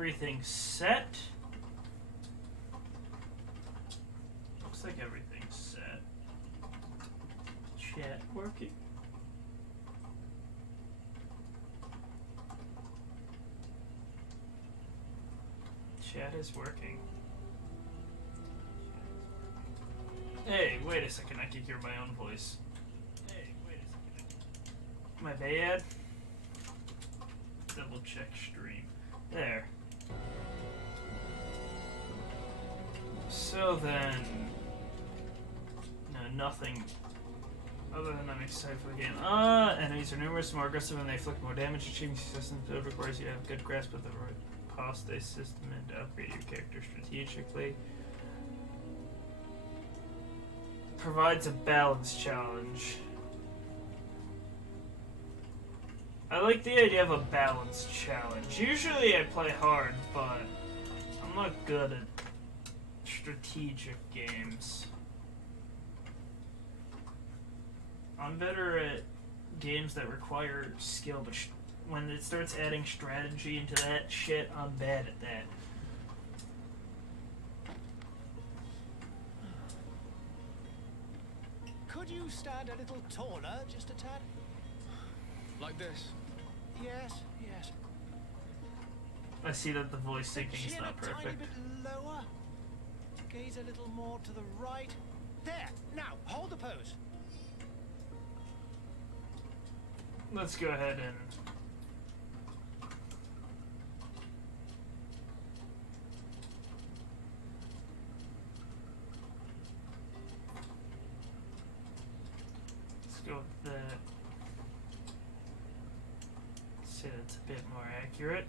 everything's set. Looks like everything's set. Chat working. Chat is working. Hey, wait a second, I can hear my own voice. Hey, wait a second. My bad. Double check stream. There. So then... No, nothing other than I'm excited for the game. Enemies are numerous, more aggressive, and they inflict more damage. Achieving success it requires you to have a good grasp of the riposte system and to upgrade your character strategically. Provides a balance challenge. I like the idea of a balance challenge. Usually I play hard, but I'm not good at strategic games. I'm better at games that require skill, but when it starts adding strategy into that shit, I'm bad at that. Could you stand a little taller, just a tad? Like this? Yes, yes. I see that the voice syncing is not A tiny perfect. bit lower. Gaze a little more to the right. There. Now, hold the pose. Let's go ahead and... Let's go with that. Say that's a bit more accurate.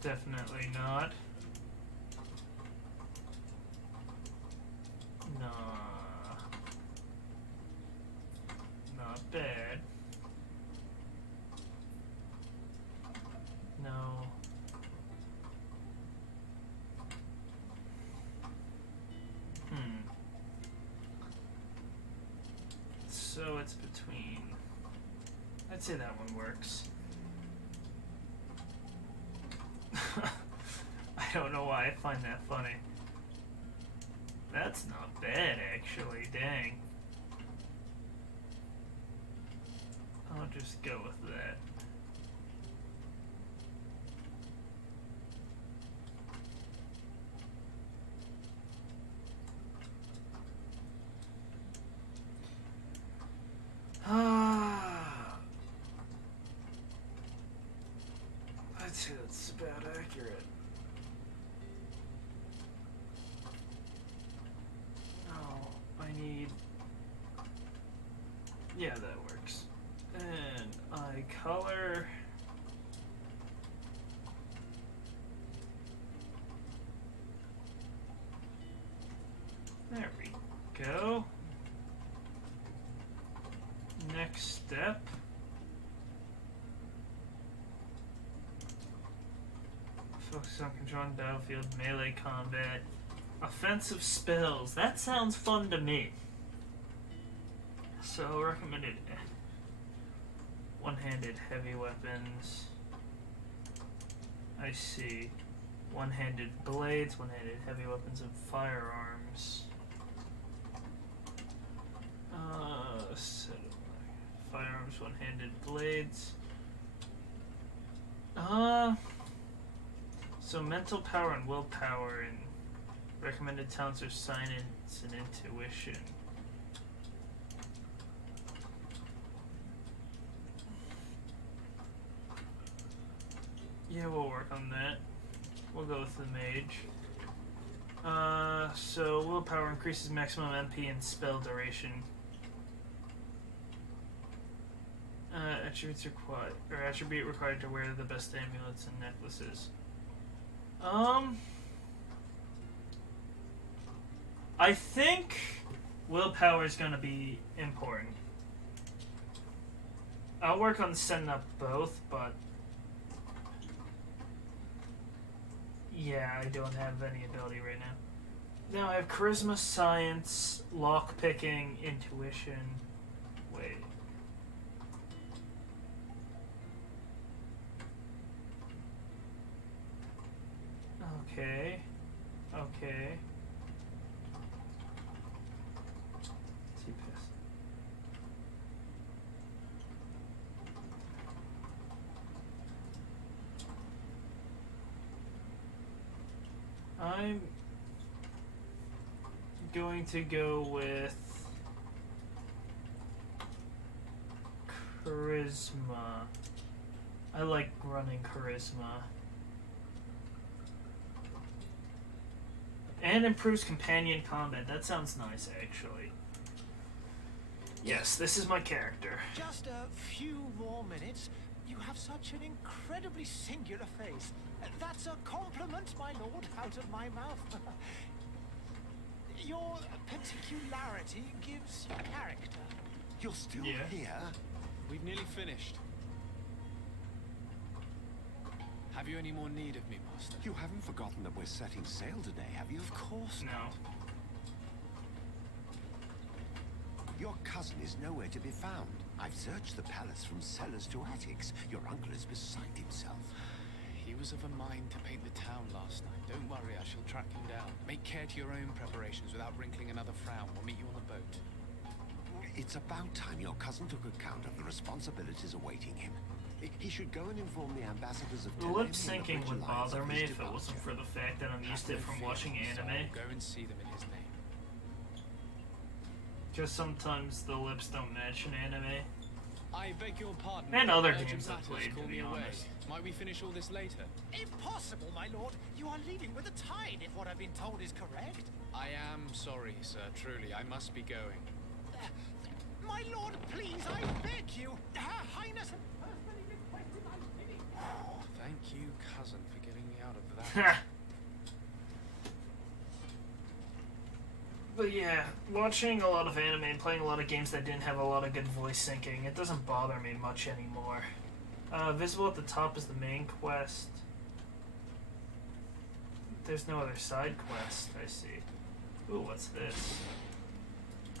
Definitely not. Nah. Not bad. No. So it's between... I'd say that one works. I don't know why I find that funny. That's not bad, actually. Dang. I'll just go with that. I'd say that's about accurate. No, I need... Yeah, that works. And eye color... There we go. Next step. Focus on controlling battlefield, melee combat, offensive spells. That sounds fun to me. So recommended one-handed heavy weapons. I see. One-handed blades, one-handed heavy weapons, and firearms. Firearms, one-handed blades. So mental power and willpower and recommended talents are science and intuition. Yeah, we'll work on that. We'll go with the mage. So willpower increases maximum MP and spell duration. Attribute required to wear the best amulets and necklaces. I think willpower is going to be important. I'll work on setting up both, but yeah, I don't have any ability right now. Now I have charisma, science, lockpicking, intuition. Wait. Okay. Okay. Is he pissed? I'm going to go with charisma. I like running charisma. And improves companion combat. That sounds nice, actually. Yes, this is my character. Just a few more minutes. You have such an incredibly singular face. That's a compliment, my lord, out of my mouth. Your particularity gives you character. You're still Yeah. here? We've nearly finished. Have you any more need of me, Master? You haven't forgotten that we're setting sail today, have you? Of course No. not. Your cousin is nowhere to be found. I've searched the palace from cellars to attics. Your uncle is beside himself. He was of a mind to paint the town last night. Don't worry, I shall track him down. Make care to your own preparations without wrinkling another frown. We'll meet you on the boat. It's about time your cousin took account of the responsibilities awaiting him. He should go and inform the ambassadors of The Telemi lip and the syncing Bridge would Alliance bother of me his if it wasn't departure. for the fact that I'm used to it from watching anime. Go and see them in his name. Just sometimes the lips don't match in anime. I beg your pardon. And other Urgent games I've matters played, call to be me away. honest. Might we finish all this later? Impossible, my lord. You are leaving with the tide, if what I've been told is correct. I am sorry, sir. Truly, I must be going. My lord, please, I beg you. Her Highness has personally requested I finish. Thank you, cousin, for getting me out of that. But yeah, watching a lot of anime and playing a lot of games that didn't have a lot of good voice syncing, it doesn't bother me much anymore. Visible at the top is the main quest. There's no other side quest, I see. Ooh, what's this?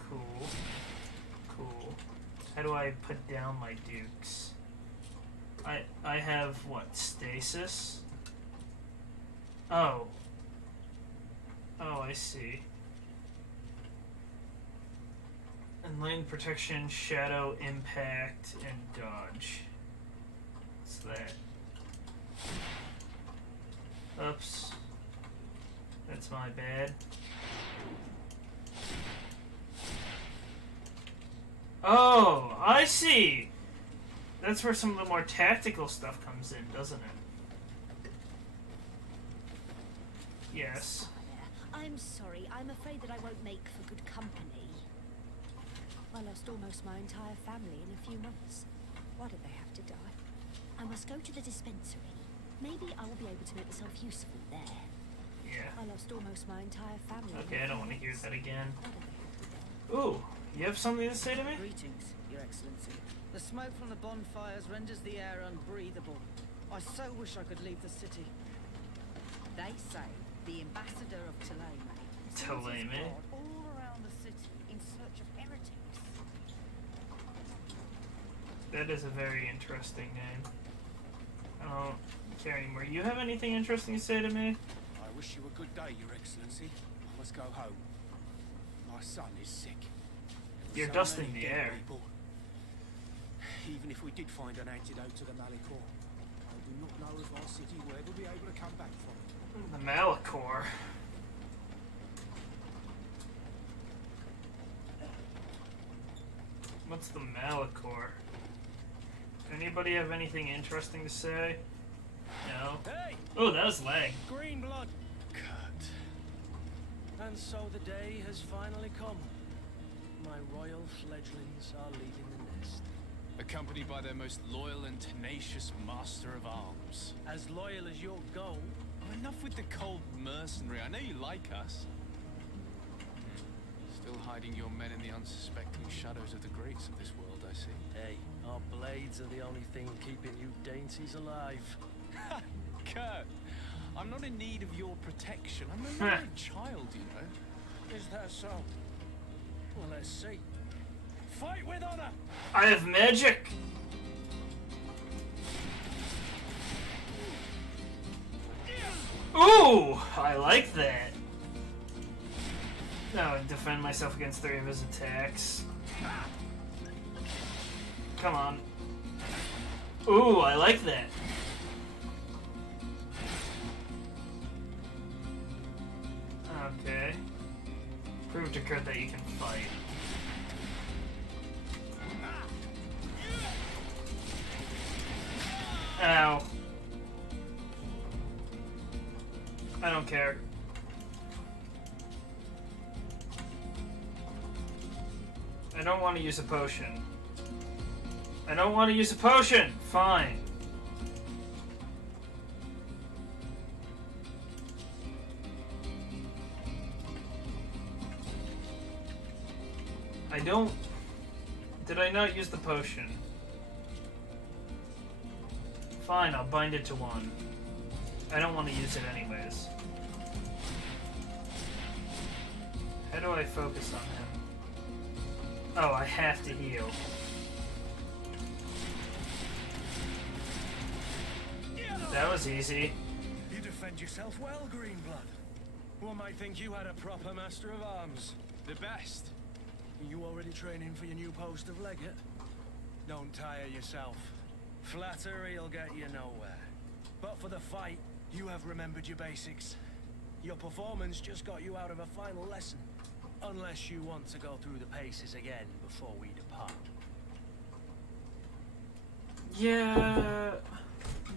Cool. Cool. How do I put down my dukes? I have, what, stasis? Oh. Oh, I see. And lane protection, shadow, impact, and dodge. What's that? Oops. That's my bad. Oh, I see! That's where some of the more tactical stuff comes in, doesn't it? Yes. I'm sorry. I'm afraid that I won't make for good company. I lost almost my entire family in a few months. Why did they have to die? I must go to the dispensary. Maybe I will be able to make myself useful there. Yeah. I lost almost my entire family. Okay, I don't want to hear that again. Why did they have to die? Ooh, you have something to say to me? Greetings, Your Excellency. The smoke from the bonfires renders the air unbreathable. I so wish I could leave the city. They say the ambassador of Telemi sends his Telemi? guard all around the city in search of heretics. That is a very interesting name. I don't care anymore. You have anything interesting to say to me? I wish you a good day, Your Excellency. I must go home. My son is sick. You're So dusting many the dead air. people. Even if we did find an antidote to the Malicor, I do not know if our city will ever be able to come back from it. The Malicor. What's the Malicor? Anybody have anything interesting to say? No. Hey, Oh, that was lag. green blood. Kurt. And so the day has finally come. My royal fledglings are leaving the nest. Accompanied by their most loyal and tenacious master of arms. As loyal as your goal. Oh, enough with the cold mercenary. I know you like us. Still hiding your men in the unsuspecting shadows of the greats of this world, I see. Hey, our blades are the only thing keeping you dainties alive. Kurt, I'm not in need of your protection. I'm a mere child, you know. Is that so? Well, let's see. Fight with honor! I have magic! Ooh! I like that. Now I defend myself against 3 of his attacks. Come on. Ooh, I like that. Okay. Prove to Kurt that you can fight. Ow. I don't care. I don't want to use a potion. I don't want to use a potion! Fine. I don't... Did I not use the potion? Fine, I'll bind it to 1. I don't want to use it anyways. How do I focus on him? Oh, I have to heal. That was easy. You defend yourself well, Greenblood. One might think you had a proper master of arms. The best. You already training for your new post of legate? Don't tire yourself. Flattery'll get you nowhere. But for the fight, you have remembered your basics. Your performance just got you out of a final lesson. Unless you want to go through the paces again before we depart. Yeah...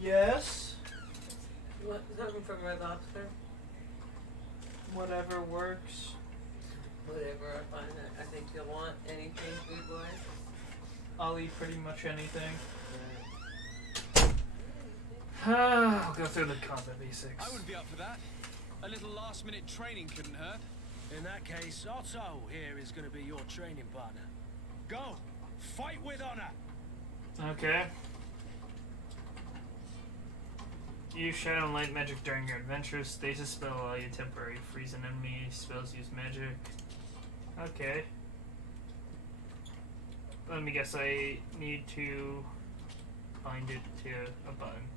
Yes? What, something from Red Lobster? Whatever works. Whatever I find that I think you'll want. Anything food-wise? I'll eat pretty much anything. I'll go through the combat basics. I would be up for that. A little last-minute training couldn't hurt. In that case, Otto here is going to be your training partner. Go! Fight with honor! Okay. Use shadow and light magic during your adventure. Stasis spell allow you temporary freeze an enemy. Spells use magic. Okay. Let me guess, I need to bind it to a button.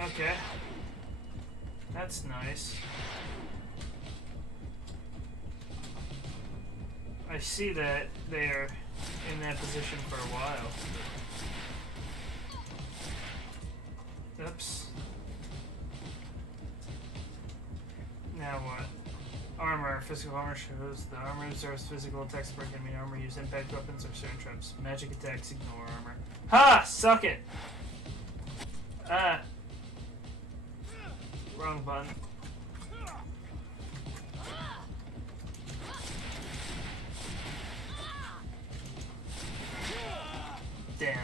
Okay. That's nice. I see that they're in that position for a while. Oops. Now what? Armor. Physical armor shows the armor absorbs physical attacks break enemy armor. Use impact weapons or certain traps. Magic attacks ignore armor. Ha! Suck it! Ah. Wrong button. Damn.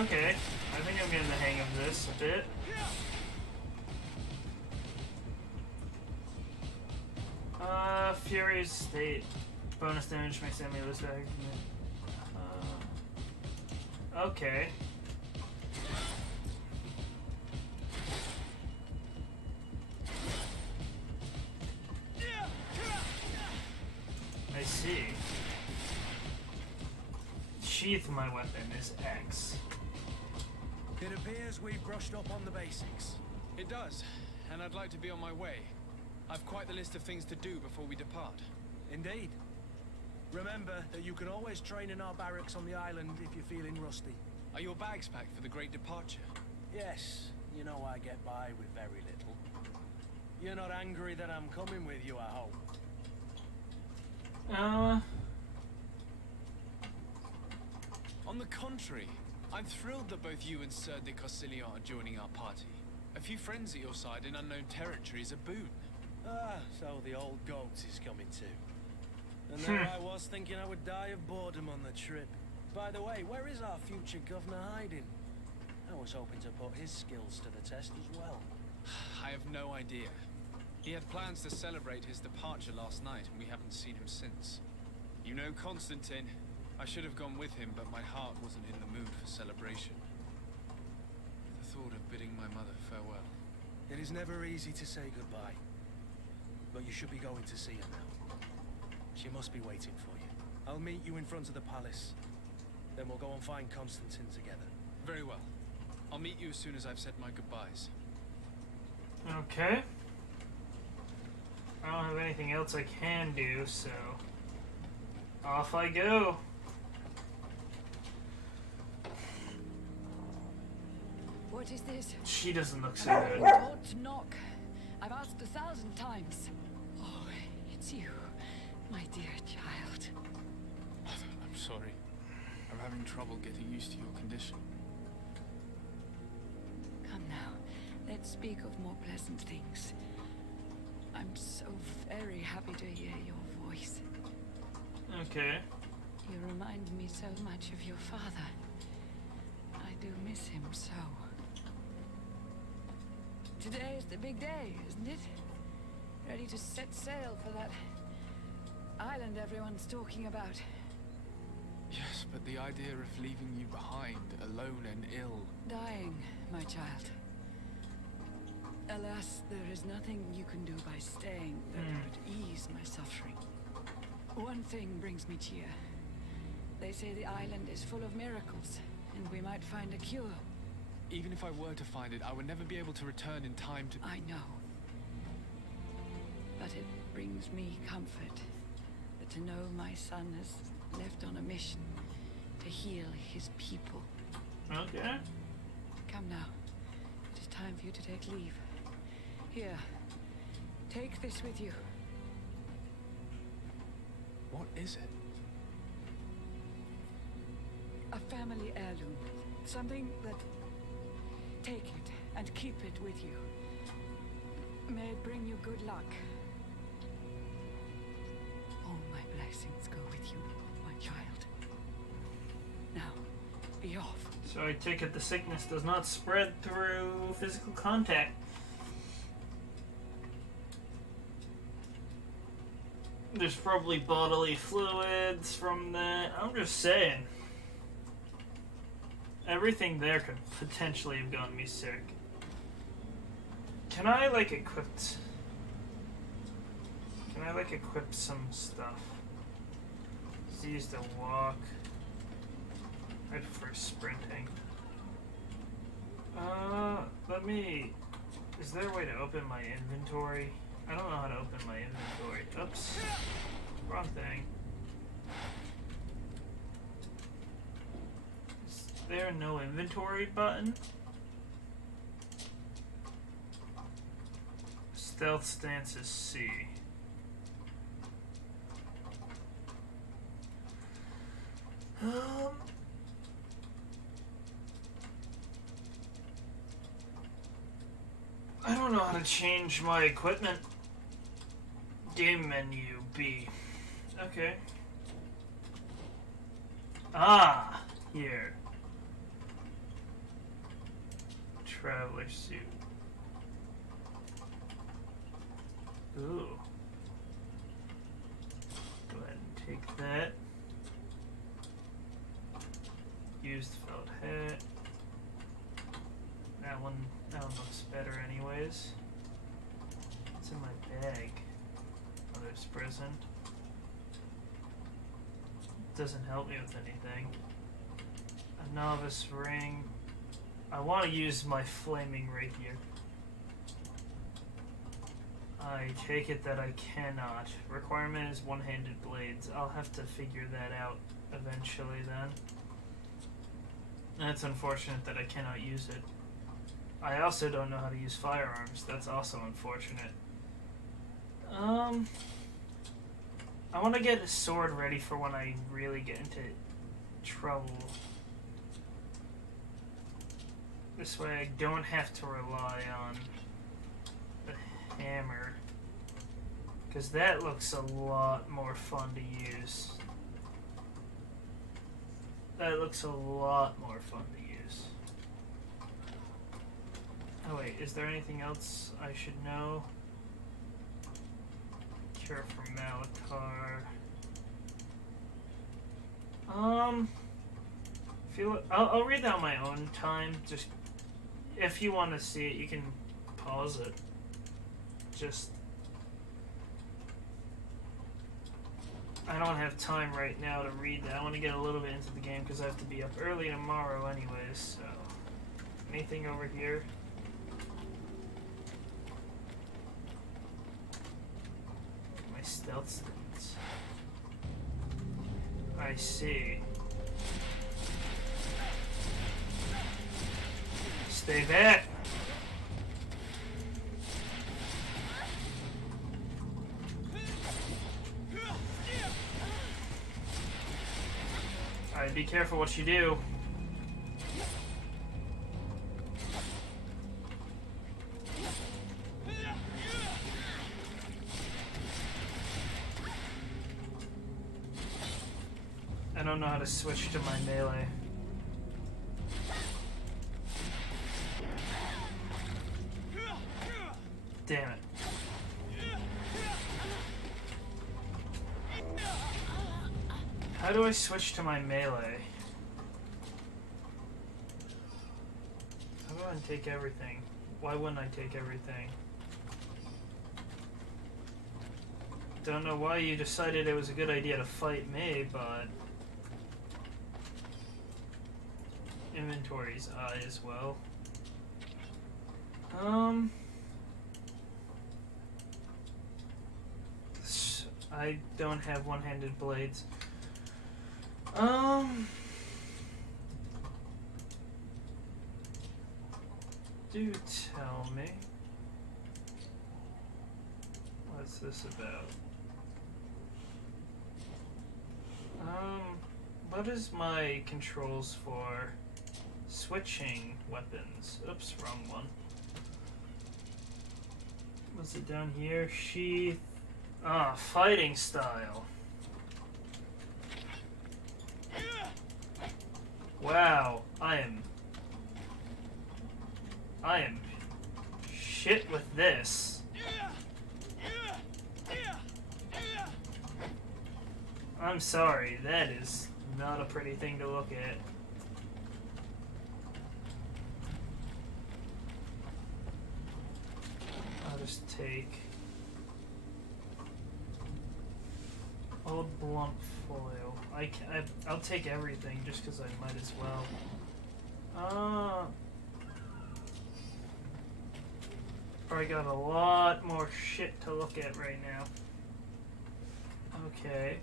Okay, I think I'm getting the hang of this a bit. Fury's state. Bonus damage makes enemy lose value. Okay. I see. Sheath my weapon is X. It appears we've brushed up on the basics. It does, and I'd like to be on my way. I've quite the list of things to do before we depart. Indeed. Remember that you can always train in our barracks on the island if you're feeling rusty. Are your bags packed for the great departure? Yes, you know I get by with very little. You're not angry that I'm coming with you, I hope. On the contrary, I'm thrilled that both you and Sir de Corsilion are joining our party. A few friends at your side in unknown territory is a boon. Ah, so the old goat is coming too. And there I was thinking I would die of boredom on the trip. By the way, where is our future governor hiding? I was hoping to put his skills to the test as well. I have no idea. He had plans to celebrate his departure last night, and we haven't seen him since. You know Constantine. I should have gone with him, but my heart wasn't in the mood for celebration. It is never easy to say goodbye. But you should be going to see her now. She must be waiting for you. I'll meet you in front of the palace. Then we'll go and find Constantine together. Very well. I'll meet you as soon as I've said my goodbyes. Okay. I don't have anything else I can do, so off I go. What is this? She doesn't look so good. Don't knock. I've asked 1,000 times. Oh, it's you, my dear child. I'm sorry. I'm having trouble getting used to your condition. Come now, let's speak of more pleasant things. I'm so very happy to hear your voice. Okay. You remind me so much of your father. I do miss him so. Today is the big day, isn't it? Ready to set sail for that island everyone's talking about. Yes, but the idea of leaving you behind, alone and ill... Dying, my child. Alas, there is nothing you can do by staying that would ease my suffering. One thing brings me cheer. They say the island is full of miracles, and we might find a cure. Even if I were to find it, I would never be able to return in time to... I know. But it brings me comfort that to know my son has left on a mission to heal his people. Okay. Come now. It is time for you to take leave. Here. Take this with you. What is it? A family heirloom. Something that... Take it and keep it with you. May it bring you good luck. All my blessings go with you, my child. Now, be off. So I take it the sickness does not spread through physical contact. There's probably bodily fluids from that. I'm just saying. Everything there could potentially have gotten me sick. Can I, like, equip some stuff? Just use to walk. I prefer sprinting. Is there a way to open my inventory? I don't know how to open my inventory. Oops. Wrong thing. Is there no inventory button? Stealth stance is C. I don't know how to change my equipment. Game menu B. Okay. Ah, here. Traveler suit. Ooh. Go ahead and take that. Used felt hat. That one looks better anyways. What's in my bag? Oh, there's prison. Doesn't help me with anything. A novice ring. I want to use my flaming rapier. I take it that I cannot. Requirement is one-handed blades. I'll have to figure that out eventually then. That's unfortunate that I cannot use it. I also don't know how to use firearms. That's also unfortunate. I want to get a sword ready for when I really get into trouble. This way I don't have to rely on the hammer. Because that looks a lot more fun to use. That looks a lot more fun to use. Oh wait, is there anything else I should know? Cure for Malachar. I'll read that on my own time. Just if you want to see it, you can pause it. Just... I don't have time right now to read that. I want to get a little bit into the game because I have to be up early tomorrow anyways, so... Anything over here? My stealth stats. I see. Stay back! Alright, be careful what you do. I don't know how to switch to my melee. Damn it. How do I switch to my melee? How do I take everything? Why wouldn't I take everything? Don't know why you decided it was a good idea to fight me, but... Inventory's I as well. I don't have one-handed blades. Do tell me. What's this about? What is my controls for switching weapons? Oops, wrong one. What's it down here? Sheath. Ah, fighting style. Wow, I am shit with this. I'm sorry, that is not a pretty thing to look at. I'll just take old blunt foil. I'll take everything just because I might as well. Probably got a lot more shit to look at right now. Okay.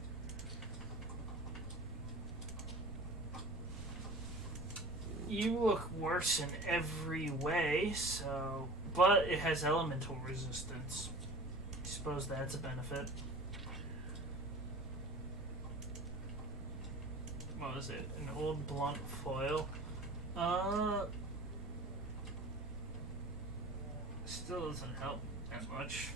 You look worse in every way, so... But it has elemental resistance. I suppose that's a benefit. What was it? An old blunt foil? Still doesn't help that much.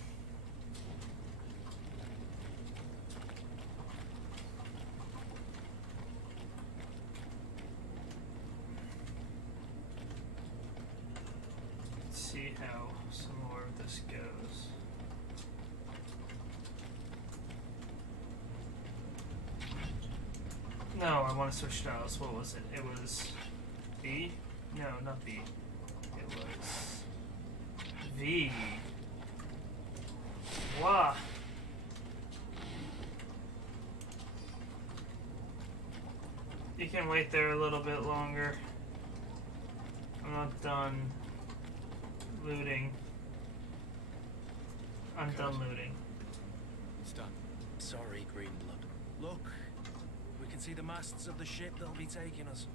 Let's see how some more of this goes. No, I want to switch styles. What was it? It was B? No, not B. It was V. Wah. You can wait there a little bit longer. I'm not done looting. I'm done looting. It's done. Sorry, Greenblood. Look, we can see the masts of the ship that'll be taking us.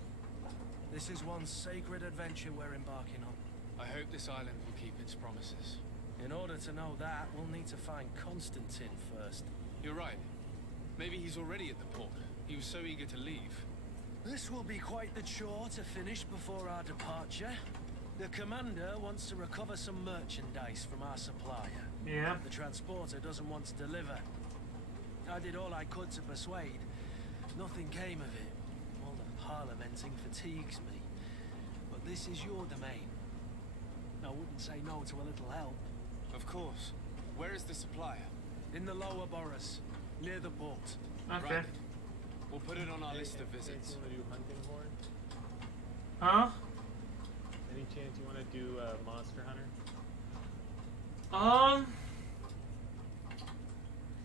This is one sacred adventure we're embarking on. I hope this island will keep its promises. In order to know that, we'll need to find Constantine first. You're right. Maybe he's already at the port. He was so eager to leave. This will be quite the chore to finish before our departure. The commander wants to recover some merchandise from our supplier. Yeah. The transporter doesn't want to deliver. I did all I could to persuade. Nothing came of it. All the parliamenting fatigues me. But this is your domain. I wouldn't say no to a little help. Of course. Where is the supplier? In the lower boroughs, near the port. Okay. Right. We'll put it on our list of visits. Want to do hunting horn? Huh? Any chance you want to do Monster Hunter?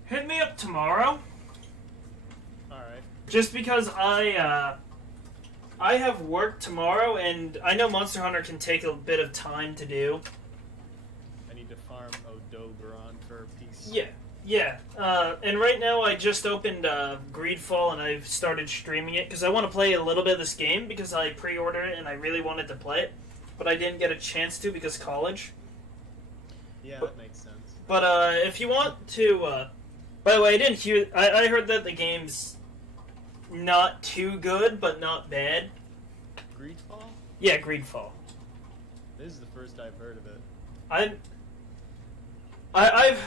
Hit me up tomorrow. Alright. Just because I have work tomorrow, and I know Monster Hunter can take a bit of time to do. I need to farm Odoberon for a piece. Yeah. And right now I just opened GreedFall, and I've started streaming it, because I want to play a little bit of this game, because I pre-ordered it, and I really wanted to play it, but I didn't get a chance to, because college. Yeah, that makes sense. But if you want to... by the way, I didn't hear... I heard that the game's not too good, but not bad. GreedFall? Yeah, GreedFall. This is the first I've heard of it. I've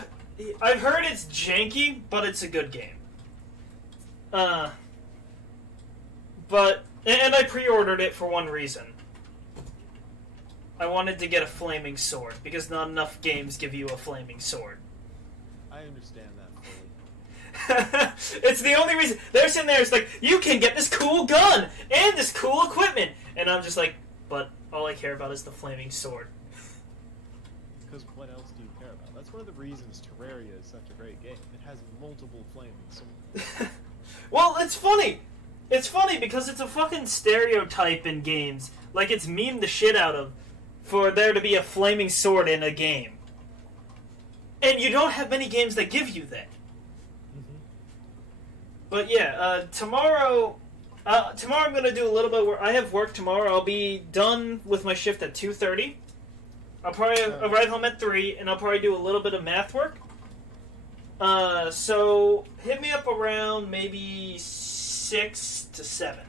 heard it's janky, but it's a good game. And I pre-ordered it for one reason. I wanted to get a flaming sword, because not enough games give you a flaming sword. I understand that fully. It's the only reason. They're sitting there, it's like, you can get this cool gun and this cool equipment. And I'm just like, but all I care about is the flaming sword. Because what else do you care about? That's one of the reasons Terraria is such a great game. It has multiple flaming swords. Well, it's funny. It's funny because it's a fucking stereotype in games. Like, it's memed the shit out of for there to be a flaming sword in a game. And you don't have many games that give you that. But yeah, tomorrow I'm going to do a little bit where I have work tomorrow. I'll be done with my shift at 2:30. I'll probably arrive home at 3, and I'll probably do a little bit of math work. So hit me up around maybe 6 to 7.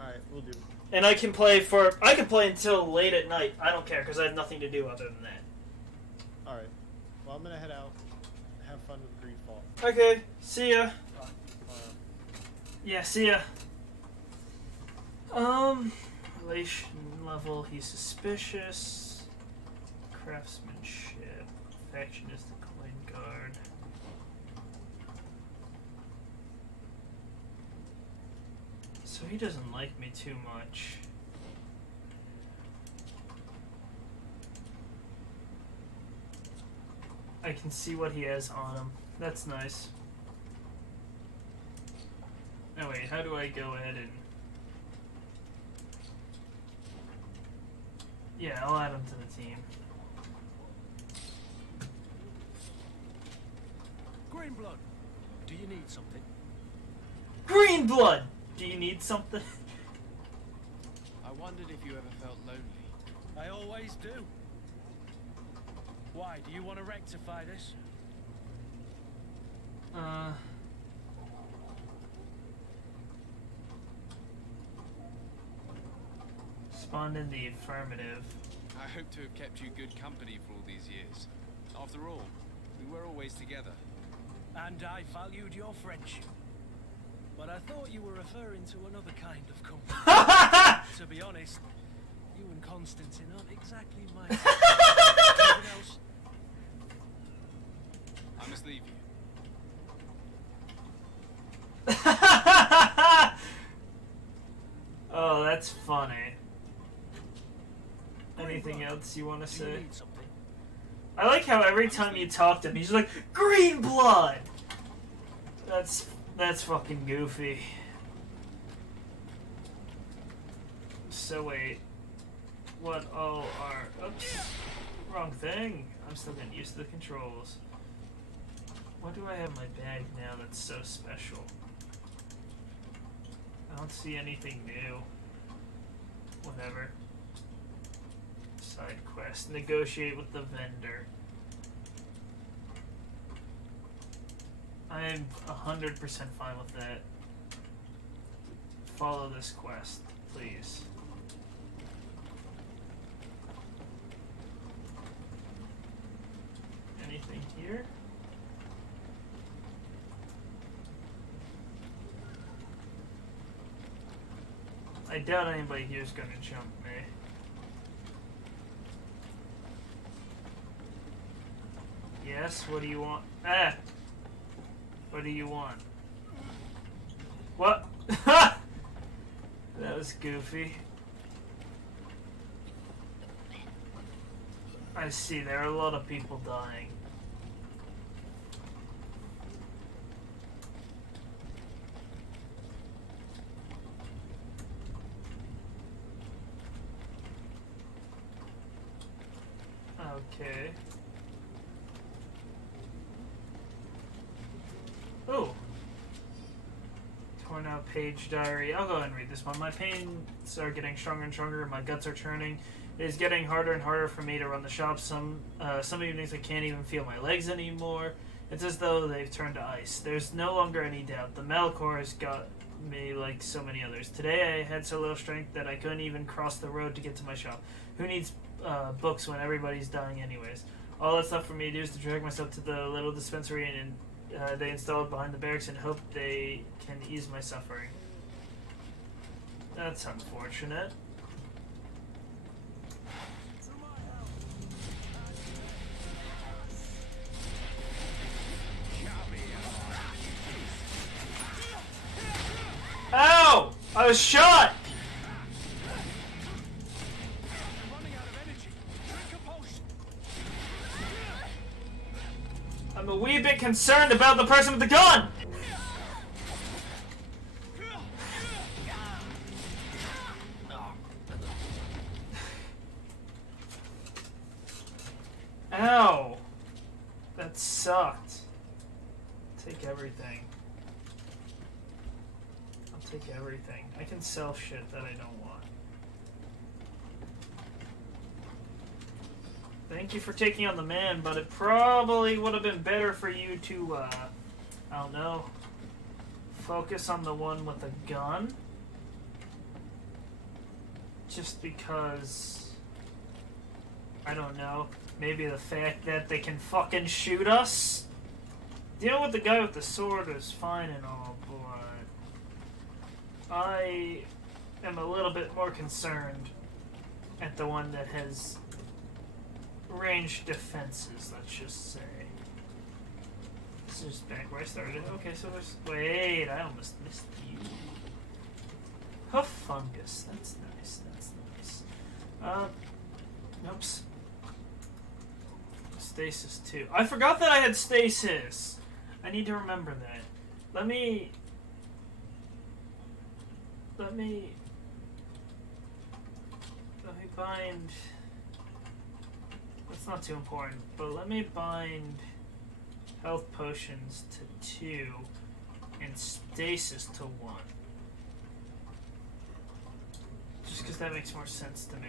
Alright, we'll do. And I can play until late at night. I don't care, because I have nothing to do other than that. Alright. Well, I'm going to head out. Have fun with GreedFall. Okay, see ya. Yeah, see ya. Relation level, he's suspicious. Craftsmanship. Faction is the coin guard. So he doesn't like me too much. I can see what he has on him. That's nice. Oh wait, how do I go ahead and... Yeah, I'll add him to the team. Greenblood, do you need something? Greenblood! Do you need something? I wondered if you ever felt lonely. I always do. Why, do you want to rectify this? Respond in the affirmative. I hope to have kept you good company for all these years. After all, we were always together. And I valued your friendship. But I thought you were referring to another kind of company. To be honest, you and Constantine aren't exactly my type. Anything else? I must leave you. Oh, that's funny. Anything else you want to say? I like how every time you talk to him, he's like, Green blood! That's fucking goofy. So wait. What all are... Oops. Wrong thing. I'm still getting used to the controls. What do I have in my bag now that's so special? I don't see anything new. Whatever. Side quest. Negotiate with the vendor. I'm 100% fine with that. Follow this quest, please. Anything here? I doubt anybody here is gonna jump me. Yes, what do you want? Ah! What do you want? What? That was goofy. I see, there are a lot of people dying. Okay. Oh. Torn out page diary. I'll go ahead and read this one. My pains are getting stronger and stronger. My guts are churning. It is getting harder and harder for me to run the shop. Some evenings I can't even feel my legs anymore. It's as though they've turned to ice. There's no longer any doubt. The Malachor has got me like so many others. Today I had so little strength that I couldn't even cross the road to get to my shop. Who needs books when everybody's dying anyways? All that's left for me to do is to drag myself to the little dispensary and they installed behind the barracks and hope they can ease my suffering. That's unfortunate. Ow! I was shot! I'm a wee bit concerned about the person with the gun! Ow! That sucked. Take everything. I'll take everything. I can sell shit that I don't want. Thank you for taking on the man, but it probably would have been better for you to, I don't know, focus on the one with a gun. Just because, I don't know, maybe the fact that they can fucking shoot us? Dealing with the guy with the sword is fine and all, but I am a little bit more concerned at the one that has ranged defenses, let's just say. This is back where I started. Okay, so there's... Wait, I almost missed you. Hoof fungus. That's nice, that's nice. Oops. Stasis 2. I forgot that I had stasis! I need to remember that. Let me bind... That's not too important, but let me bind health potions to 2 and stasis to 1. Just because that makes more sense to me.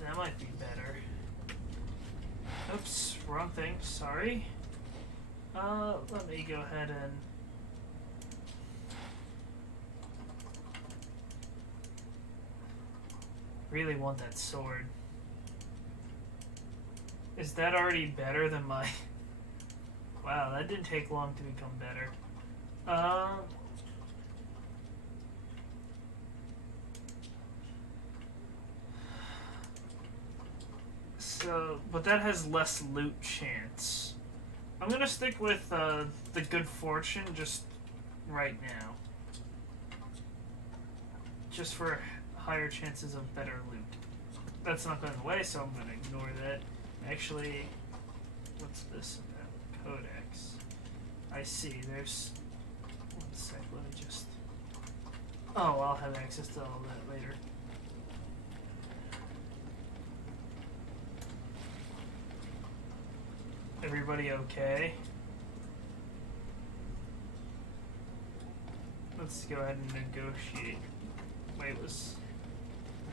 That might be better. Oops, wrong thing, sorry. Let me go ahead and... really want that sword. Is that already better than my... Wow, that didn't take long to become better. So, but that has less loot chance. I'm gonna stick with the good fortune just right now. Just for higher chances of better loot. That's not going away, so I'm gonna ignore that. Actually, what's this about? Codex. I see, there's... One sec, let me just... Oh, I'll have access to all that later. Everybody okay? Let's go ahead and negotiate. Wait, was...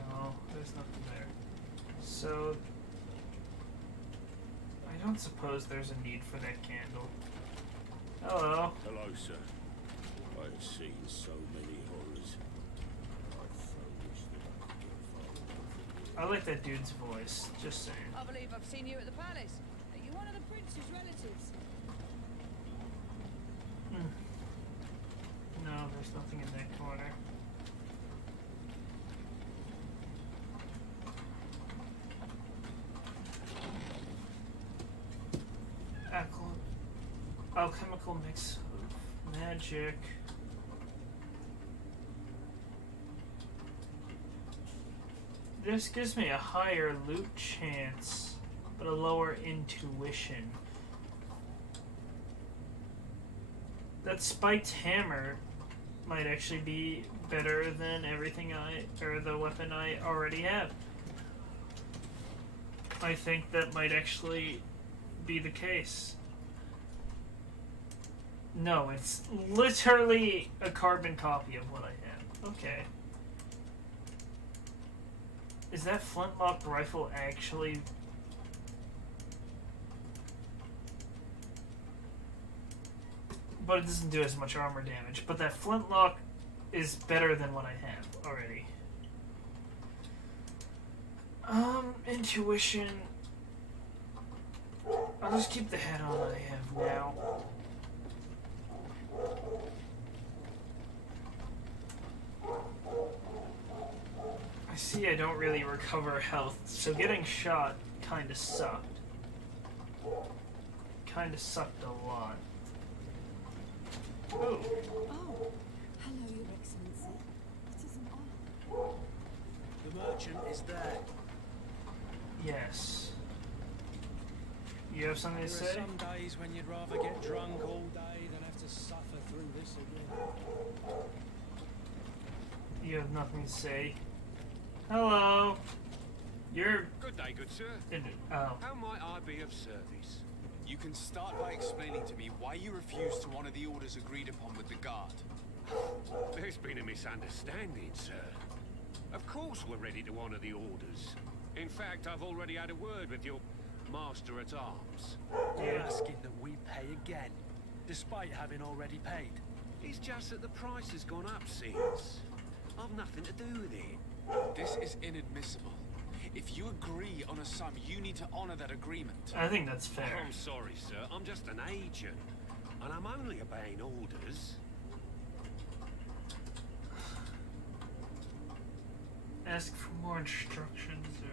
No, there's nothing there. So... I don't suppose there's a need for that candle. Hello. Hello, sir. I have seen so many horrors. I so wish that I like that dude's voice, just saying. I believe I've seen you at the palace. Are you one of the prince's relatives? No, there's nothing in that corner. alchemical mix of magic. This gives me a higher loot chance, but a lower intuition. That spiked hammer might actually be better than everything or the weapon I already have. I think that might actually be the case. No, it's literally a carbon copy of what I have. Okay. Is that flintlock rifle actually... But it doesn't do as much armor damage. But that flintlock is better than what I have already. Intuition... I'll just keep the head on I have now. I see I don't really recover health, so getting shot kinda sucked. Kinda sucked a lot. Oh. Oh, hello, Your Excellency. It is an honor. The merchant is there. Yes. You have something to say? There are some days when you'd rather get drunk all day than have to suffer through this again. You have nothing to say. Hello. You're... Good day, good sir. Oh. How might I be of service? You can start by explaining to me why you refuse to honor the orders agreed upon with the guard. There's been a misunderstanding, sir. Of course we're ready to honor the orders. In fact, I've already had a word with your master-at-arms. You're asking that we pay again, despite having already paid. It's just that the price has gone up since. I've nothing to do with it. This is inadmissible. If you agree on a sum, you need to honor that agreement. I think that's fair. I'm sorry, sir. I'm just an agent. And I'm only obeying orders. Ask for more instructions or...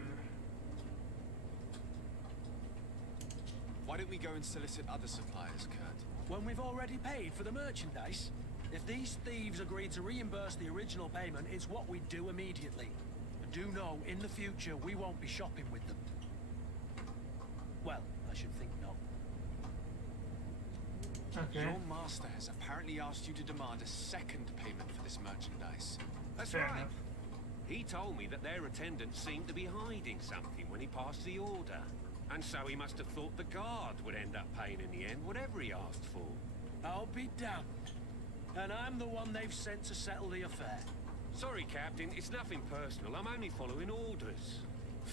Why don't we go and solicit other suppliers, Kurt? When we've already paid for the merchandise? If these thieves agree to reimburse the original payment, it's what we do immediately. And do know, in the future, we won't be shopping with them. Well, I should think not. Okay. Your master has apparently asked you to demand a second payment for this merchandise. That's Fair right. enough. He told me that their attendant seemed to be hiding something when he passed the order. And so he must have thought the guard would end up paying in the end, whatever he asked for. I'll be damned. And I'm the one they've sent to settle the affair. Sorry, Captain, it's nothing personal. I'm only following orders.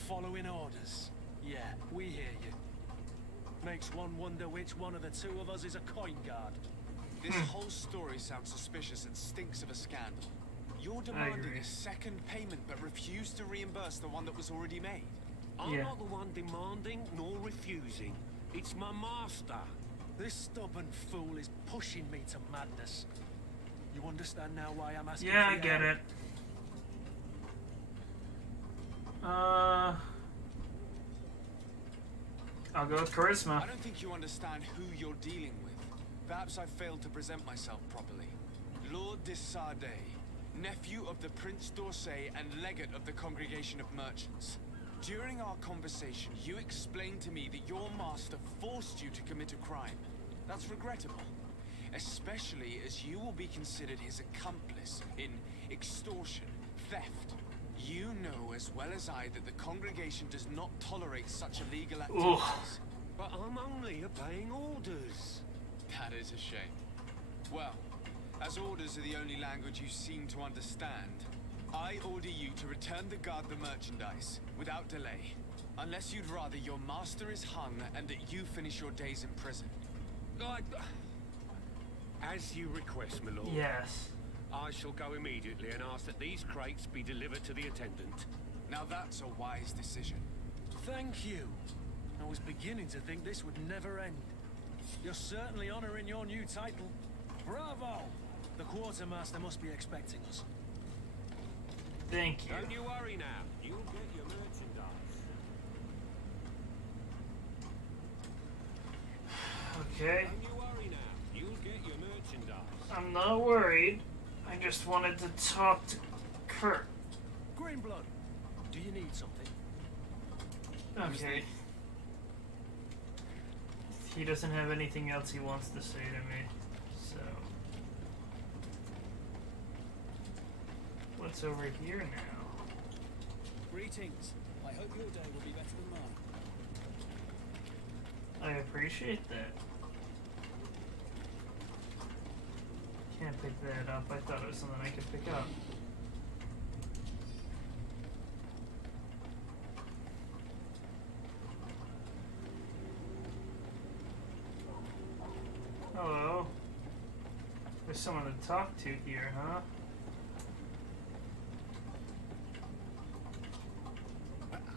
Following orders? Yeah, we hear you. Makes one wonder which one of the two of us is a coin guard. This whole story sounds suspicious and stinks of a scandal. You're demanding a second payment but refuse to reimburse the one that was already made. I'm not the one demanding nor refusing. It's my master. This stubborn fool is pushing me to madness. You understand now why I'm asking Yeah, for I get help? it. I'll go with charisma. I don't think you understand who you're dealing with. Perhaps I failed to present myself properly. Lord de Sardet, nephew of the Prince d'Orsay and legate of the Congregation of Merchants. During our conversation, you explained to me that your master forced you to commit a crime. That's regrettable, especially as you will be considered his accomplice in extortion, theft. You know as well as I that the congregation does not tolerate such illegal activities. But I'm only obeying orders. That is a shame. Well, as orders are the only language you seem to understand, I order you to return the guard the merchandise, without delay. Unless you'd rather your master is hung and that you finish your days in prison. As you request, my lord. Yes. I shall go immediately and ask that these crates be delivered to the attendant. Now that's a wise decision. Thank you. I was beginning to think this would never end. You're certainly honoring your new title. Bravo! The quartermaster must be expecting us. Thank you. Don't you worry now. You'll get your merchandise. Okay. Don't you worry now. I'm not worried. I just wanted to talk to Kurt. Greenblood, do you need something? Okay. He doesn't have anything else he wants to say to me, so... What's over here now? Greetings. I hope your day will be better than mine. I appreciate that. Can't pick that up. I thought it was something I could pick up. Hello. There's someone to talk to here, huh?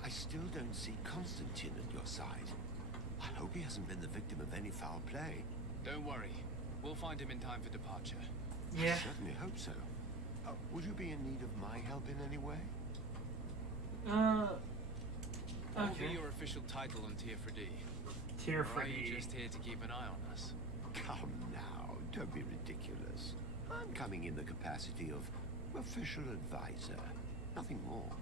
I still don't see Constantine at your side. I hope he hasn't been the victim of any foul play. Don't worry. We'll find him in time for departure. Yeah. I certainly hope so. Would you be in need of my help in any way? What will Okay. be your official title on Tier 4D? Tier Or are you 4D. just here to keep an eye on us? Come now, don't be ridiculous. I'm coming in the capacity of official advisor, nothing more.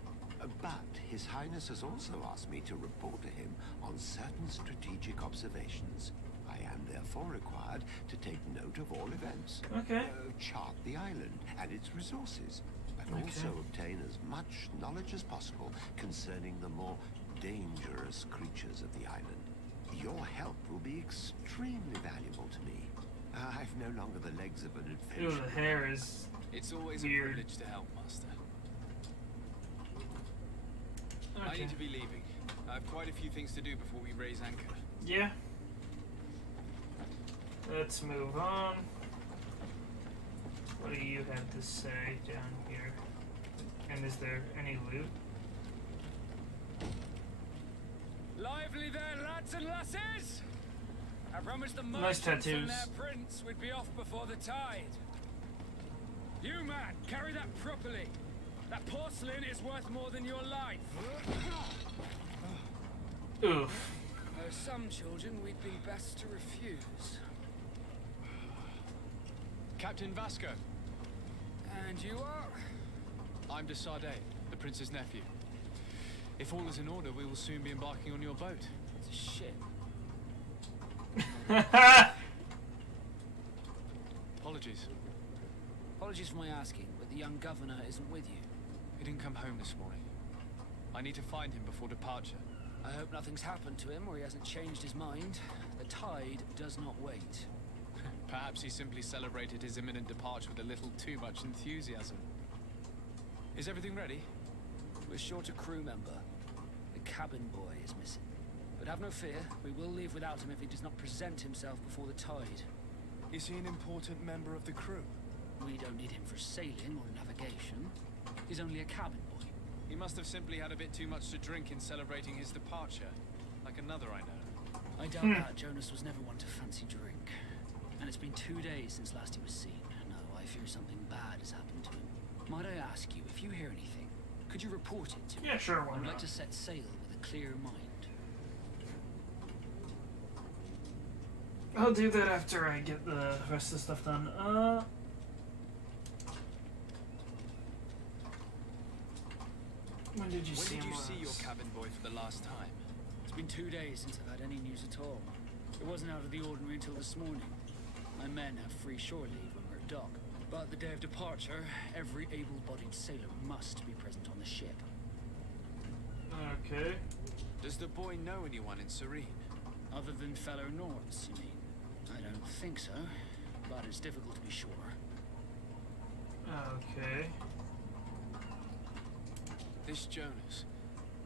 But His Highness has also asked me to report to him on certain strategic observations. I am therefore required to take note of all events. Okay. Chart the island and its resources, and also obtain as much knowledge as possible concerning the more dangerous creatures of the island. Your help will be extremely valuable to me. I've no longer the legs of an Ew, adventurer. the hair is It's always weird. a privilege to help, Master. I Okay. need to be leaving. I have quite a few things to do before we raise anchor. Yeah. Let's move on. What do you have to say down here? And is there any loot? Lively there, lads and lasses! I promised the Nice merchants tattoos. and their prince we'd be off before the tide. You, man, carry that properly. That porcelain is worth more than your life. Oof. There are some children we'd be best to refuse. Captain Vasco. And you are? I'm de Sardet, the prince's nephew. If all is in order, we will soon be embarking on your boat. It's a ship. Apologies. Apologies for my asking, but the young governor isn't with you. He didn't come home this morning. I need to find him before departure. I hope nothing's happened to him or he hasn't changed his mind. The tide does not wait. Perhaps he simply celebrated his imminent departure with a little too much enthusiasm. Is everything ready? We're short a crew member. The cabin boy is missing. But have no fear, we will leave without him if he does not present himself before the tide. Is he an important member of the crew? We don't need him for sailing or navigation. He's only a cabin boy. He must have simply had a bit too much to drink in celebrating his departure. Like another I know. I doubt that. Jonas was never one to fancy drink. And it's been 2 days since last he was seen. No, I fear something bad has happened to him. Might I ask you, if you hear anything, could you report it to me? Yeah, sure, why I'd not? like to set sail with a clear mind. I'll do that after I get the rest of the stuff done. When did you see him last? Your cabin boy for the last time? It's been 2 days since I've had any news at all. It wasn't out of the ordinary until this morning. My men have free shore leave when we're at dock. But the day of departure, every able-bodied sailor must be present on the ship. Okay. Does the boy know anyone in Serene? Other than fellow Nords, you mean? I don't think so, but it's difficult to be sure. Okay. This Jonas,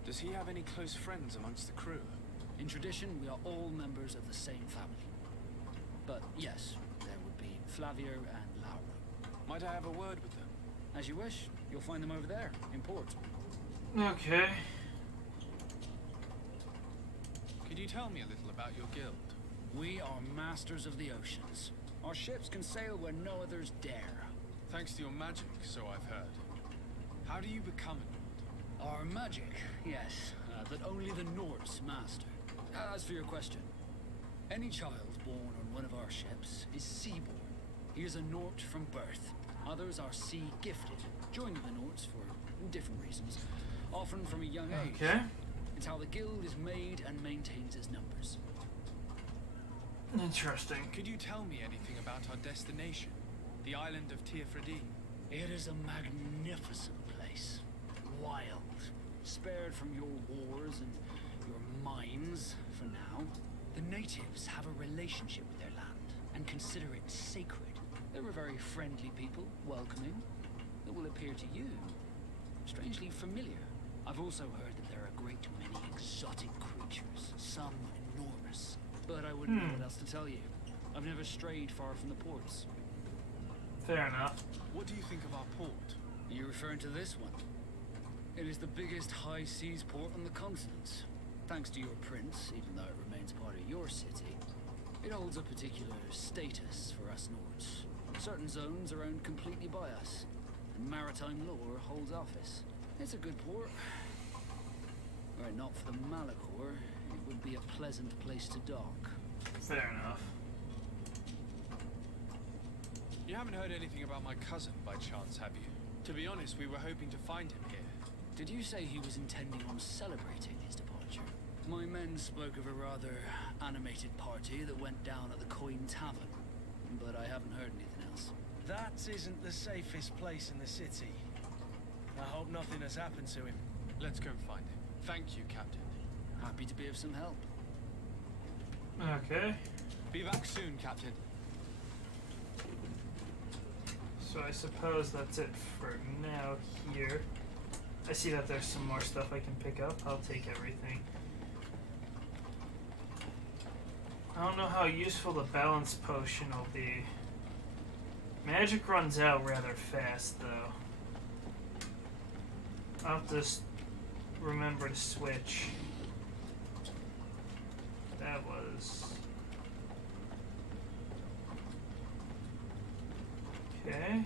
does he have any close friends amongst the crew? In tradition, we are all members of the same family. But yes, there would be Flavio and Laura. Might I have a word with them? As you wish. You'll find them over there, in port. Okay. Could you tell me a little about your guild? We are masters of the oceans. Our ships can sail where no others dare. Thanks to your magic, so I've heard. How do you become a Nord? Our magic, yes, that only the Nords master. As for your question, any child born on one of our ships is seaborn. He is a Nort from birth. Others are sea gifted, joining the Norts for different reasons, often from a young age. Okay. It's how the guild is made and maintains its numbers. Interesting. Could you tell me anything about our destination? The island of Teofredi? It is a magnificent place. Wild. Spared from your wars and your mines, for now. The natives have a relationship with their land and consider it sacred. They're a very friendly people, welcoming. It will appear to you strangely familiar. I've also heard that there are a great many exotic creatures, some enormous. But I wouldn't know what else to tell you. I've never strayed far from the ports. Fair enough. What do you think of our port? Are you referring to this one? It is the biggest high seas port on the continent. Thanks to your prince, even though it remains part of your city. It holds a particular status for us Nords. Certain zones are owned completely by us, and maritime law holds office. It's a good port. Were it not for the Malachor, it would be a pleasant place to dock. Fair enough. You haven't heard anything about my cousin by chance, have you? To be honest, we were hoping to find him here. Did you say he was intending on celebrating his departure? My men spoke of a rather animated party that went down at the Coin Tavern, but I haven't heard anything else. That isn't the safest place in the city. I hope nothing has happened to him. Let's go and find him. Thank you, Captain. Happy to be of some help. Okay. Be back soon, Captain. So I suppose that's it for now here. I see that there's some more stuff I can pick up. I'll take everything. I don't know how useful the balance potion will be. Magic runs out rather fast, though. I'll have to remember to switch. That was... Okay.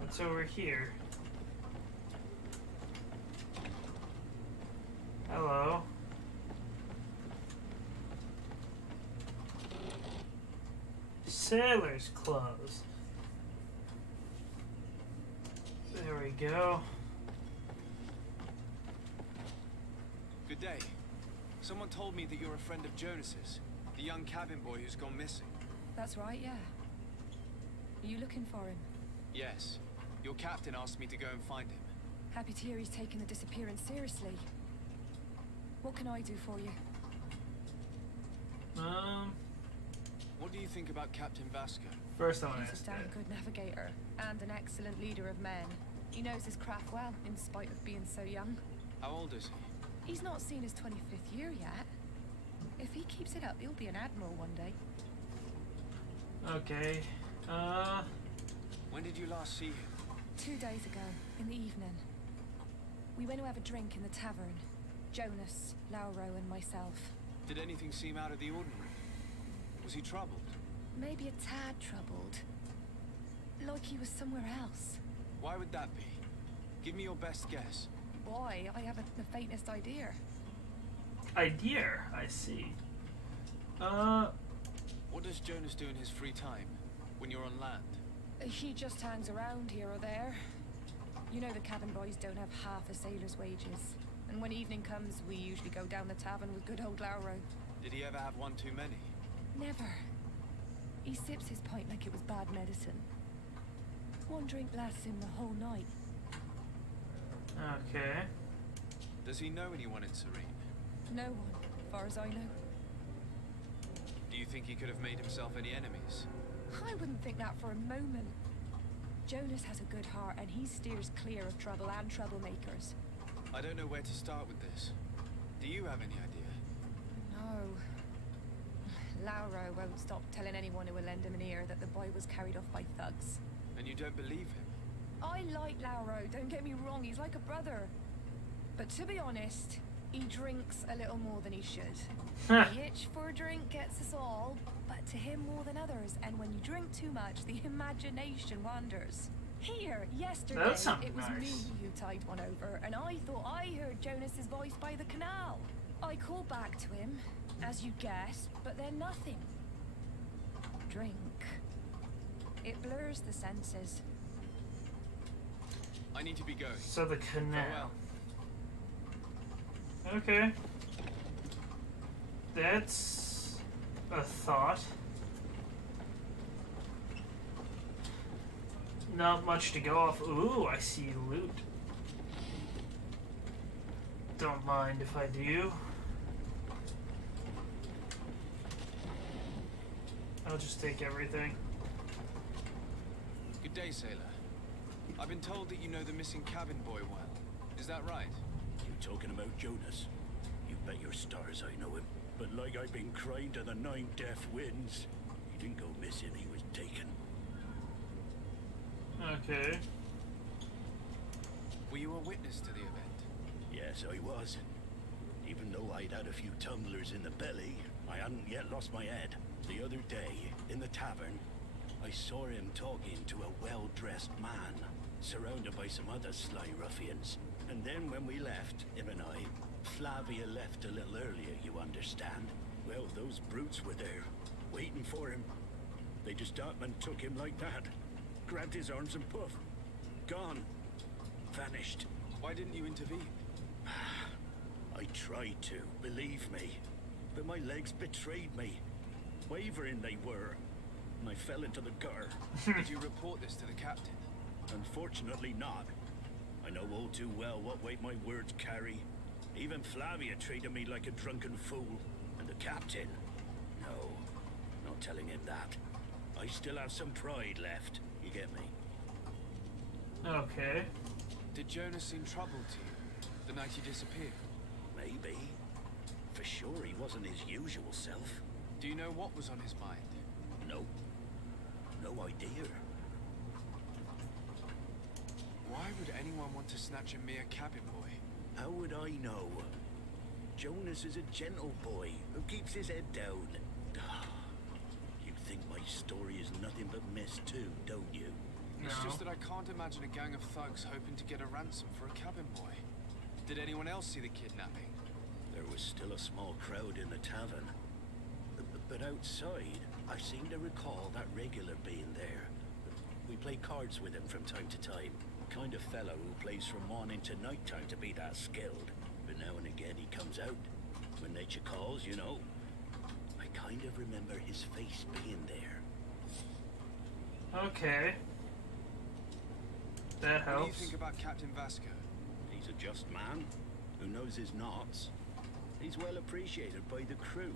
What's over here? Hello. Sailor's clothes. There we go. Good day. Someone told me that you're a friend of Jonas's, the young cabin boy who's gone missing. That's right, yeah. Are you looking for him? Yes. Your captain asked me to go and find him. Happy to hear he's taken the disappearance seriously. What can I do for you? What do you think about Captain Vasco? First I want to He's ask a damn that. good navigator and an excellent leader of men. He knows his craft well, in spite of being so young. How old is he? He's not seen his 25th year yet. If he keeps it up, he'll be an admiral one day. Okay. When did you last see him? 2 days ago, in the evening. We went to have a drink in the tavern. Jonas, Lauro, and myself. Did anything seem out of the ordinary? Was he troubled? Maybe a tad troubled. Like he was somewhere else. Why would that be? Give me your best guess. Why? I haven't the faintest idea. Idea? I see. What does Jonas do in his free time? When you're on land? He just hangs around here or there. You know the cabin boys don't have half a sailor's wages. And when evening comes, we usually go down the tavern with good old Lauro. Did he ever have one too many? Never. He sips his pint like it was bad medicine. One drink lasts him the whole night. Okay. Does he know anyone in Serene? No one, as far as I know. Do you think he could have made himself any enemies? I wouldn't think that for a moment. Jonas has a good heart and he steers clear of trouble and troublemakers. I don't know where to start with this. Do you have any idea? No. Lauro won't stop telling anyone who will lend him an ear that the boy was carried off by thugs. And you don't believe him? I like Lauro, don't get me wrong, he's like a brother. But to be honest, he drinks a little more than he should. The itch for a drink gets us all, but to him more than others. And when you drink too much, the imagination wanders. Here, yesterday, it was me who tied one over, and I thought I heard Jonas's voice by the canal. I called back to him, as you guessed, but then nothing. Drink. It blurs the senses. I need to be going. So the canal. Farewell. Okay. That's a thought. Not much to go off. Ooh, I see loot. Don't mind if I do. I'll just take everything. Good day, sailor. I've been told that you know the missing cabin boy well. Is that right? You talking about Jonas? You bet your stars I know him. But like I've been crying to the 9 deaf winds, he didn't go missing, he was taken. Okay. Were you a witness to the event? Yes, I was. Even though I'd had a few tumblers in the belly, I hadn't yet lost my head. The other day, in the tavern, I saw him talking to a well-dressed man, surrounded by some other sly ruffians. And then when we left, him and I, Flavia left a little earlier, you understand? Well, those brutes were there, waiting for him. They just up and took him like that. Grabbed his arms and poof. Gone. Vanished. Why didn't you intervene? I tried to, believe me. But my legs betrayed me. Wavering they were. And I fell into the gutter. Did you report this to the captain? Unfortunately not. I know all too well what weight my words carry. Even Flavia treated me like a drunken fool. And the captain? No, not telling him that. I still have some pride left. You get me? Okay. Did Jonas seem troubled to you the night he disappeared? Maybe. For sure he wasn't his usual self. Do you know what was on his mind? No. No idea. Why would anyone want to snatch a mere cabin boy? How would I know? Jonas is a gentle boy who keeps his head down. You think my story is nothing but mist too, don't you? It's just that I can't imagine a gang of thugs hoping to get a ransom for a cabin boy. Did anyone else see the kidnapping? There was still a small crowd in the tavern. But outside, I seem to recall that regular being there. We play cards with him from time to time. Kind of fellow who plays from morning to night time to be that skilled. But now and again he comes out. When nature calls, you know. I kind of remember his face being there. Okay. That helps. What do you think about Captain Vasco? He's a just man who knows his knots. He's well appreciated by the crew.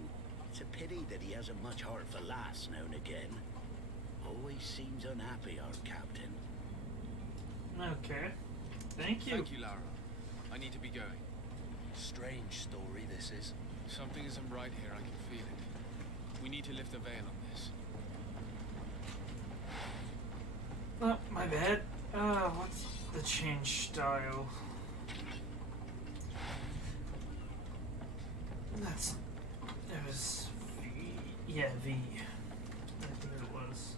It's a pity that he hasn't much heart for laughs now and again. Always seems unhappy, our captain. Okay. Thank you. Thank you, Lara. I need to be going. Strange story this is. Something isn't right here, I can feel it. We need to lift the veil on this. Oh, my bad. What's the change style? It was V. Yeah, V. I think it was.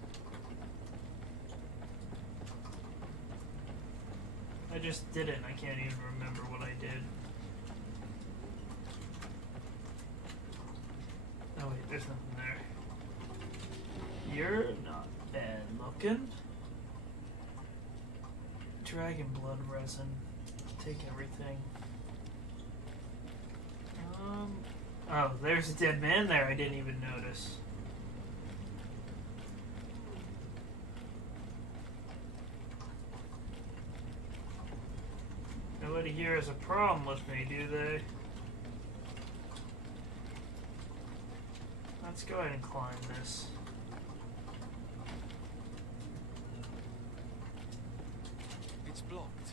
I just did it and I can't even remember what I did. Oh wait, there's nothing there. You're not bad looking. Dragon blood resin. Take everything. Oh, there's a dead man there. I didn't even notice. Nobody here has a problem with me, do they? Let's go ahead and climb this. It's blocked.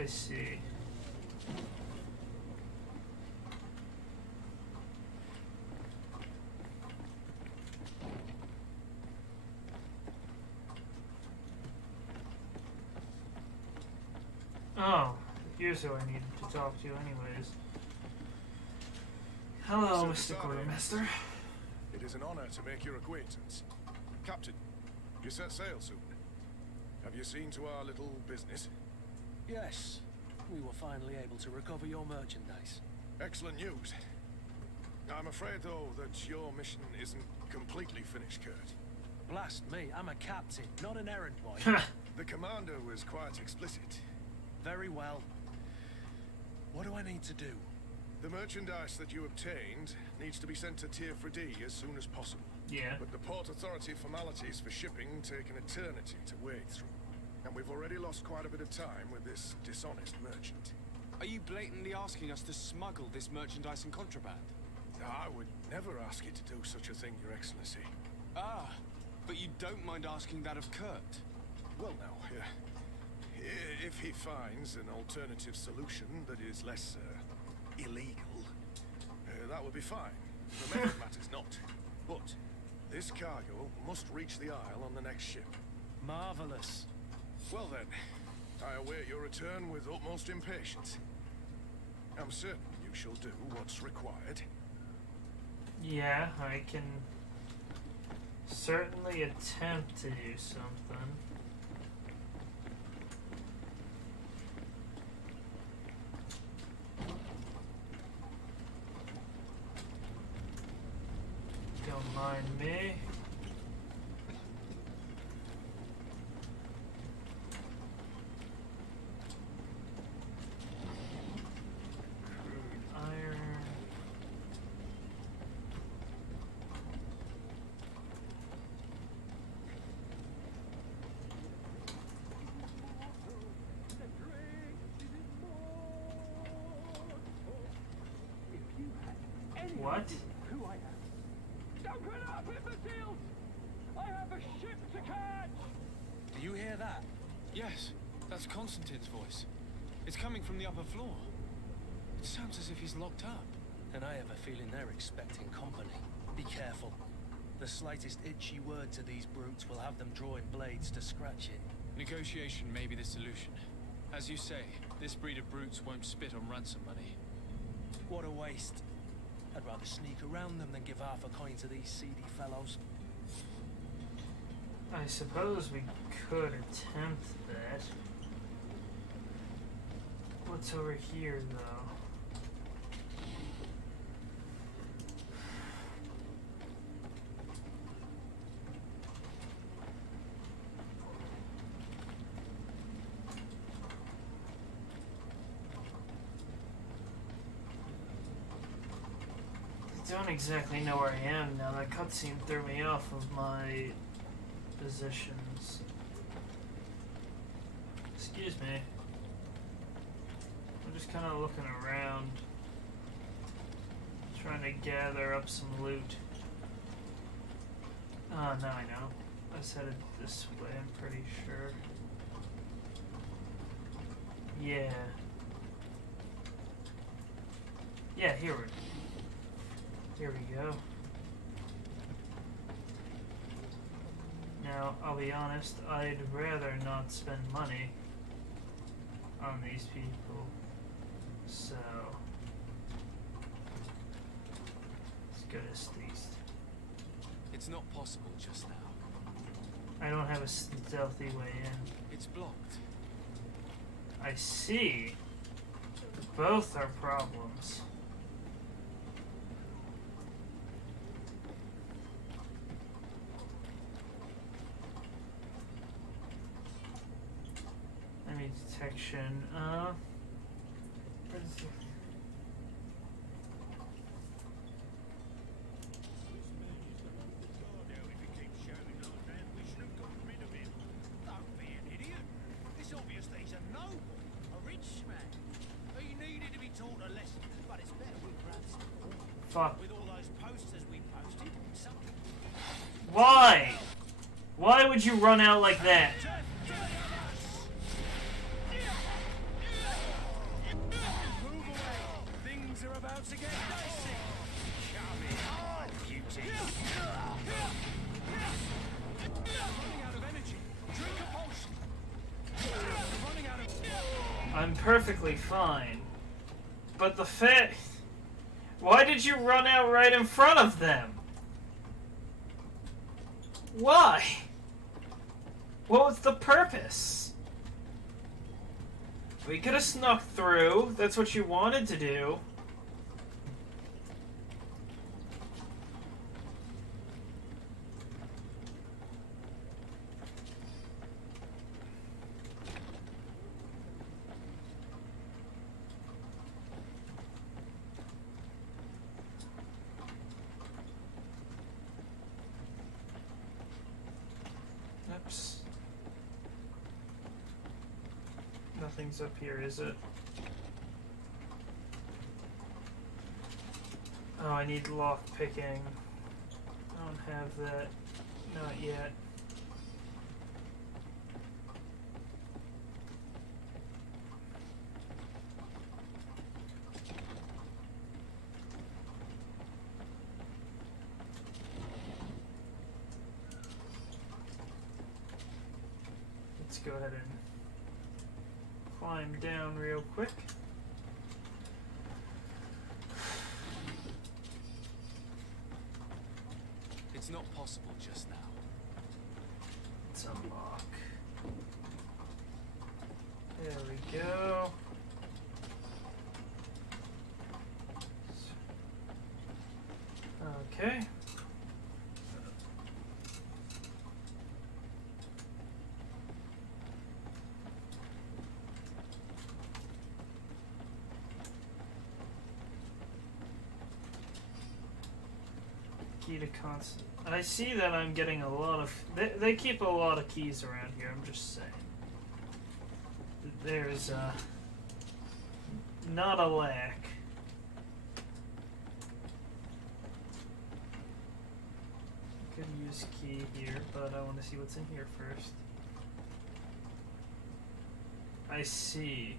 I see. Oh, here's who I needed to talk to anyways. Hello, Mr. Quartermaster. It is an honor to make your acquaintance. Captain, you set sail soon. Have you seen to our little business? Yes, we were finally able to recover your merchandise. Excellent news. I'm afraid, though, that your mission isn't completely finished, Kurt. Blast me, I'm a captain, not an errand boy. The commander was quite explicit. Very well. What do I need to do? The merchandise that you obtained needs to be sent to Tier 3D as soon as possible. Yeah. But the Port Authority formalities for shipping take an eternity to wade through. And we've already lost quite a bit of time with this dishonest merchant. Are you blatantly asking us to smuggle this merchandise and contraband? I would never ask you to do such a thing, Your Excellency. Ah, but you don't mind asking that of Kurt? Well, no. If he finds an alternative solution that is less illegal, that would be fine. The method matters not. But this cargo must reach the Isle on the next ship. Marvelous. Well then, I await your return with utmost impatience. I'm certain you shall do what's required. Yeah, I can certainly attempt to do something. Don't mind me. What? Who I am. Open up, imbeciles! I have a ship to catch! Do you hear that? Yes, that's Constantine's voice. It's coming from the upper floor. It sounds as if he's locked up. And I have a feeling they're expecting company. Be careful. The slightest itchy word to these brutes will have them drawing blades to scratch it. Negotiation may be the solution. As you say, this breed of brutes won't spit on ransom money. What a waste. I'd rather sneak around them than give half a coin to these seedy fellows. I suppose we could attempt that. What's over here, though? I don't exactly know where I am now. That cutscene threw me off of my positions. Excuse me. I'm just kind of looking around, trying to gather up some loot. Oh, now I know. I was headed this way, I'm pretty sure. Yeah. Yeah, here we go. Now, I'll be honest, I'd rather not spend money on these people, so let's go to Steast. It's not possible just now. I don't have a stealthy way in. It's blocked. I see. Both are problems. Enemy detection. Where is it? It's obvious that he's a noble, a rich man. He needed to be taught a lesson, but it's better we grab some more. Fuck. With all those posters we posted, something. Why? Why would you run out like that? Move away. Things are about to get dicey. Come in, beauty. Running out of energy. Drink a potion. Running out of... I'm perfectly fine. But the fact... Why did you run out right in front of them? Why? What was the purpose? We could have snuck through. That's what you wanted to do. Oops. Nothing's up here, is it? Oh, I need lock picking. I don't have that. Not yet. Let's go ahead and climb down real quick. It's not possible just now. Let's unlock. There we go. Okay. Key to constant. I see that I'm getting a lot of... They keep a lot of keys around here, I'm just saying. There's not a lack. Could use key here, but I want to see what's in here first. I see.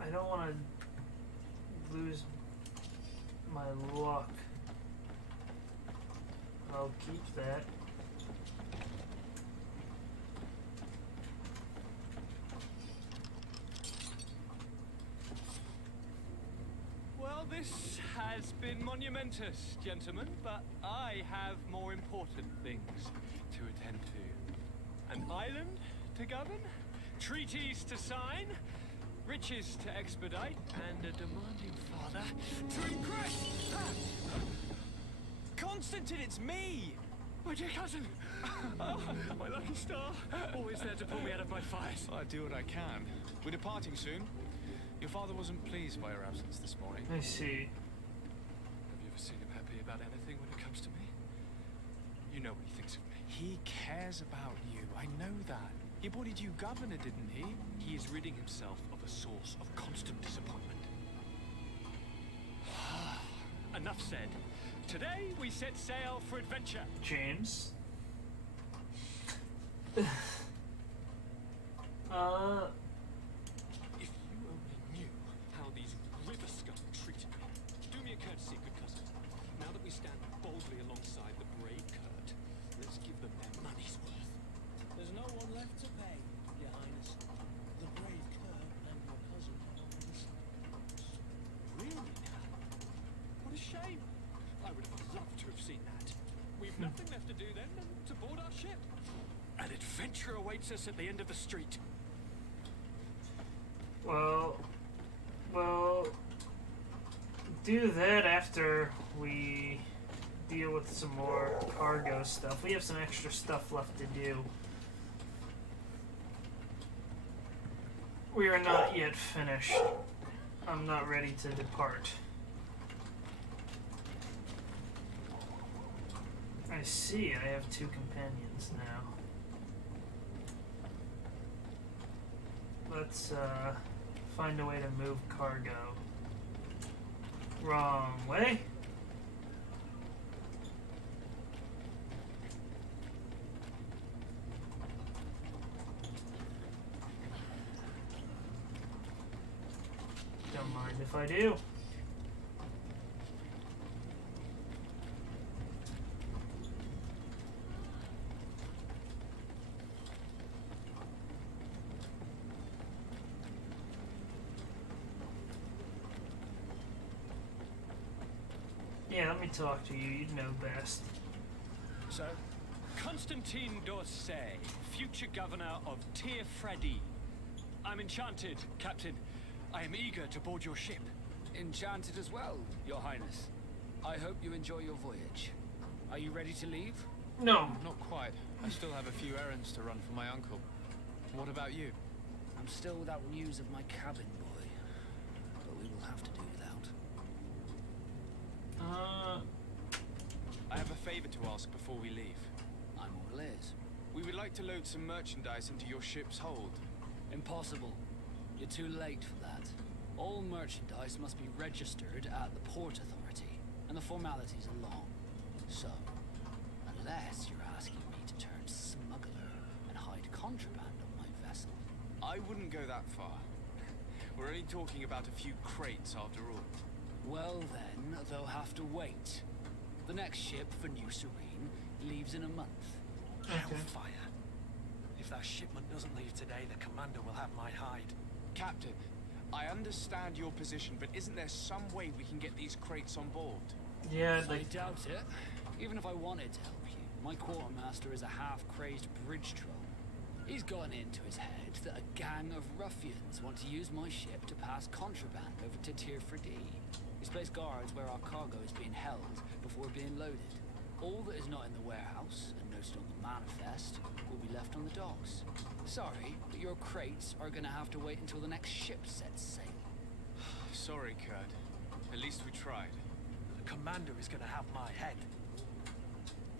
I don't want to lose my luck. I'll keep that. Well, this has been monumentous, gentlemen, but I have more important things to attend to. An island to govern, treaties to sign, riches to expedite, and a demanding father to impress. Constantine, it's me! My dear cousin! Oh, my lucky star! Always there to pull me out of my fires. I do what I can. We're departing soon. Your father wasn't pleased by your absence this morning. I see. Have you ever seen him happy about anything when it comes to me? You know what he thinks of me. He cares about you. I know that. He appointed you governor, didn't he? He is ridding himself of a source of constant disappointment. Enough said. Today we set sail for adventure. James. If you only knew how these river scum treated me. Do me a courtesy, good cousin. Now that we stand boldly alongside the brave Kurt, let's give them their money's worth. There's no one left to pay, Your Highness. The brave Kurt and your cousin are on the sidelines. Really now? What a shame. I would have loved to have seen that. We've nothing left to do then than to board our ship. An adventure awaits us at the end of the street. Well, do that after we deal with some more cargo stuff. We have some extra stuff left to do. We are not yet finished. I'm not ready to depart. I see, I have 2 companions now. Let's find a way to move cargo. Wrong way. Don't mind if I do. Yeah, let me talk to you. You'd know best. So, Constantine d'Orsay, future governor of Tir-Freddy. I'm enchanted, Captain. I am eager to board your ship. Enchanted as well, Your Highness. I hope you enjoy your voyage. Are you ready to leave? No. Not quite. I still have a few errands to run for my uncle. What about you? I'm still without news of my cabin boy, but we will have to do without. I have a favor to ask before we leave. I'm all ears. We would like to load some merchandise into your ship's hold. Impossible. You're too late for that. All merchandise must be registered at the Port Authority, and the formalities are long. So, unless you're asking me to turn smuggler and hide contraband on my vessel. I wouldn't go that far. We're only talking about a few crates after all. Well then, they'll have to wait. The next ship for New Serene leaves in a month. Hellfire. If that shipment doesn't leave today, the commander will have my hide. Captain, I understand your position, but isn't there some way we can get these crates on board? Yeah, I doubt it. Even if I wanted to help you, my quartermaster is a half-crazed bridge troll. He's gotten into his head that a gang of ruffians want to use my ship to pass contraband over to Tier 4D. He's placed guards where our cargo is being held before being loaded. All that is not in the warehouse and noted on the manifest will be left on the docks. Sorry, but your crates are gonna have to wait until the next ship sets sail. Sorry, Kurt. At least we tried. The commander is gonna have my head.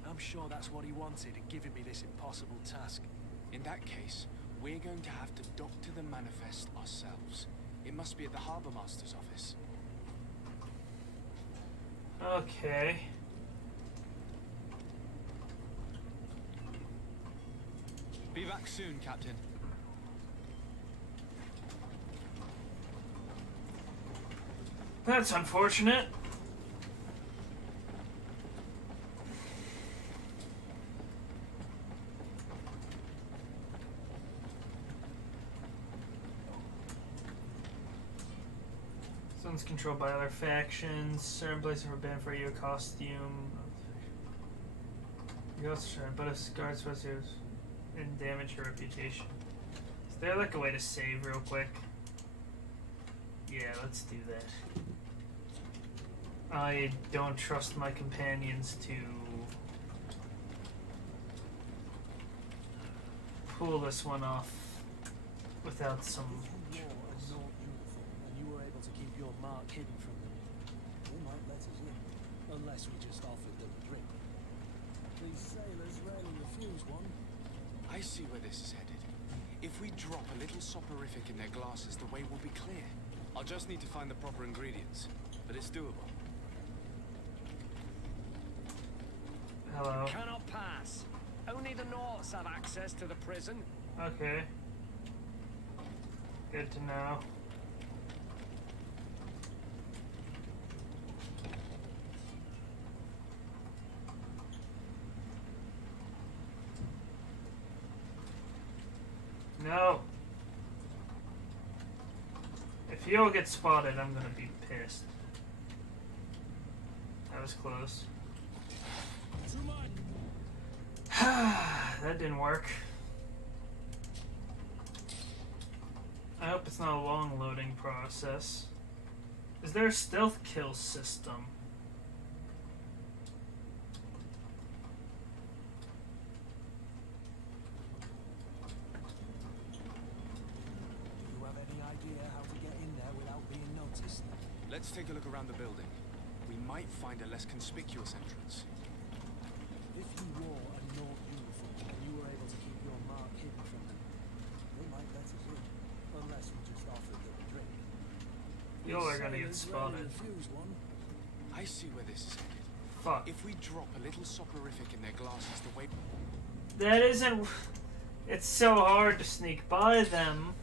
I'm sure that's what he wanted in giving me this impossible task. In that case, we're going to have to doctor the manifest ourselves. It must be at the Harbour Master's office. Okay. Be back soon, Captain. That's unfortunate. Someone's controlled by other factions. Certain places are banned for your costume. You also try, but if guards supposed to and damage your reputation. Is there like a way to save real quick? Yeah, let's do that. I don't trust my companions to pull this one off without some. If you wore a Nord uniform and you were able to keep your mark hidden from them, they might let us in, unless we just offered them a drink. These sailors rarely refuse one. I see where this is headed. If we drop a little soporific in their glasses, the way will be clear. I'll just need to find the proper ingredients, but it's doable. Hello. Cannot pass. Only the Norts have access to the prison. Okay. Good to know. No. If you'll get spotted, I'm gonna be pissed. That was close. That didn't work. I hope it's not a long loading process. Is there a stealth kill system? Do you have any idea how to get in there without being noticed? Let's take a look around the building. We might find a less conspicuous entrance. If you wore a Nord uniform and you were able to keep your mark hidden from them, they might let us in, unless we just offered them a drink. Y'all are gonna get spotted. Refuse one. I see where this is headed. Fuck. If we drop a little soporific in their glasses, the way... That isn't... It's so hard to sneak by them.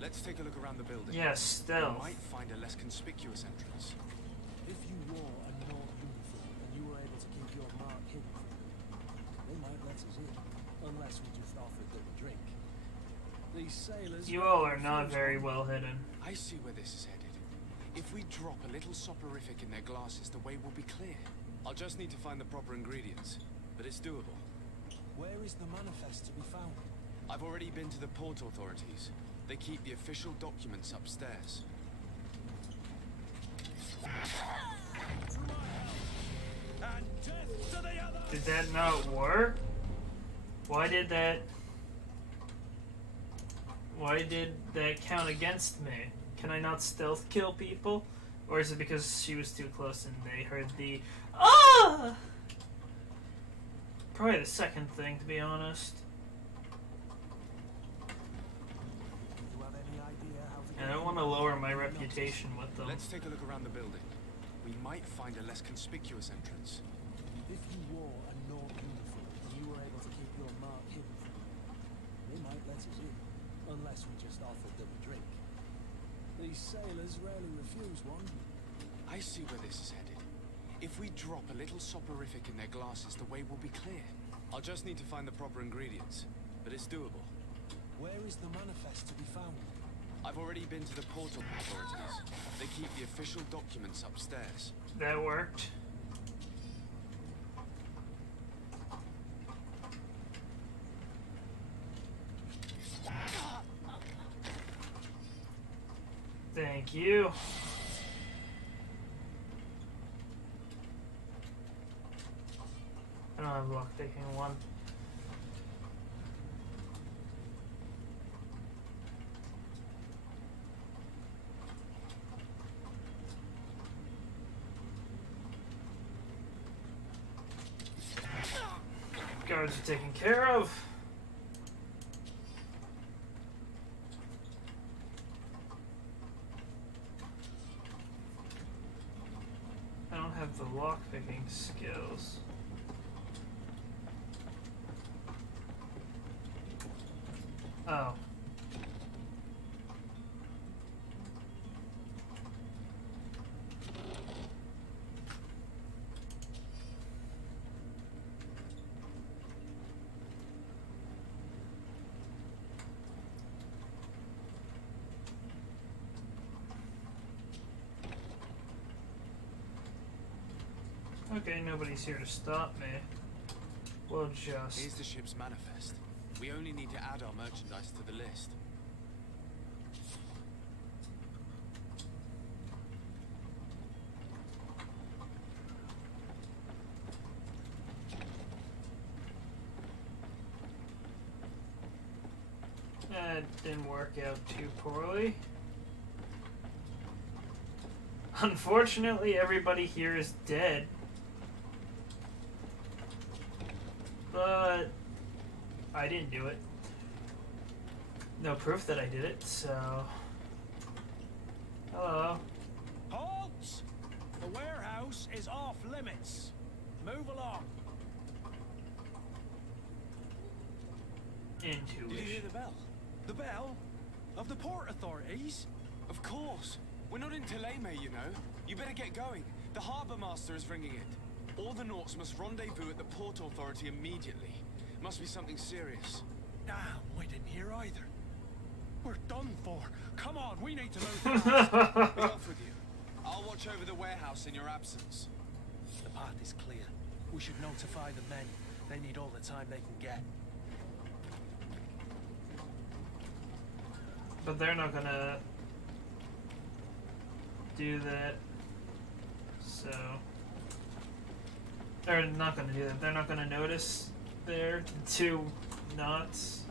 Let's take a look around the building. Yes, stealth. We might find a less conspicuous entrance. If you wore a Nord uniform and you were able to keep your mark hidden from them, they might let us in, unless we just offered them a drink. These sailors... You all are not very well hidden. I see where this is headed. If we drop a little soporific in their glasses, the way will be clear. I'll just need to find the proper ingredients, but it's doable. Where is the manifest to be found? I've already been to the port authorities. They keep the official documents upstairs. Did that not work? Why did that count against me? Can I not stealth kill people? Or is it because she was too close and they heard the ah? Probably the second thing, to be honest. And I don't want to lower my reputation with them. Let's take a look around the building. We might find a less conspicuous entrance. If you wore a North uniform and you were able to keep your mark hidden from them, they might let us in, unless we just offered them a drink. These sailors rarely refuse one. I see where this is headed. If we drop a little soporific in their glasses, the way will be clear. I'll just need to find the proper ingredients, but it's doable. Where is the manifest to be found? I've already been to the port authorities. They keep the official documents upstairs. That worked. Thank you. I don't have lockpicking one. Guards are taken care of. I don't have the lockpicking skills. Oh. Okay, nobody's here to stop me. We'll just... Here's the ship's manifest. We only need to add our merchandise to the list. That didn't work out too poorly. Unfortunately, everybody here is dead. But I didn't do it. No proof that I did it, so... Hello. Halt! The warehouse is off limits. Move along. Did you hear Intuition. the bell? The bell? Of the port authorities? Of course. We're not in Teleme, you know. You better get going. The harbour master is ringing it. All the Nauts must rendezvous at the port authority immediately. Must be something serious. Nah, we didn't hear either. We're done for. Come on, we need to move fast. Be off with you. I'll watch over the warehouse in your absence. The path is clear. We should notify the men. They need all the time they can get. But they're not gonna do that. So... They're not gonna do that. They're not gonna notice their two knots.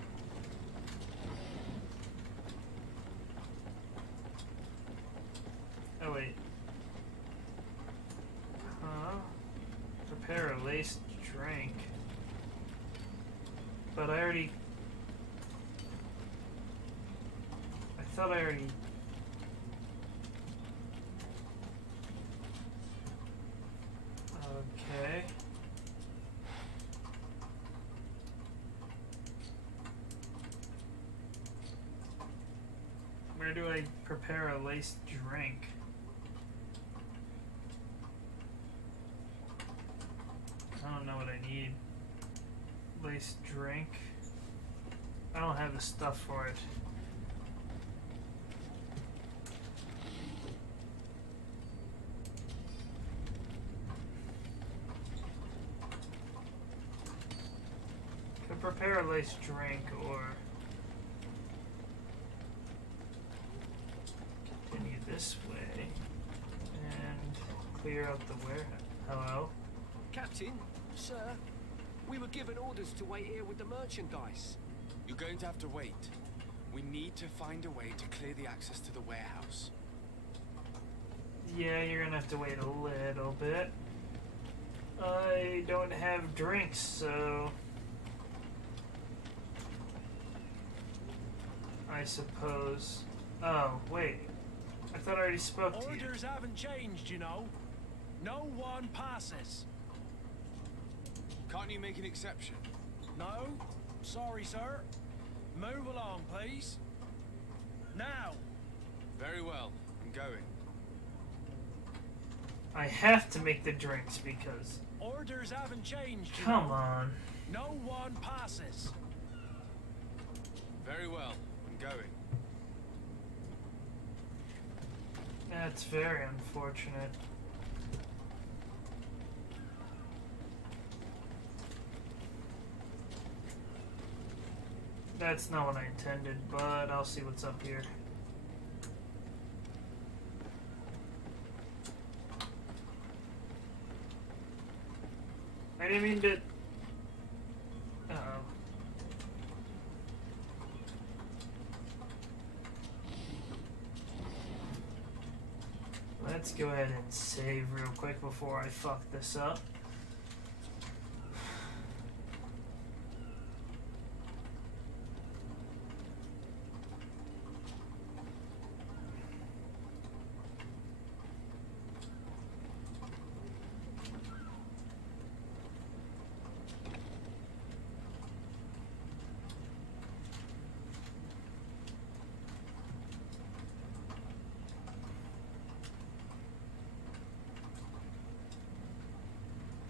Oh wait. Huh? Prepare a laced drink. But I already... I thought I already... Okay. Where do I prepare a laced drink? I don't know what I need. Laced drink? I don't have the stuff for it. Could prepare a laced drink or... this way and clear out the warehouse. Hello? Captain, sir, we were given orders to wait here with the merchandise. You're going to have to wait. We need to find a way to clear the access to the warehouse. Yeah, you're gonna have to wait a little bit. I don't have drinks, so I suppose. Oh, wait. I thought I already spoke to you. Orders haven't changed, you know. No one passes. Can't you make an exception? No? Sorry, sir. Move along, please. Now. Very well. I'm going. I have to make the drinks because... Orders haven't changed, you Come know. on. No one passes. Very well. I'm going. That's very unfortunate. That's not what I intended, but I'll see what's up here. I didn't mean to... Uh-oh. Let's go ahead and save real quick before I fuck this up.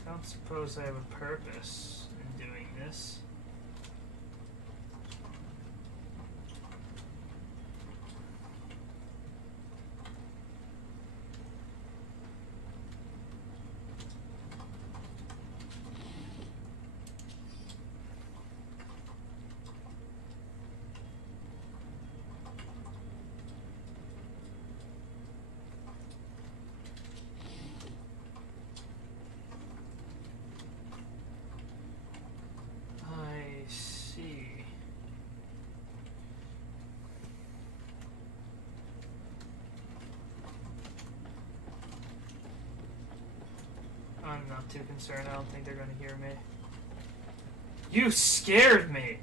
I don't suppose I have a purpose in doing this. I'm not too concerned. I don't think they're gonna hear me. You scared me!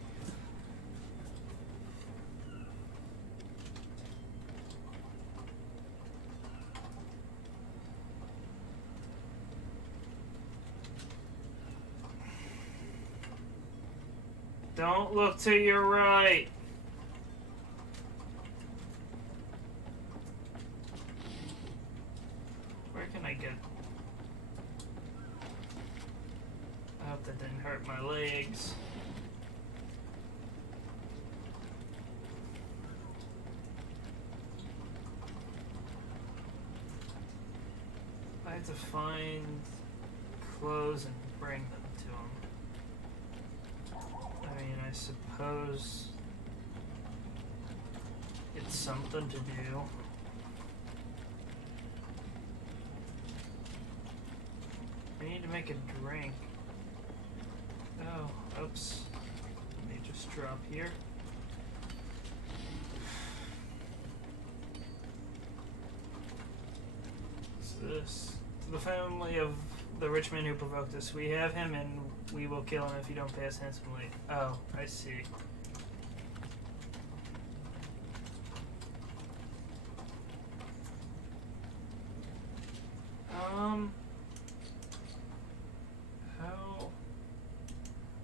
Don't look to your right. Where can I get... I hope that didn't hurt my legs. I have to find clothes and bring them to him. I mean, I suppose it's something to do. I need to make a drink. Oh, oops. Let me just drop here. What's this? To the family of the rich man who provoked us, we have him and we will kill him if you don't pay us handsomely. Oh, I see. How?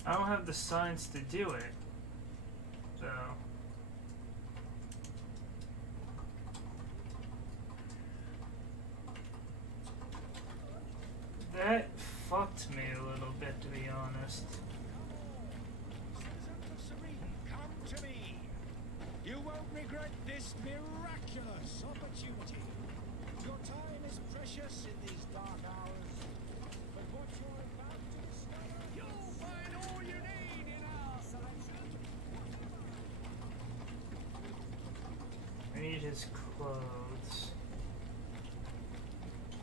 I don't have the signs to do it, so. That fucked me a little bit, to be honest. Come to me. You won't regret this miraculous opportunity. Your time is precious in these dark hours. But what you're about to discover, you'll find all you need in our selection. I need his clothes.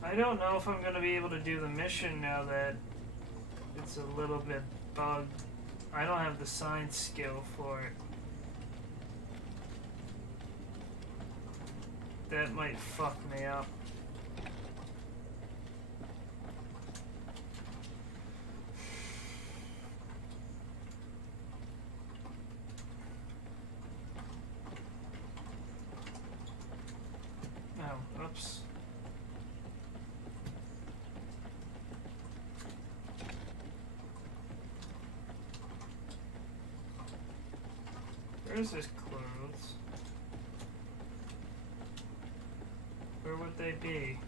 I don't know if I'm going to be able to do the mission now that it's a little bit bugged. I don't have the science skill for it. That might fuck me up. Oh, oops. Where's his clothes? Where would they be?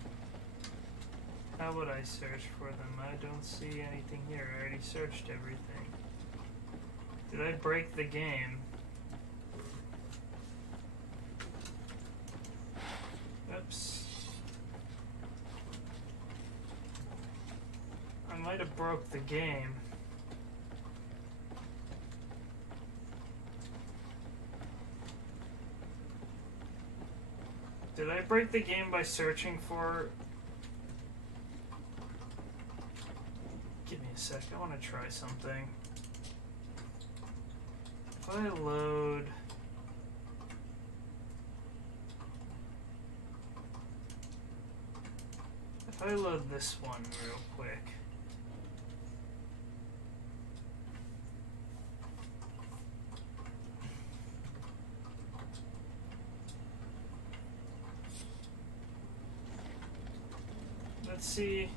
How would I search for them? I don't see anything here. I already searched everything. Did I break the game? Oops. I might have broke the game. Did I break the game by searching for... Give me a sec, I want to try something. If I load... If I load this one real quick... Let's see.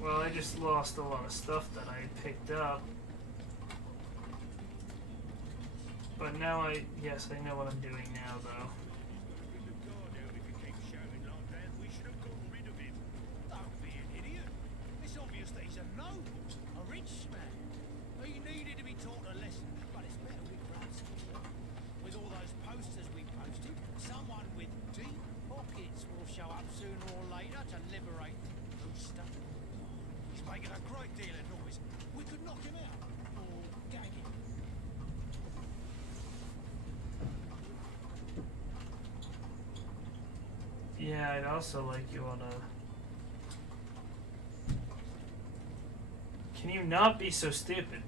Well, I just lost a lot of stuff that I picked up. But now yes, I know what I'm doing now, though. Don't be an idiot. It's obvious that he's a noble, a rich man. He needed to be taught a lesson, but it's better with Brad's help. With all those posters we posted, someone with deep pockets will show up sooner or later to liberate who's stuck. He's making a great deal of noise. We could knock him out, or gag him. Yeah, I'd also like you on a... Can you not be so stupid?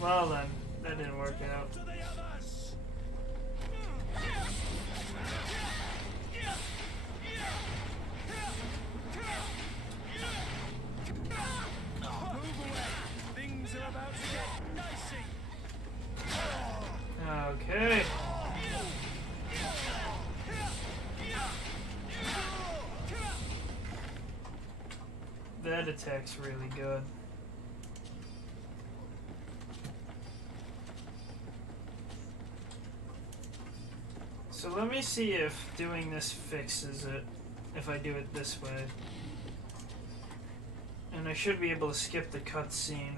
Well then, that didn't work out. Things are about to get dicey. Okay. That attack's really good. So let me see if doing this fixes it, if I do it this way. And I should be able to skip the cutscene.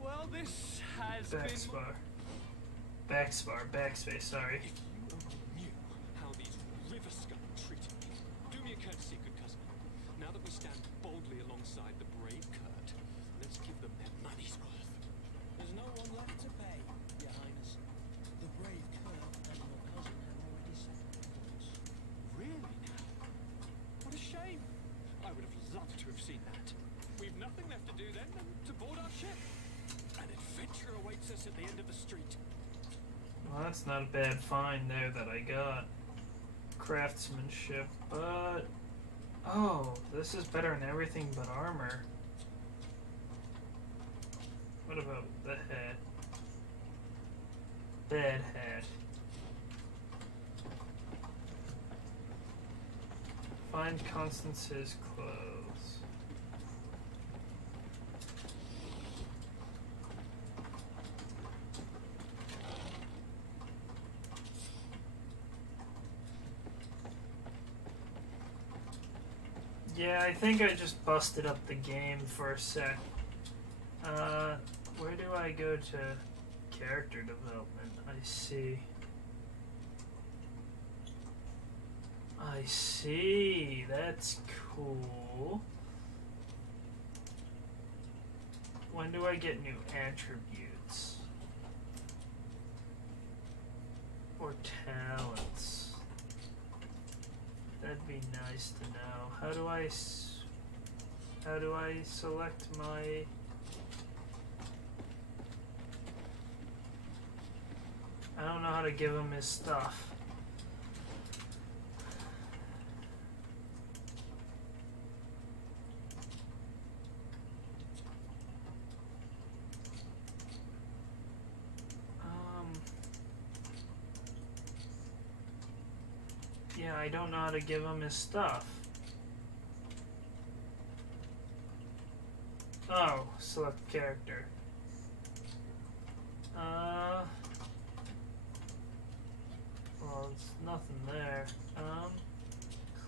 Well, this has Backspar. Backspace, sorry. If you only knew how these river scum treated me. Do me a courtesy, good cousin. Now that we stand boldly alongside the brave Kurt, let's give them their money's worth. There's no one left to pay, Your Highness. The brave Kurt and your cousin have already sacrificed. Really now? What a shame. I would have loved to have seen that. We've nothing left to do then than to board our ship. An adventure awaits us at the end of the street. Well, that's not a bad find there that I got. Craftsmanship, but... Oh, this is better than everything but armor. What about the hat? Bad hat. Find Constance's clothes. Yeah, I think I just busted up the game for a sec. Where do I go to character development. I see. I see. That's cool. When do I get new attributes? Or talents? That'd be nice to know. How do I select my... I don't know how to give him his stuff. Yeah, I don't know how to give him his stuff. Oh, select character. Well, there's nothing there.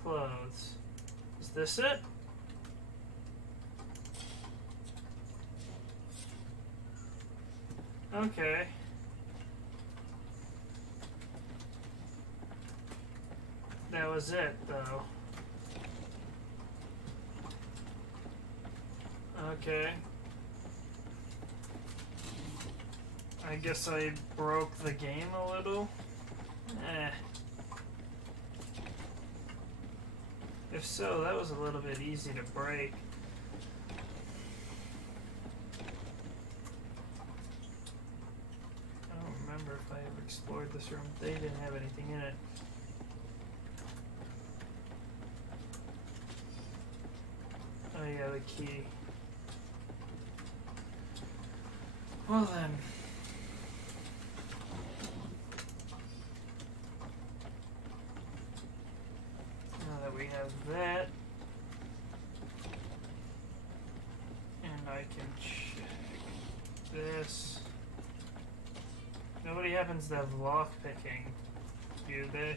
Clothes. Is this it? Okay. That was it, though. Okay. I guess I broke the game a little. If so, that was a little bit easy to break. I don't remember if I ever explored this room. They didn't have anything in it. Oh yeah, the key. Well then. Now that we have that, and I can check this. Nobody happens to have lock picking, do they?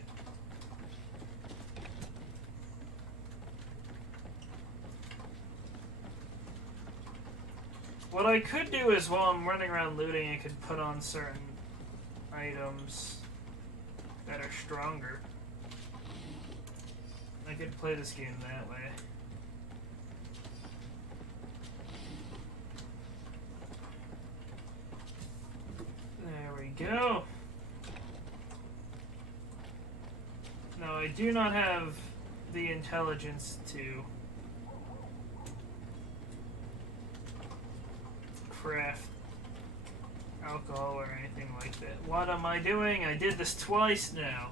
What I could do is, while I'm running around looting, I could put on certain items that are stronger. I could play this game that way. There we go. Now, I do not have the intelligence to craft alcohol or anything like that. What am I doing? I did this twice now.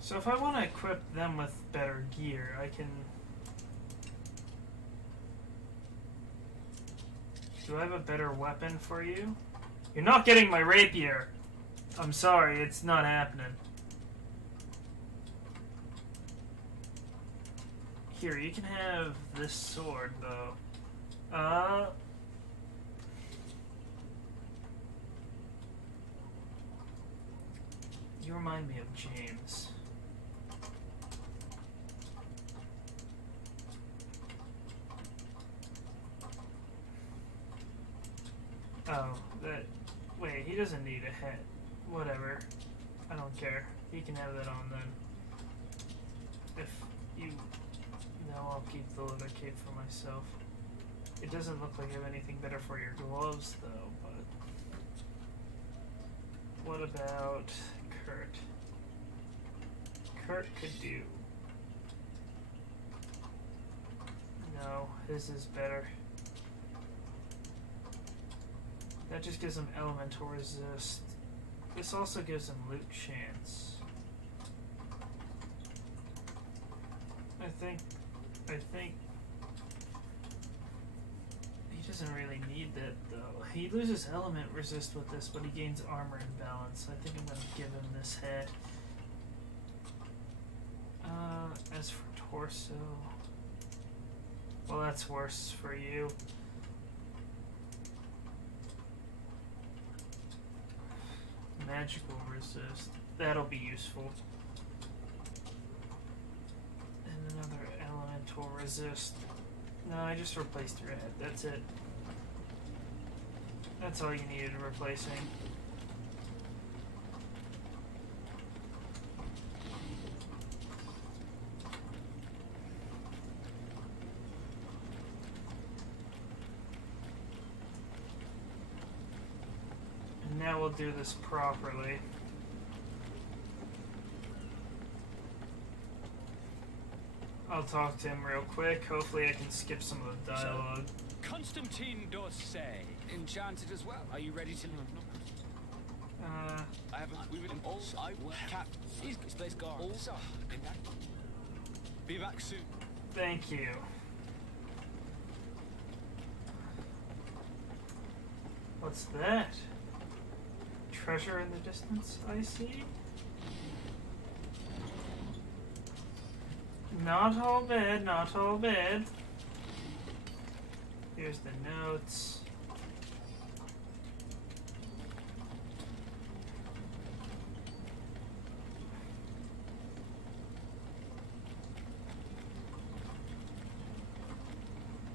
So if I want to equip them with better gear, I can... Do I have a better weapon for you? You're not getting my rapier! I'm sorry, it's not happening. Here, you can have this sword, though. You remind me of James. Oh, that... Wait, he doesn't need a hat. Whatever. I don't care. He can have that on then. If you... No, I'll keep the leather cape for myself. It doesn't look like I have anything better for your gloves, though, but... What about Kurt? Kurt could do... No, his is better. That just gives him elemental resist. This also gives him loot chance. I think he doesn't really need that, though. He loses element resist with this, but he gains armor and balance. I think I'm gonna give him this hat. As for torso, well, that's worse for you. Magical resist. That'll be useful. And another elemental resist. No, I just replaced your head. That's it. That's all you needed replacing. And now we'll do this properly. I'll talk to him real quick. Hopefully I can skip some of the dialogue. Constantine d'Orsay. Enchanted as well. Are you ready to... I have a... We will also... Cap... He's placed guard. Also... Be back soon. Thank you. What's that? Treasure in the distance, I see? Not all bad, not all bad. Here's the notes.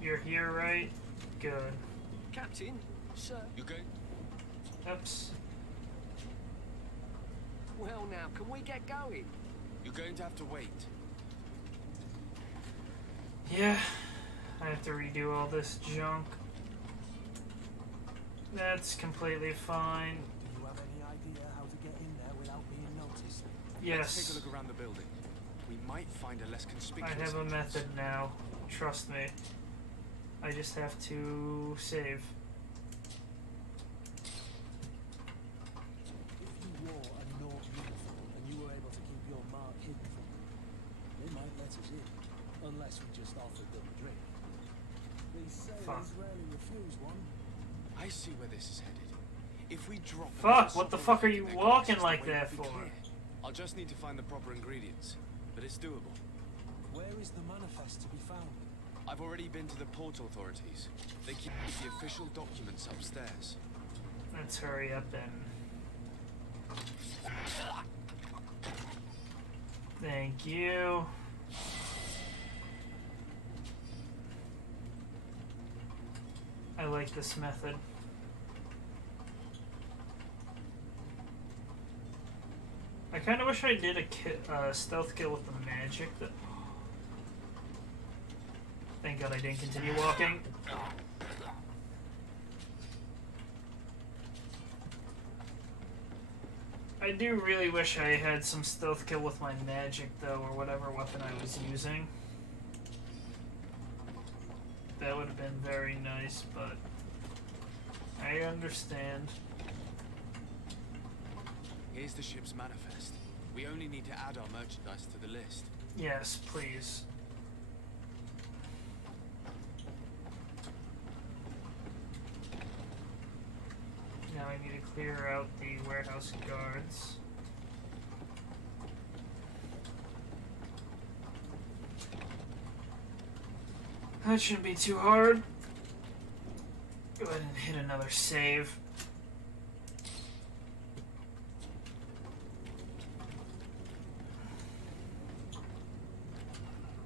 You're here, right? Good. Captain, sir. You good? Oops. Well now, can we get going? You're going to have to wait. Yeah, I have to redo all this junk. That's completely fine. Do you have any idea how to get in there without being noticed? Yes. Let's take a look around the building. We might find a less conspicuous I have a entrance. method now. Trust me. I just have to save. If you wore a Nord uniform and you were able to keep your mark hidden from them, they might let us in. Unless we just offered them a drink. These sailors rarely refuse one. I see where this is headed. If we drop... Fuck, what the fuck are you walking like that for? I'll just need to find the proper ingredients, but it's doable. Where is the manifest to be found? I've already been to the port authorities. They keep the official documents upstairs. Let's hurry up then. Thank you. I like this method. I kind of wish I did a stealth kill with the magic. That. Thank God I didn't continue walking. I do really wish I had some stealth kill with my magic, though, or whatever weapon I was using. That would have been very nice, but I understand. Here's the ship's manifest. We only need to add our merchandise to the list. Yes, please. Now I need to clear out the warehouse guards. That shouldn't be too hard. Go ahead and hit another save.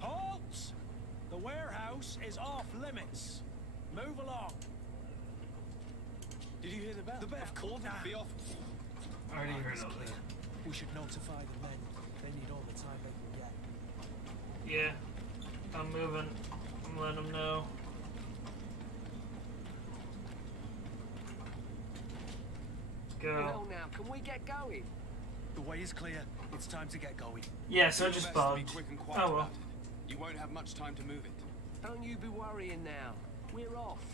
Halt! The warehouse is off limits. Move along. Did you hear the bell? The bell. Of course, be off. I already heard all Clear. that. We should notify the men. They need all the time they can get. Yeah, I'm moving. I'm letting them know. Go. Well now, can we get going? The way is clear. It's time to get going. Yeah, so Do just your best to be bugged. quick and quiet Oh well. about it. You won't have much time to move it. Don't you be worrying now. We're off.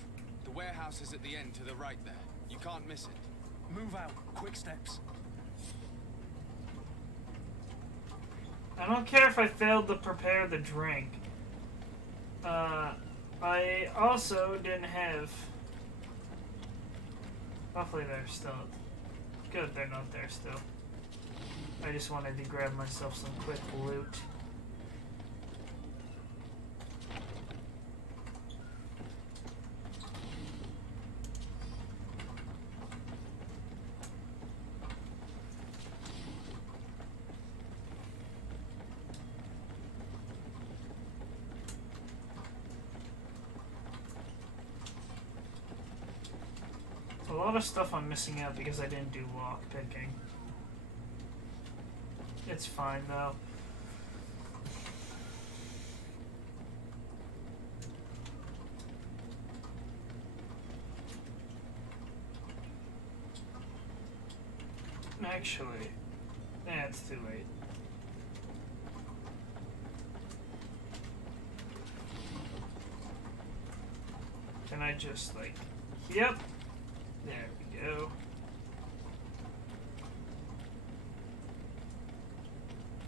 The warehouse is at the end to the right there. You can't miss it. Move out. Quick steps. I don't care if I failed to prepare the drink. I also didn't have... Hopefully they're still... Good, they're not there still. I just wanted to grab myself some quick loot. lot of stuff I'm missing out because I didn't do lock picking. It's fine though. Actually, it's too late. Can I just like, yep, there we go.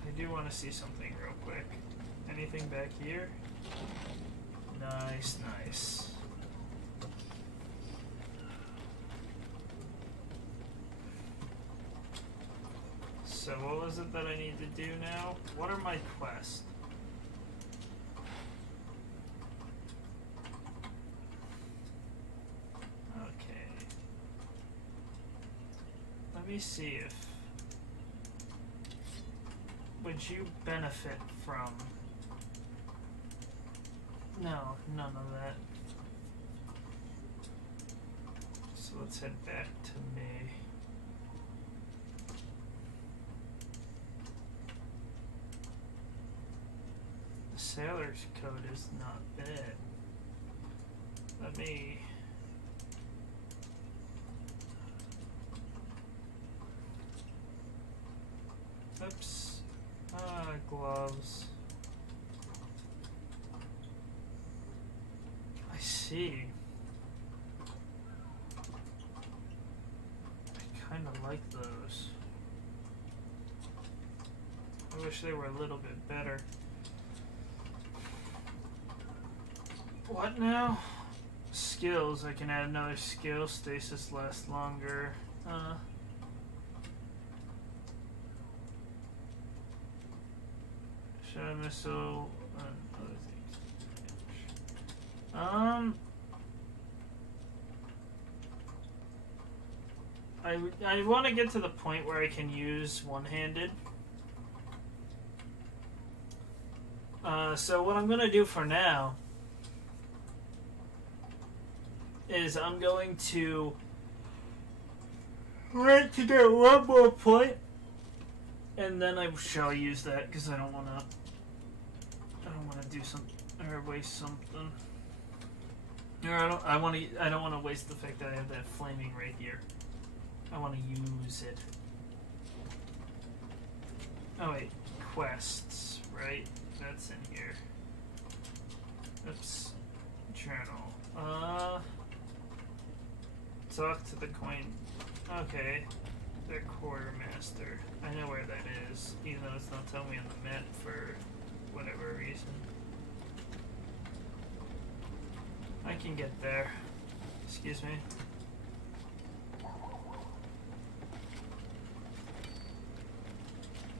I do want to see something real quick. Anything back here? Nice, nice. So what was it that I need to do now? What are my quests? Okay. Let me see if... Would you benefit from... No, none of that. So let's head back to me. Sailor's code is not bad. Let me... Oops. Gloves. I see. I kind of like those. I wish they were a little bit better. What now? Skills. I can add another skill. Stasis lasts longer. Shadow missile. Other things. I want to get to the point where I can use one-handed. So what I'm gonna do for now is I'm going to wait to get one more point, and then I shall use that because I don't want to do something or waste something. Or I don't want to waste the fact that I have that flaming right here. I want to use it. Oh wait, quests, right? That's in here. Oops. Journal. Talk to the coin. Okay. The quartermaster. I know where that is, even though it's not telling me on the map for whatever reason. I can get there. Excuse me.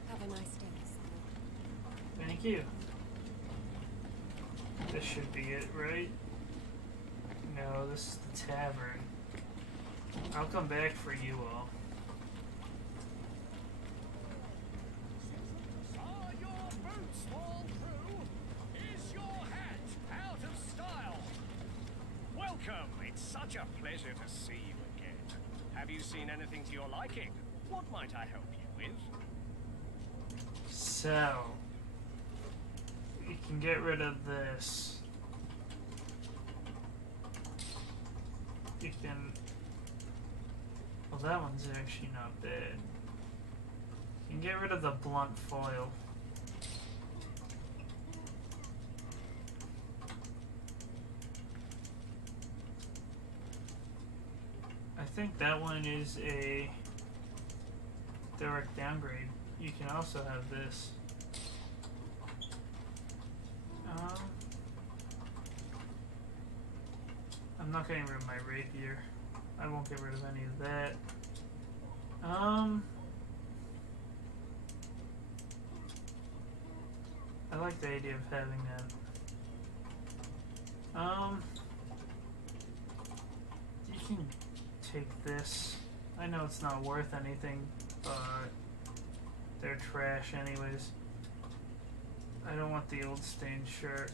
Have a nice day. Thank you. This should be it, right? No, this is the tavern. I'll come back for you all. Are your boots all through? Is your hat out of style? Welcome. It's such a pleasure to see you again. Have you seen anything to your liking? What might I help you with? So, you can get rid of this. You can... Well, that one's actually not bad. You can get rid of the blunt foil. I think that one is a direct downgrade. You can also have this. I'm not getting rid of my rapier. I won't get rid of any of that. I like the idea of having that. You can take this. I know it's not worth anything, but they're trash anyways. I don't want the old stained shirt.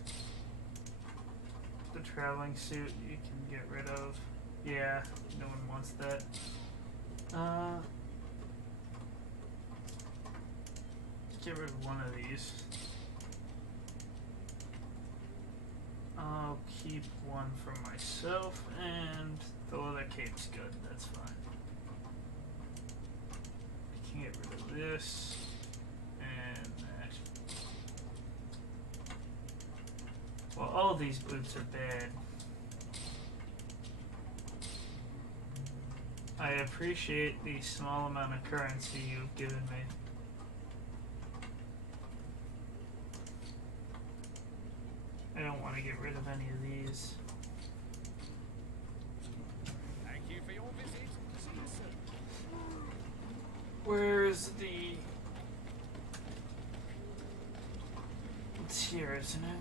The traveling suit you can get rid of. Yeah, no one wants that. Get rid of one of these. I'll keep one for myself, and the leather cape's good, that's fine. I can get rid of this, and that. Well, all these boots are bad. I appreciate the small amount of currency you've given me. I don't want to get rid of any of these. Thank you for your visit. See you soon. Where's the... It's here, isn't it?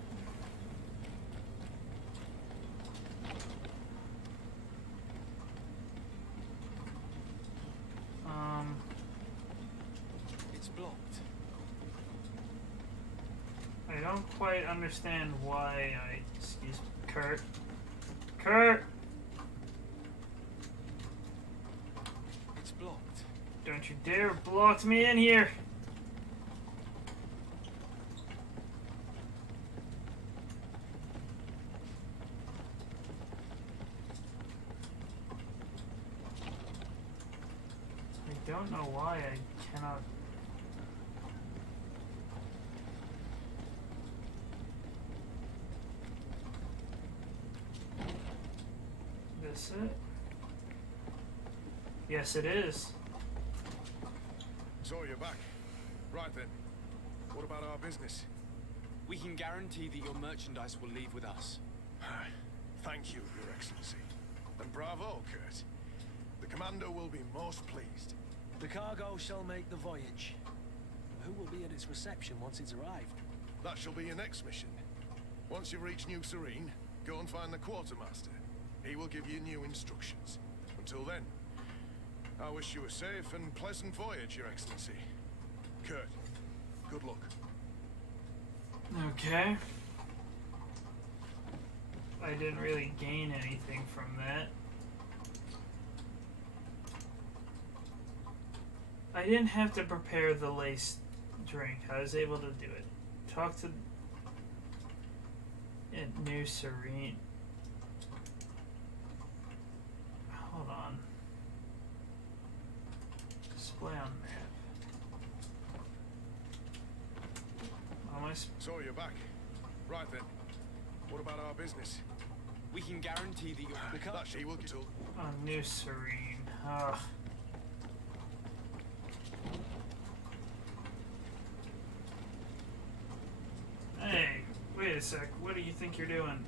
It's blocked. I don't quite understand why I... Excuse me. Kurt. Kurt! It's blocked. Don't you dare block me in here! I don't know why I cannot... This it? Yes, it is. So you're back. Right then. What about our business? We can guarantee that your merchandise will leave with us. Thank you, Your Excellency. And bravo, Kurt. The commander will be most pleased. The cargo shall make the voyage. Who will be at its reception once it's arrived? That shall be your next mission. Once you reach New Serene, go and find the quartermaster. He will give you new instructions. Until then, I wish you a safe and pleasant voyage, Your Excellency. Kurt, good luck. Okay. I didn't really gain anything from that. I didn't have to prepare the lace drink. I was able to do it. Talk to New Serene. Hold on. Display on map. So you're back. Right then. What about our business? We can guarantee that your... That she will get to... Oh, New Serene. Ugh. Hey, wait a sec. What do you think you're doing?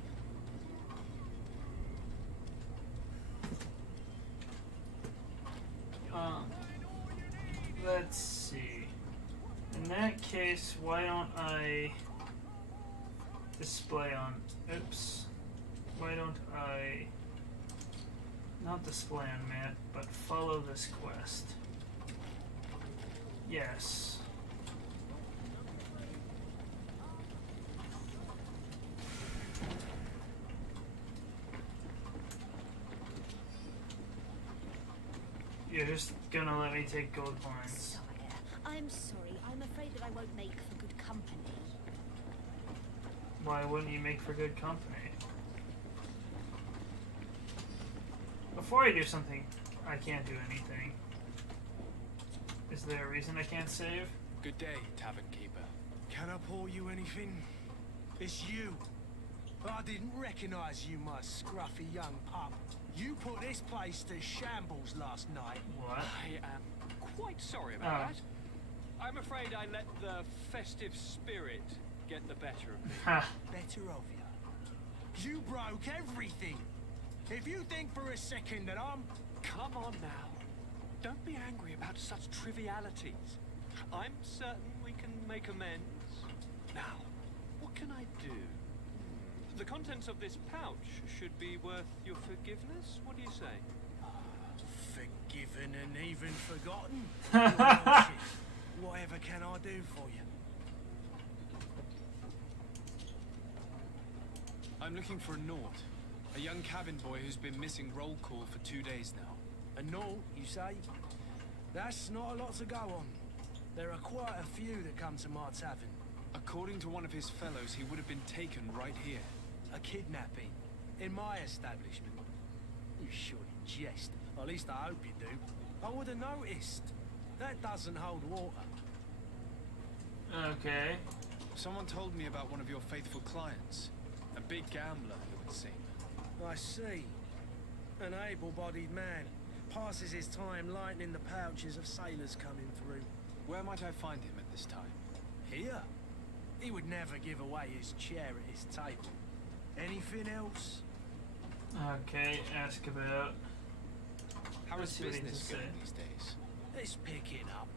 Let's see. In that case, why don't I display on... Oops. Why don't I... Not display on map, but follow this quest. Yes. You're just gonna let me take gold coins. Sire, I'm sorry. I'm afraid that I won't make for good company. Why wouldn't you make for good company? Before I do something, I can't do anything. Is there a reason I can't save? Good day, Tavern Keeper. Can I pour you anything? It's you. I didn't recognize you, my scruffy young pup. You put this place to shambles last night. What? I am quite sorry about that. I'm afraid I let the festive spirit get the better of me. Better of you. You broke everything. If you think for a second that I'm... Come on now. Don't be angry about such trivialities. I'm certain we can make amends. Now, what can I do? The contents of this pouch should be worth your forgiveness. What do you say? Forgiven and even forgotten? Whatever can I do for you? I'm looking for a Nort. A young cabin boy who's been missing roll call for 2 days now. A note, you say? That's not a lot to go on. There are quite a few that come to my tavern. According to one of his fellows, he would have been taken right here. A kidnapping? In my establishment? You surely jest. Or at least I hope you do. I would have noticed. That doesn't hold water. Okay. Someone told me about one of your faithful clients. A big gambler, it would seem. I see. An able-bodied man. Passes his time lightening the pouches of sailors coming through. Where might I find him at this time? Here? He would never give away his chair at his table. Anything else? Okay, ask about... How is Let's see what he has business to going say. these days? It's picking up.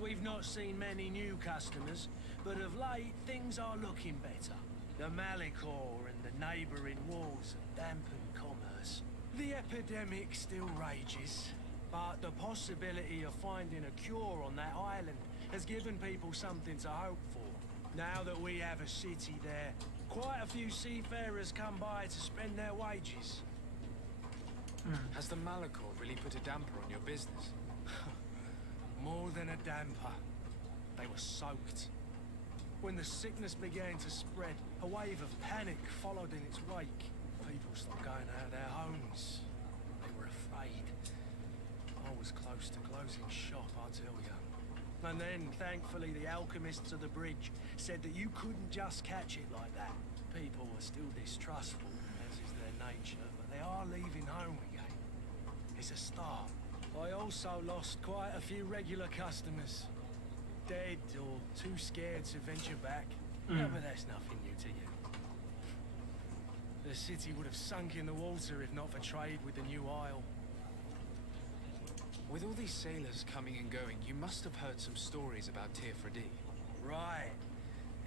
We've not seen many new customers, but of late, things are looking better. The Malicor and the neighbouring wars have dampened commerce. The epidemic still rages, but the possibility of finding a cure on that island has given people something to hope for. Now that we have a city there, quite a few seafarers come by to spend their wages. Has the Malicor really put a damper on your business? More than a damper. They were soaked. When the sickness began to spread, a wave of panic followed in its wake. People stopped going out of their homes. They were afraid. I was close to closing shop, I tell you. And then, thankfully, the alchemists of the bridge said that you couldn't just catch it like that. People were still distrustful, as is their nature, but they are leaving home again. It's a start. I also lost quite a few regular customers. Dead or too scared to venture back. Yeah, but that's nothing new to you. The city would have sunk in the water if not for trade with the new isle. With all these sailors coming and going, you must have heard some stories about Tirfredi. Right.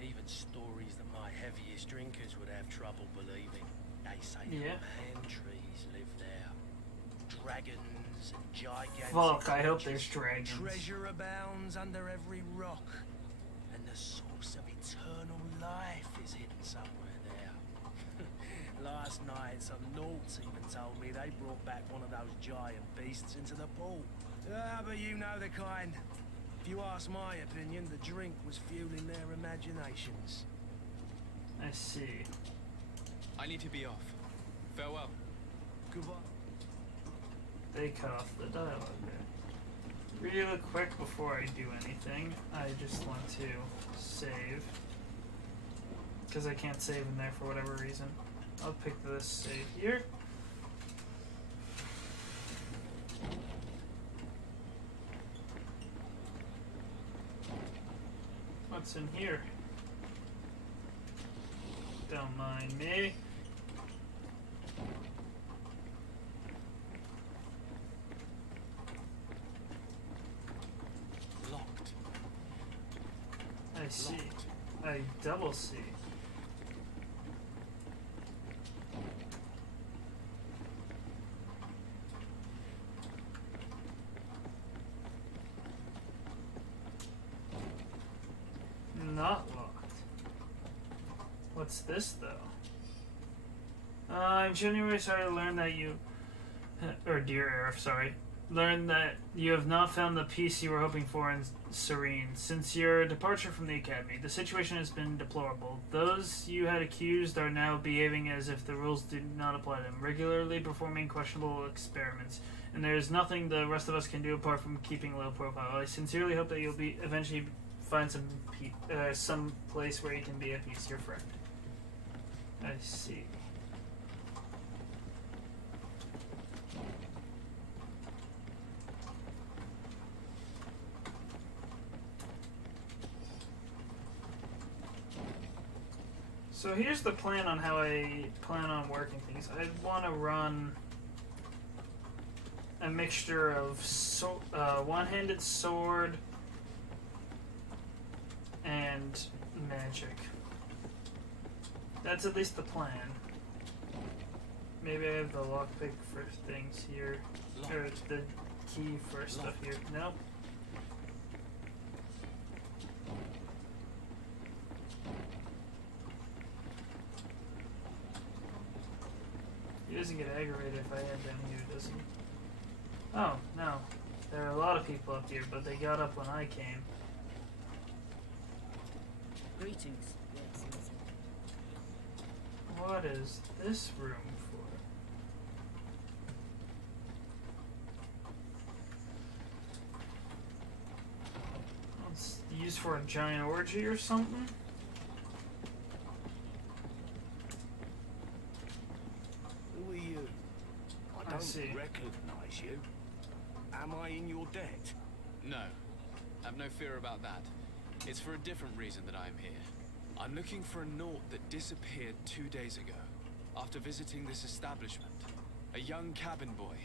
Even stories that my heaviest drinkers would have trouble believing. They say man trees live there. Dragons and gigantic Fuck, I hope there's creatures. dragons. Treasure abounds under every rock. And the source of eternal life is hidden somewhere there. Last night, some Nauts even told me they brought back one of those giant beasts into the pool. But you know the kind. If you ask my opinion, the drink was fueling their imaginations. I see. I need to be off. Farewell. Goodbye. They cut off the dialogue there. Real quick before I do anything, I just want to save. Because I can't save in there for whatever reason. I'll pick this save here. What's in here? Don't mind me. Locked. I see. I double see. Not locked. What's this though? In January, sorry to learn that you, or dear Arif, sorry, learned that you have not found the peace you were hoping for in Serene. Since your departure from the academy, the situation has been deplorable. Those you had accused are now behaving as if the rules do not apply to them, regularly performing questionable experiments, and there is nothing the rest of us can do apart from keeping a low profile. I sincerely hope that you'll be eventually find some place where you can be at peace. Your friend. I see. So here's the plan on how I plan on working things. I want to run a mixture of one-handed sword and magic. That's at least the plan. Maybe I have the lockpick for things here. Or the key for stuff here. Nope. doesn't get aggravated if I head down here, does he? Oh, no. There are a lot of people up here, but they got up when I came. Greetings. What is this room for? It's used for a giant orgy or something? Who are you? I don't recognize you. Am I in your debt? No. Have no fear about that. It's for a different reason that I'm here. I'm looking for a Naut that disappeared 2 days ago, after visiting this establishment. A young cabin boy.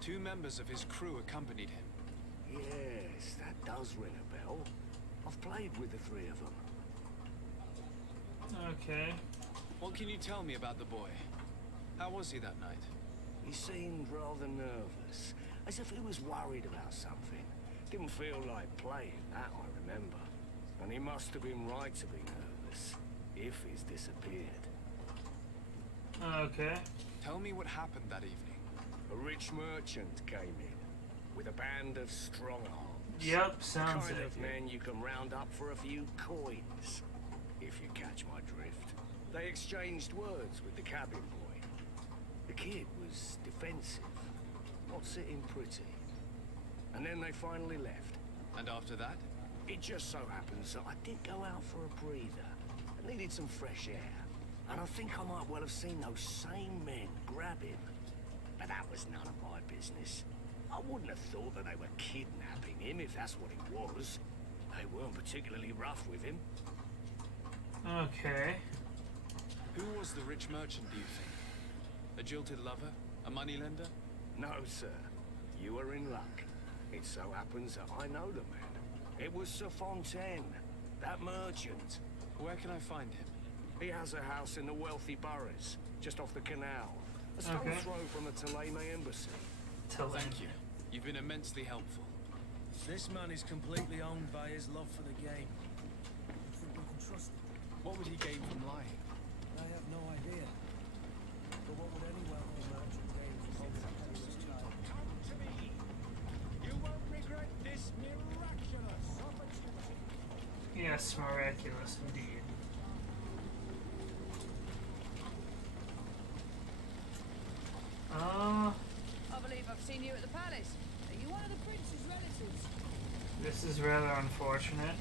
2 members of his crew accompanied him. Yes, that does ring a bell. I've played with the 3 of them. Okay. What can you tell me about the boy? How was he that night? He seemed rather nervous, as if he was worried about something. Didn't feel like playing, that I remember. And he must have been right to be nervous, if he's disappeared. Okay. Tell me what happened that evening. A rich merchant came in, with a band of strong arms. Yep, sounds the kind like of men you can round up for a few coins, if you catch my drift. They exchanged words with the cabin boy. The kid was defensive, not sitting pretty. And then they finally left. And after that? It just so happens that I did go out for a breather. I needed some fresh air. And I think I might well have seen those same men grab him. But that was none of my business. I wouldn't have thought that they were kidnapping him, if that's what it was. They weren't particularly rough with him. Okay. Who was the rich merchant, do you think? A jilted lover? A moneylender? No, sir. You are in luck. It so happens that I know the man. It was Sir Fontaine, that merchant. Where can I find him? He has a house in the wealthy boroughs, just off the canal. A stone's throw from the Taleme embassy. Thank you. You've been immensely helpful. This man is completely owned by his love for the game. You think we can trust him? What would he gain from lying? I have no idea. But what would any wealthy merchant gain from holding a penniless child? Come to me. You won't regret this miraculous opportunity. Yes, miraculous indeed. I believe I've seen you at the palace. Are you one of the prince's relatives? This is rather unfortunate.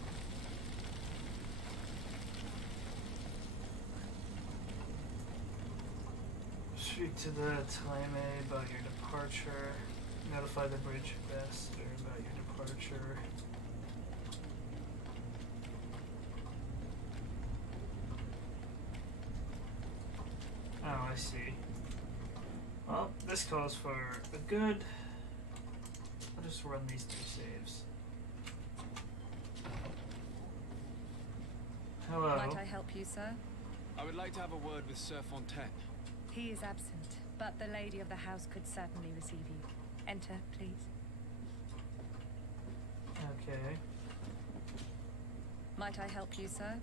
Speak to the Taleme about your departure. Notify the bridge ambassador about your departure. Oh, I see. Well, this calls for a good... I'll just run these 2 saves. Hello. Might I help you, sir? I would like to have a word with Sir Fontaine. He is absent, but the lady of the house could certainly receive you. Enter, please. Okay. Might I help you, sir?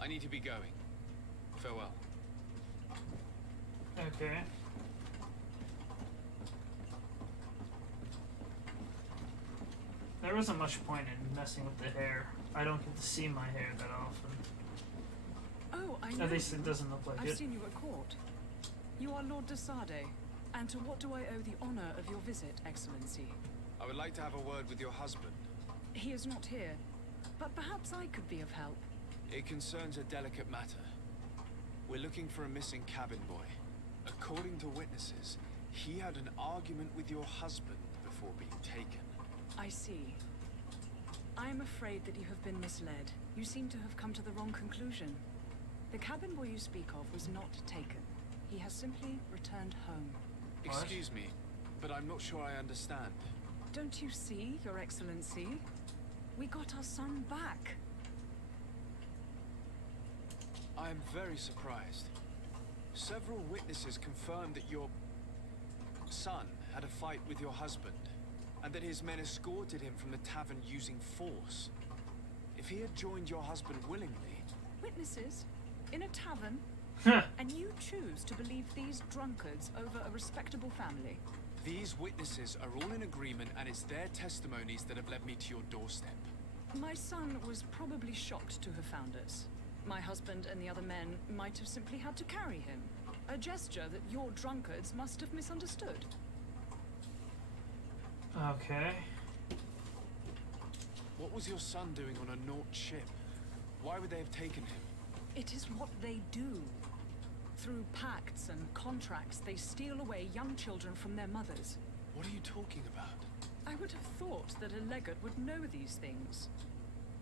I need to be going. Farewell. Okay. There wasn't much point in messing with the hair. I don't get to see my hair that often. Oh, I know. At least it doesn't look like I've it. seen you at court. You are Lord de Sardet. And to what do I owe the honor of your visit, Excellency? I would like to have a word with your husband. He is not here, but perhaps I could be of help. It concerns a delicate matter. We're looking for a missing cabin boy. According to witnesses, he had an argument with your husband before being taken. I see. I am afraid that you have been misled. You seem to have come to the wrong conclusion. The cabin boy you speak of was not taken. He has simply returned home. Excuse me, but I'm not sure I understand. Don't you see, Your Excellency? We got our son back. I am very surprised. Several witnesses confirmed that your son had a fight with your husband, and that his men escorted him from the tavern using force. If he had joined your husband willingly... Witnesses? In a tavern? And you choose to believe these drunkards over a respectable family? These witnesses are all in agreement, and it's their testimonies that have led me to your doorstep. My son was probably shocked to have found us. My husband and the other men might have simply had to carry him. A gesture that your drunkards must have misunderstood. Okay. What was your son doing on a Naut ship? Why would they have taken him? It is what they do. Through pacts and contracts, they steal away young children from their mothers. What are you talking about? I would have thought that a legate would know these things.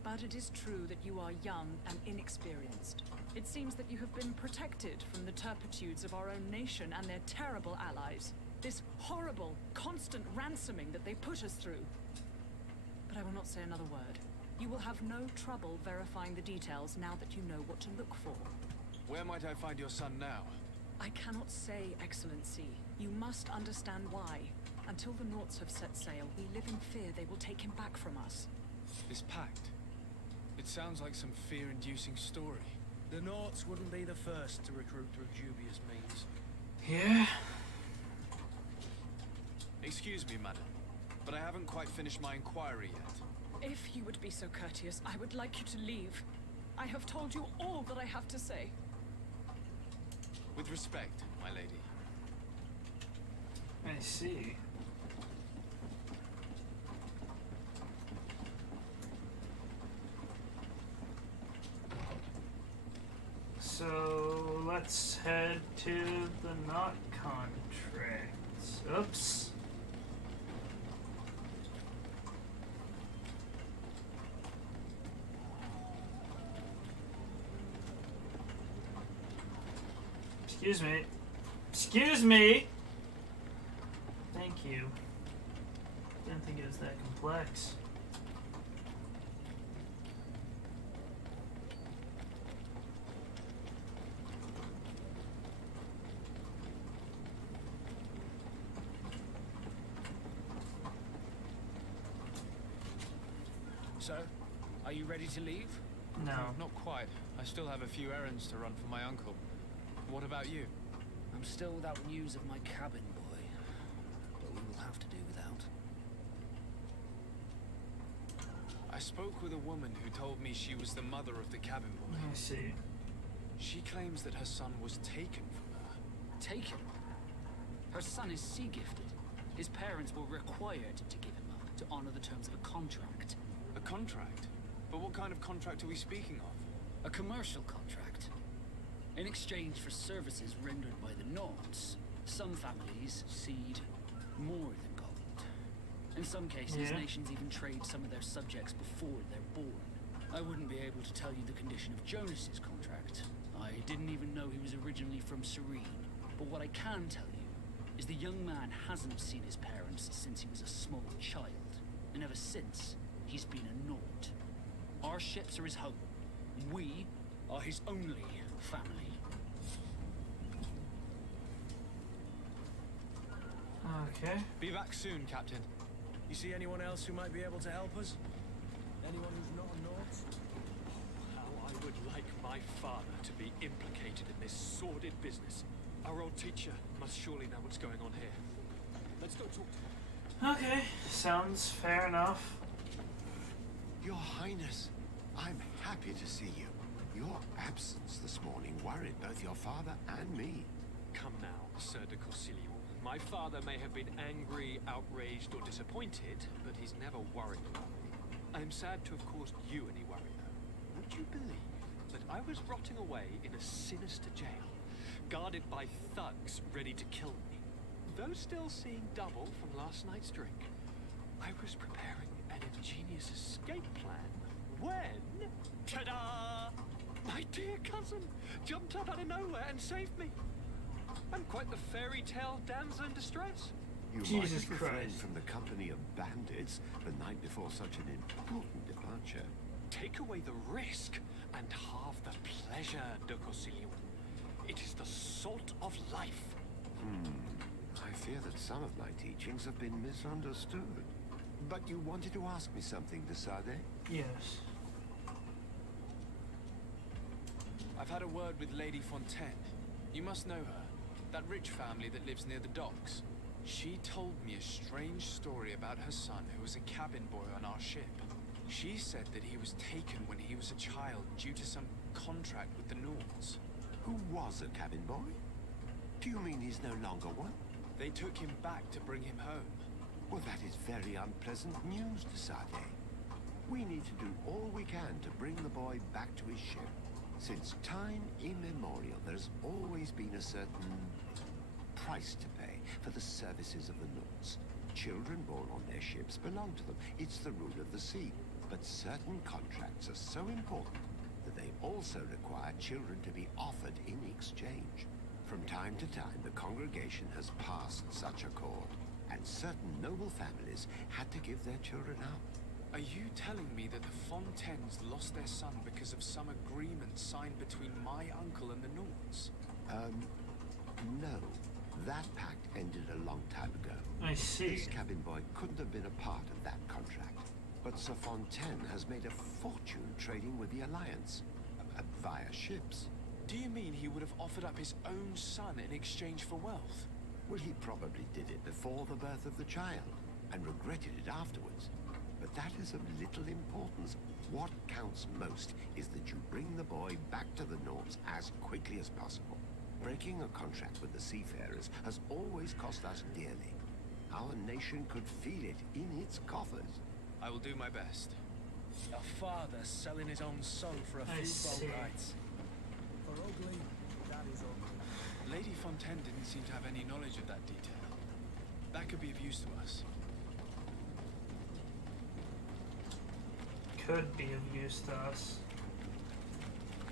But it is true that you are young and inexperienced. It seems that you have been protected from the turpitudes of our own nation and their terrible allies. This horrible, constant ransoming that they put us through. But I will not say another word. You will have no trouble verifying the details now that you know what to look for. Where might I find your son now? I cannot say, Excellency. You must understand why. Until the Nauts have set sail, we live in fear they will take him back from us. This pact? It sounds like some fear-inducing story. The Nauts wouldn't be the first to recruit through dubious means. Yeah? Excuse me, madam, but I haven't quite finished my inquiry yet. If you would be so courteous, I would like you to leave. I have told you all that I have to say. With respect, my lady. I see. So let's head to the Naut contracts. Oops. Excuse me. Excuse me! Thank you. Didn't think it was that complex. So, are you ready to leave? No. Not quite. I still have a few errands to run for my uncle. What about you? I'm still without news of my cabin boy, but we will have to do without. I spoke with a woman who told me she was the mother of the cabin boy. I see. She claims that her son was taken from her. Taken? Her son is sea-gifted. His parents were required to give him up to honor the terms of a contract. A contract? But what kind of contract are we speaking of? A commercial contract. In exchange for services rendered by the Nauts, some families cede more than gold. In some cases, nations even trade some of their subjects before they're born. I wouldn't be able to tell you the condition of Jonas's contract. I didn't even know he was originally from Serene. But what I can tell you is the young man hasn't seen his parents since he was a small child. And ever since, he's been a Naut. Our ships are his home. We are his only family. Okay. Be back soon, Captain. You see anyone else who might be able to help us? Anyone who's not a Naut? How I would like my father to be implicated in this sordid business. Our old teacher must surely know what's going on here. Let's go talk to him. Okay, sounds fair enough. Your Highness, I'm happy to see you. Your absence this morning worried both your father and me. Come now, Sir de Corsilio. My father may have been angry, outraged, or disappointed, but he's never worried about me. I'm sad to have caused you any worry, though. Would you believe that I was rotting away in a sinister jail, guarded by thugs ready to kill me? Though still seeing double from last night's drink, I was preparing an ingenious escape plan when... Ta-da! My dear cousin jumped up out of nowhere and saved me. I'm quite the fairy tale damsel in distress. You might have refrained from the company of bandits the night before such an important departure. Take away the risk and halve the pleasure, de Corsilio. It is the salt of life. I fear that some of my teachings have been misunderstood. But you wanted to ask me something, de Sade? Yes. I've had a word with Lady Fontaine. You must know her. That rich family that lives near the docks. She told me a strange story about her son who was a cabin boy on our ship. She said that he was taken when he was a child due to some contract with the Nords. Who was a cabin boy? Do you mean he's no longer one? They took him back to bring him home. Well, that is very unpleasant news, Desade. We need to do all we can to bring the boy back to his ship. Since time immemorial, there's always been a certain price to pay for the services of the Nords. Children born on their ships belong to them. It's the rule of the sea. But certain contracts are so important that they also require children to be offered in exchange. From time to time, the congregation has passed such a accord, and certain noble families had to give their children up. Are you telling me that the Fontaines lost their son because of some agreement signed between my uncle and the Nords? No. That pact ended a long time ago. I see. This cabin boy couldn't have been a part of that contract. But Sir Fontaine has made a fortune trading with the Alliance, via ships. Do you mean he would have offered up his own son in exchange for wealth? Well, he probably did it before the birth of the child, and regretted it afterwards. But that is of little importance. What counts most is that you bring the boy back to the Nords as quickly as possible. Breaking a contract with the seafarers has always cost us dearly. Our nation could feel it in its coffers. I will do my best. A father selling his own son for a few boat rides. For ugly, that is ugly. Lady Fontaine didn't seem to have any knowledge of that detail. That could be of use to us. Could be of use to us.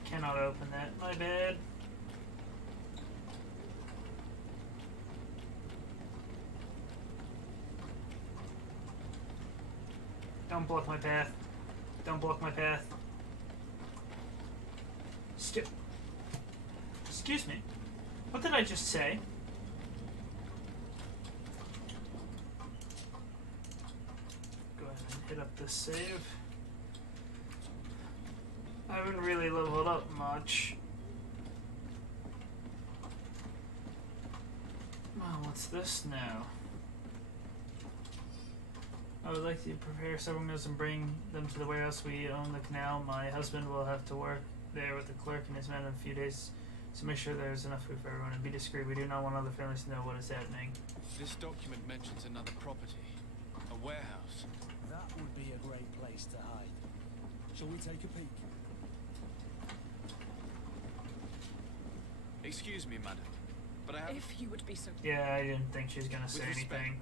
Cannot open that. My bad. Don't block my path. Don't block my path. Excuse me. What did I just say? Go ahead and hit up the save. I haven't really leveled up much. Oh, what's this now? I would like to prepare several meals and bring them to the warehouse. We own the canal. My husband will have to work there with the clerk and his men in a few days, so make sure there's enough food for everyone and be discreet. We do not want other families to know what is happening. This document mentions another property, a warehouse. That would be a great place to hide. Shall we take a peek? Excuse me, madam, but I have... If you would be so... Yeah, I didn't think she was gonna say anything.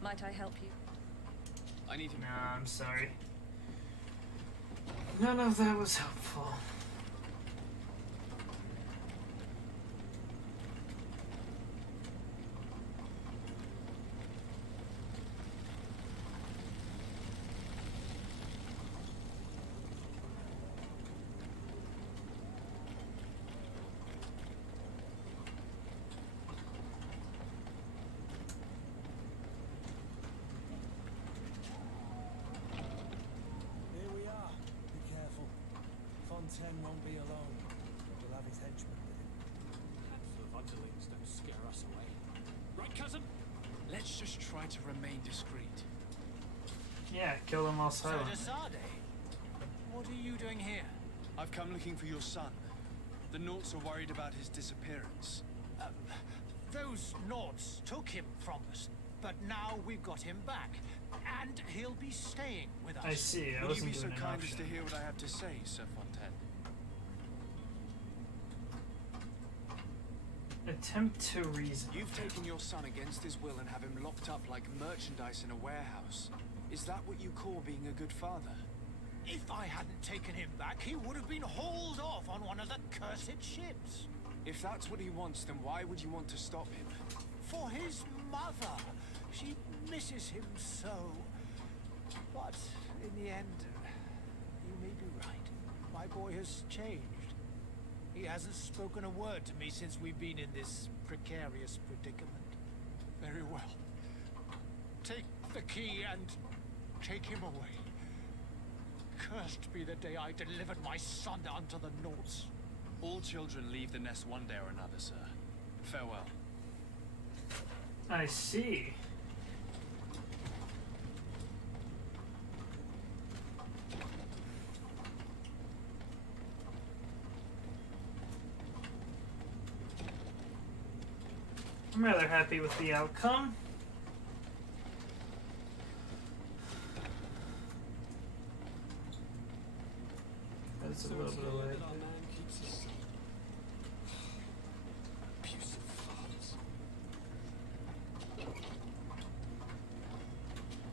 Might I help you? I need to... Nah, I'm sorry. None of that was helpful. Fontaine won't be alone. We'll have his henchmen with him. Handful of underlings don't scare us away. Right, cousin? Let's just try to remain discreet. Yeah, kill them all silent. So Desade, what are you doing here? I've come looking for your son. The Nords are worried about his disappearance. Those Nords took him from us, but now we've got him back, and he'll be staying with us. I see. I Will you wasn't be so doing an kind as option. to hear what I have to say, Sir Fontaine? Attempt to reason. You've taken your son against his will and have him locked up like merchandise in a warehouse. Is that what you call being a good father? If I hadn't taken him back, he would have been hauled off on one of the cursed ships. If that's what he wants, then why would you want to stop him? For his mother. She misses him so. But in the end, you may be right. My boy has changed. He hasn't spoken a word to me since we've been in this precarious predicament. Very well. Take the key and Take him away. Cursed be the day I delivered my son unto the Nords. All children leave the nest one day or another, sir. Farewell. I see. I'm rather happy with the outcome. That's a little bit of lag.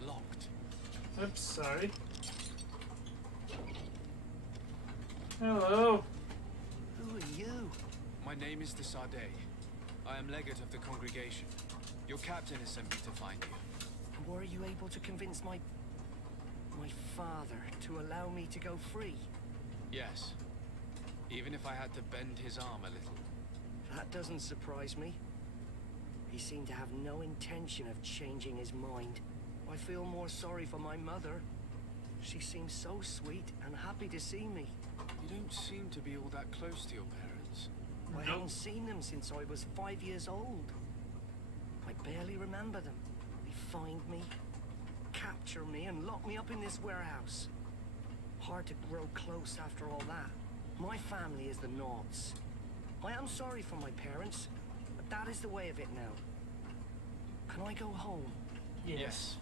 Locked. Oops, sorry. Hello. Who are you? My name is Desade. I am legate of the congregation. Your captain has sent me to find you. Were you able to convince my father to allow me to go free? Yes. Even if I had to bend his arm a little. That doesn't surprise me. He seemed to have no intention of changing his mind. I feel more sorry for my mother. She seems so sweet and happy to see me. You don't seem to be all that close to your parents. I haven't seen them since I was 5 years old. I barely remember them. They find me, capture me, and lock me up in this warehouse. Hard to grow close after all that. My family is the Nords. I am sorry for my parents, but that is the way of it now. Can I go home? Yes.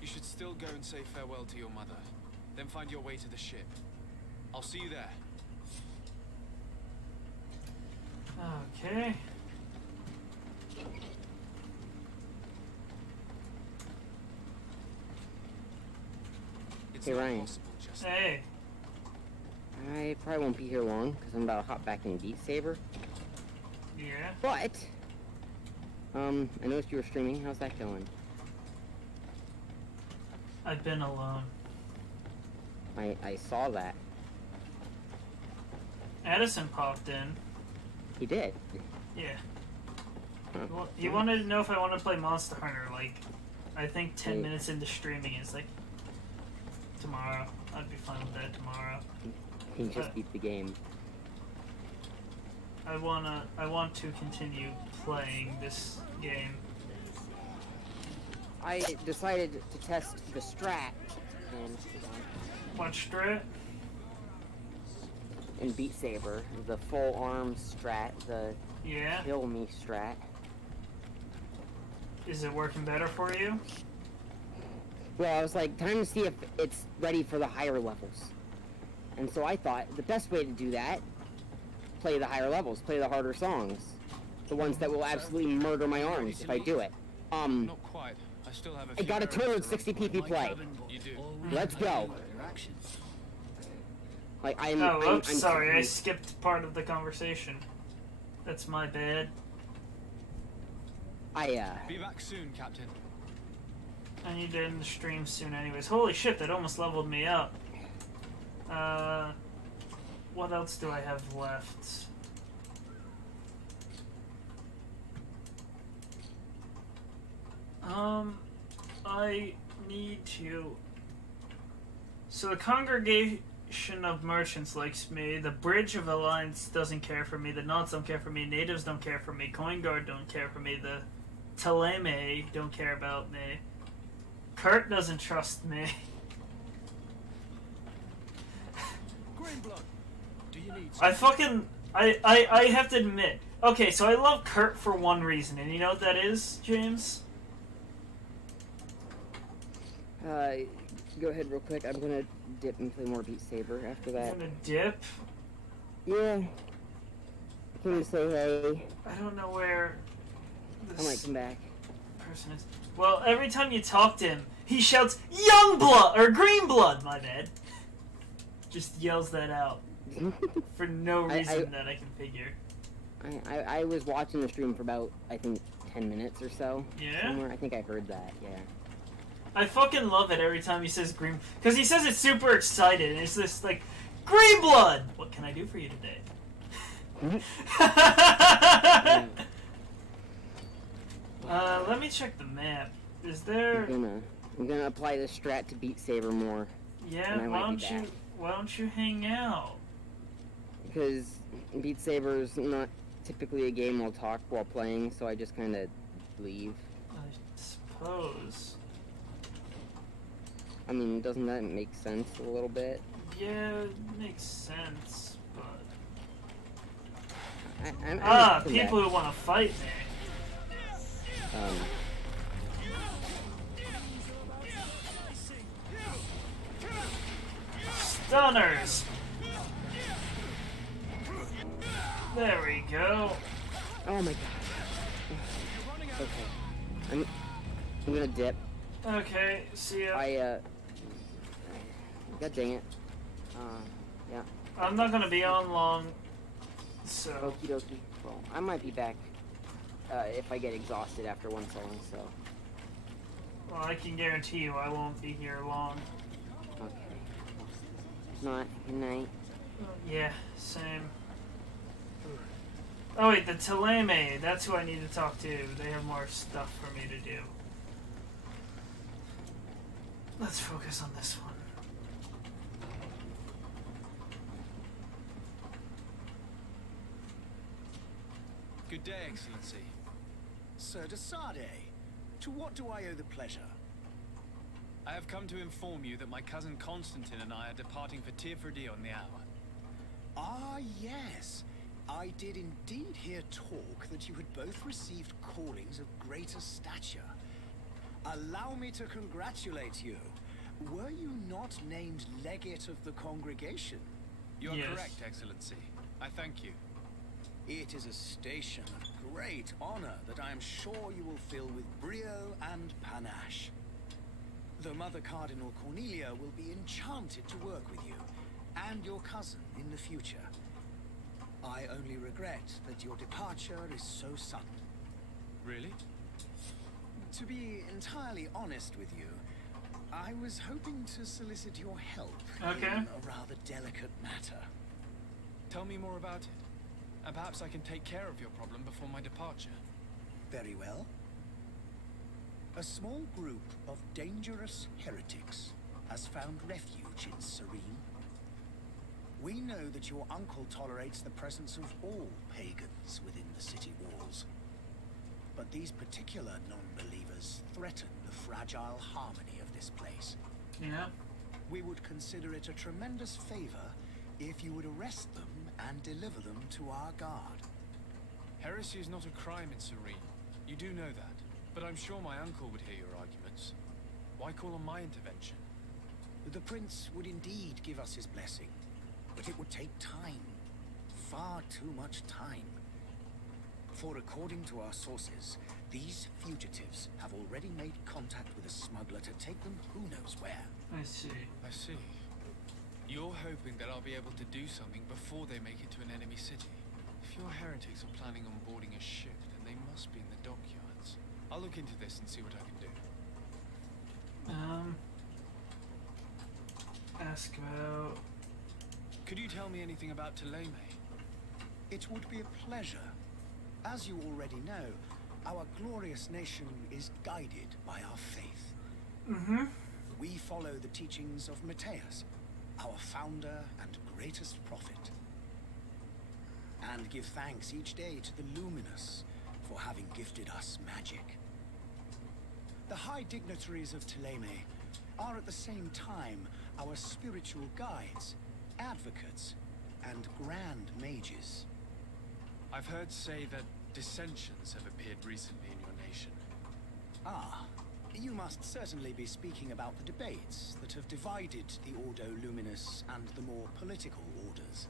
You should still go and say farewell to your mother. Then find your way to the ship. I'll see you there. Okay. Hey Ryan. Hey. I probably won't be here long because I'm about to hop back in Beat Saber. Yeah. But I noticed you were streaming. How's that going? I've been alone. I saw that. Addison popped in. He did. Yeah. Huh. Well, he wanted to know if I want to play Monster Hunter. Like, I think 10 minutes into streaming is like tomorrow. I'd be fine with that tomorrow. He just beat the game. I want to continue playing this game. I decided to test the strat and what strat? In Beat Saber, the full arm strat, the kill me strat. Is it working better for you? Well, I was like, time to see if it's ready for the higher levels. And so I thought the best way to do that, play the higher levels, play the harder songs. The ones that will absolutely murder my arms if I do it. Not quite. I still have a I got a total of 60 PP play. You do. Let's go. Like I'm sorry, I skipped part of the conversation. That's my bad. Be back soon, Captain. I need to end the stream soon anyways. Holy shit, that almost leveled me up. What else do I have left? I need to... So the Congregation of Merchants likes me, the Bridge of Alliance doesn't care for me, the Knots don't care for me, Natives don't care for me, Coinguard don't care for me, the Taleme don't care about me, Kurt doesn't trust me. Greenblood, do you need I have to admit, okay, so I love Kurt for one reason, and you know what that is, James? Go ahead real quick. I'm gonna dip and play more Beat Saber after that. You're gonna dip? Yeah. I came to say hey. I don't know where this I might come back. person is. Well, every time you talk to him, he shouts, Young Blood! Or Green Blood, my bad. Just yells that out. For no reason that I can figure. I was watching the stream for about, I think, 10 minutes or so. Yeah? Somewhere. I think I heard that, yeah. I fucking love it every time he says green, because he says it super excited, and it's just like, Green Blood! What can I do for you today? Let me check the map. Is there... I'm gonna apply this strat to Beat Saber more. Yeah, why don't you hang out? Because Beat Saber is not typically a game I'll talk while playing, so I just kind of leave. I suppose. I mean, doesn't that make sense a little bit? Yeah, it makes sense, but... people who want to fight me. Stunners! There we go. Oh my god. Okay. I'm gonna dip. Okay, see ya. God dang it. Yeah. I'm not gonna be on long, so... Okie dokie. Well, I might be back if I get exhausted after one song, so... Well, I can guarantee you I won't be here long. Okay. If not, good night. Yeah, same. Oh wait, the Teleme, that's who I need to talk to. They have more stuff for me to do. Let's focus on this one. Good day, Excellency. Sir de Sardet, to what do I owe the pleasure? I have come to inform you that my cousin Constantine and I are departing for Tirfredi on the hour. Ah, yes. I did indeed hear talk that you had both received callings of greater stature. Allow me to congratulate you. Were you not named legate of the congregation? You are correct, Excellency. I thank you. It is a station of great honor that I am sure you will fill with brio and panache. The Mother Cardinal Cornelia will be enchanted to work with you and your cousin in the future. I only regret that your departure is so sudden. Really? To be entirely honest with you, I was hoping to solicit your help in a rather delicate matter. Tell me more about it, and perhaps I can take care of your problem before my departure. Very well. A small group of dangerous heretics has found refuge in Serene. We know that your uncle tolerates the presence of all pagans within the city walls. But these particular non-believers threaten the fragile harmony of this place. Yeah. We would consider it a tremendous favor if you would arrest them and deliver them to our guard. Heresy is not a crime in Serene. You do know that. But I'm sure my uncle would hear your arguments. Why call on my intervention? The prince would indeed give us his blessing. But it would take time. Far too much time. For according to our sources, these fugitives have already made contact with a smuggler to take them who knows where. I see. I see. You're hoping that I'll be able to do something before they make it to an enemy city. If your heretics are planning on boarding a ship, then they must be in the dockyards. I'll look into this and see what I can do. Ask about... Could you tell me anything about Teleme? It would be a pleasure. As you already know, our glorious nation is guided by our faith. Mm-hmm. We follow the teachings of Matthias, our founder and greatest prophet. And give thanks each day to the Luminous for having gifted us magic. The high dignitaries of Teleme are at the same time our spiritual guides, advocates, and grand mages. I've heard say that dissensions have appeared recently in your nation. Ah, you must certainly be speaking about the debates that have divided the Ordo Luminis and the more political orders.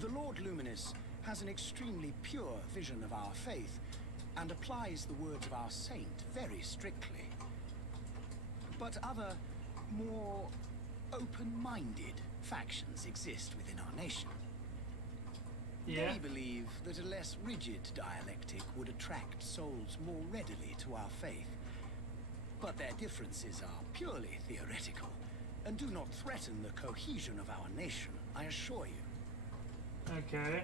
The Lord Luminous has an extremely pure vision of our faith and applies the words of our saint very strictly. But other, more open-minded factions exist within our nation. Yeah. They believe that a less rigid dialectic would attract souls more readily to our faith. But their differences are purely theoretical and do not threaten the cohesion of our nation, I assure you. Okay.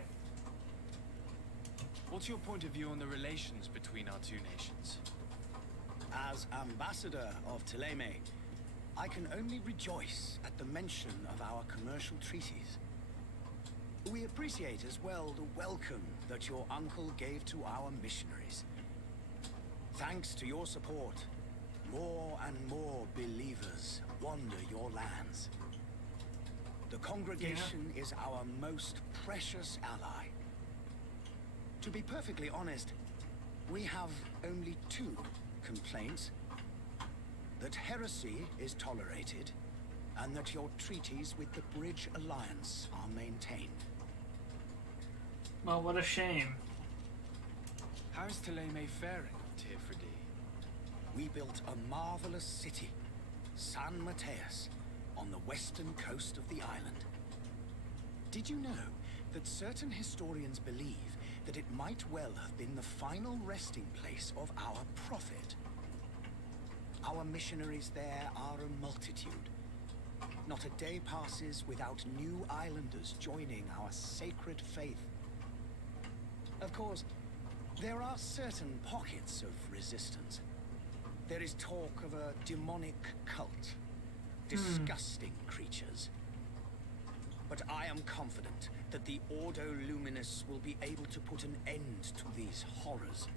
What's your point of view on the relations between our two nations? As Ambassador of Thélème, I can only rejoice at the mention of our commercial treaties. We appreciate as well the welcome that your uncle gave to our missionaries. Thanks to your support, more and more believers wander your lands. The congregation is our most precious ally. To be perfectly honest, we have only 2 complaints. That heresy is tolerated, and that your treaties with the Bridge Alliance are maintained. Well, what a shame. How's Thélème faring, Tifredi? We built a marvelous city, San Mateus, on the western coast of the island. Did you know that certain historians believe that it might well have been the final resting place of our prophet? Our missionaries there are a multitude. Not a day passes without new islanders joining our sacred faith. Of course, there are certain pockets of resistance. There is talk of a demonic cult. Disgusting creatures. But I am confident that the Ordo Luminous will be able to put an end to these horrors.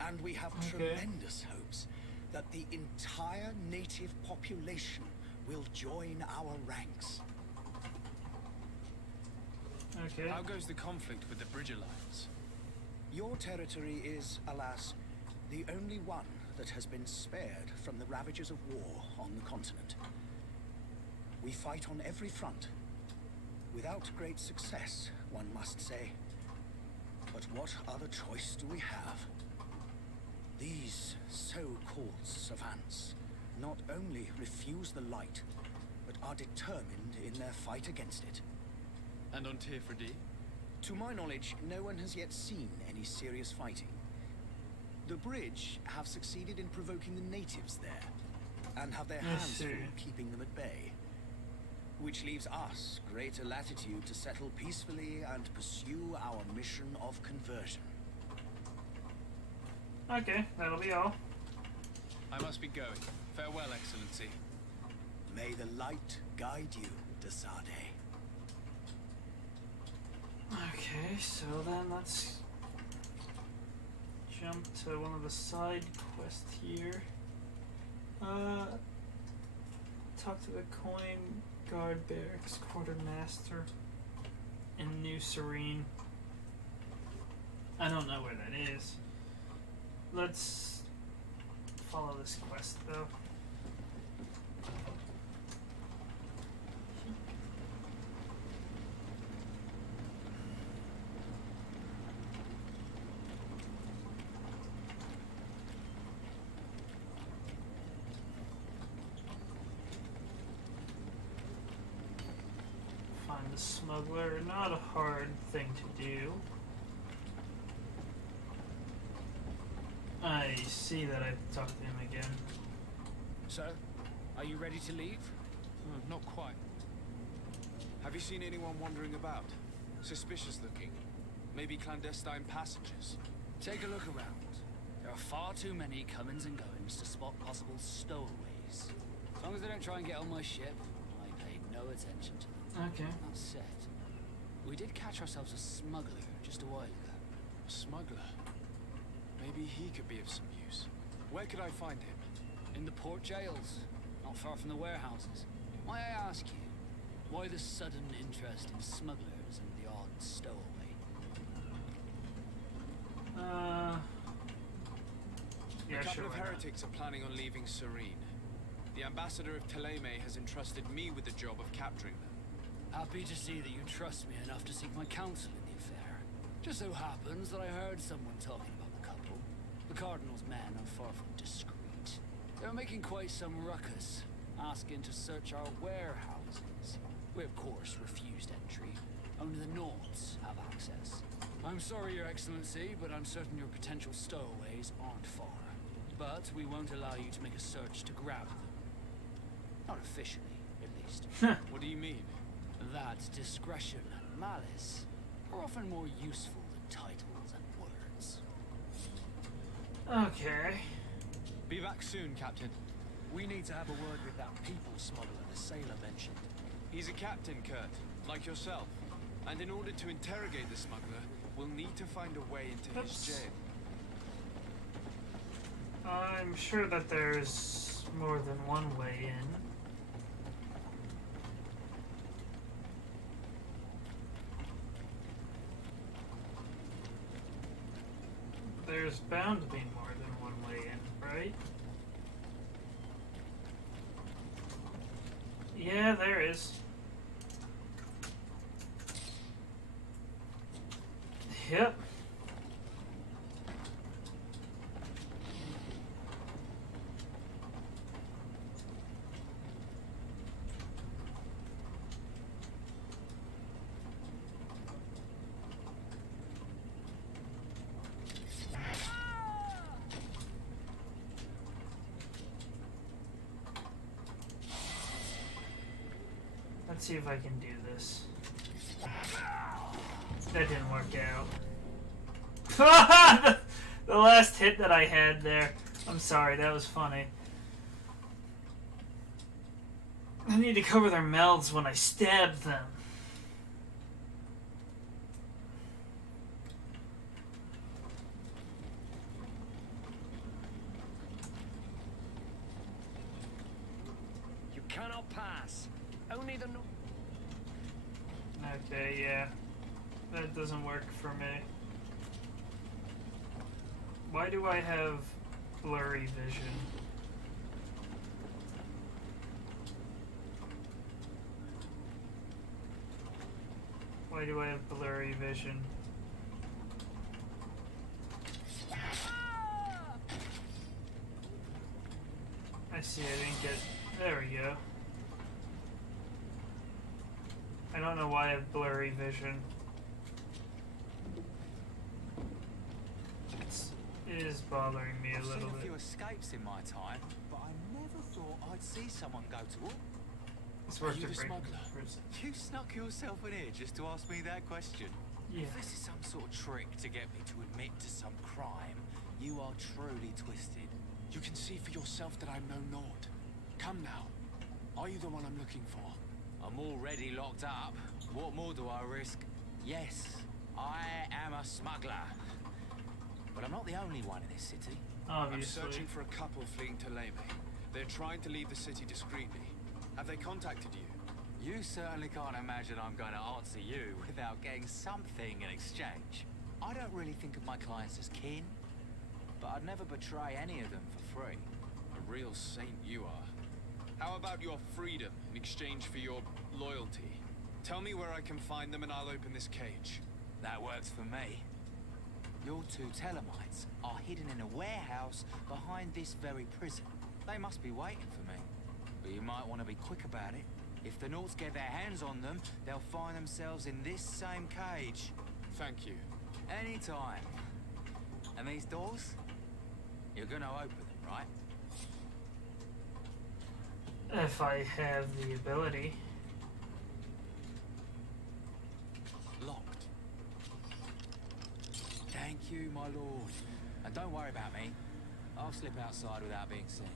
And we have tremendous hopes that the entire native population will join our ranks. Okay. How goes the conflict with the Bridge Alliance? Your territory is, alas, the only one that has been spared from the ravages of war on the continent. We fight on every front. Without great success, one must say. But what other choice do we have? These so-called savants not only refuse the light, but are determined in their fight against it. And on Tifredi? To my knowledge, no one has yet seen any serious fighting. The Bridge have succeeded in provoking the natives there, and have their hands full keeping them at bay. Which leaves us greater latitude to settle peacefully and pursue our mission of conversion. Okay, that'll be all. I must be going. Farewell, Excellency. May the light guide you, Desade. Okay, so then let's jump to one of the side quests here. Talk to the Coin Guard Barracks Quartermaster in New Serene. I don't know where that is. Let's follow this quest though. Find the smuggler, not a hard thing to do. I see that I talked to him again. So, are you ready to leave? Not quite. Have you seen anyone wandering about? Suspicious looking? Maybe clandestine passengers? Take a look around. There are far too many comings and goings to spot possible stowaways. As long as they don't try and get on my ship, I pay no attention to them. Okay. That said, we did catch ourselves a smuggler just a while ago. A smuggler? Maybe he could be of some use. Where could I find him? In the port jails, not far from the warehouses. May I ask you, why the sudden interest in smugglers and the odd stowaway? A couple of heretics are planning on leaving Serene. The ambassador of Thélème has entrusted me with the job of capturing them. Happy to see that you trust me enough to seek my counsel in the affair. Just so happens that I heard someone talking about the couple. The Cardinal's men are far from discreet. They're making quite some ruckus, asking to search our warehouses. We, of course, refused entry. Only the Nords have access. I'm sorry, Your Excellency, but I'm certain your potential stowaways aren't far. But we won't allow you to make a search to grab them. Not officially, at least. What do you mean? That discretion and malice are often more useful than titles and words. Okay. Be back soon, Captain. We need to have a word with that people smuggler the sailor mentioned. He's a captain, Kurt, like yourself. And in order to interrogate the smuggler, we'll need to find a way into his jail. I'm sure that there's more than one way in. There's bound to be more than one way in, right? Yeah, there is. Yep. Let's see if I can do this. That didn't work out. The last hit that I had there. I'm sorry, that was funny. I need to cover their mouths when I stab them. You cannot pass. Only the... Okay, yeah. That doesn't work for me. Why do I have blurry vision? Why do I have blurry vision? I see, I didn't get... There we go. I don't know why I have blurry vision. It is bothering me a little bit. I've seen a few escapes in my time, but I never thought I'd see someone go to war. It's worth Are you the the break. smuggler? You snuck yourself in here just to ask me that question. Yeah. If this is some sort of trick to get me to admit to some crime, you are truly twisted. You can see for yourself that I'm no naught. Come now. Are you the one I'm looking for? I'm already locked up. What more do I risk? Yes, I am a smuggler. But I'm not the only one in this city. Obviously. I'm searching for a couple fleeing to Leme. They're trying to leave the city discreetly. Have they contacted you? You certainly can't imagine I'm going to answer you without getting something in exchange. I don't really think of my clients as kin, but I'd never betray any of them for free. A real saint you are. How about your freedom in exchange for your loyalty? Tell me where I can find them and I'll open this cage. That works for me. Your two Telemites are hidden in a warehouse behind this very prison. They must be waiting for me. But you might want to be quick about it. If the Nauts get their hands on them, they'll find themselves in this same cage. Thank you. Anytime. And these doors? You're gonna open them, right? If I have the ability. Locked. Thank you, my lord. And don't worry about me. I'll slip outside without being seen.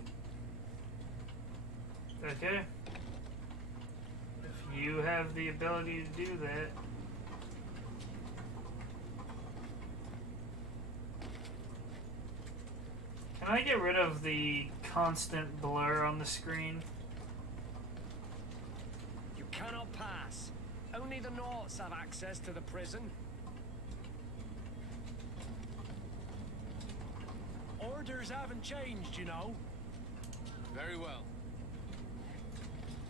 Okay. If you have the ability to do that. Can I get rid of the constant blur on the screen? You cannot pass. Only the Nauts have access to the prison. Orders haven't changed, you know. Very well.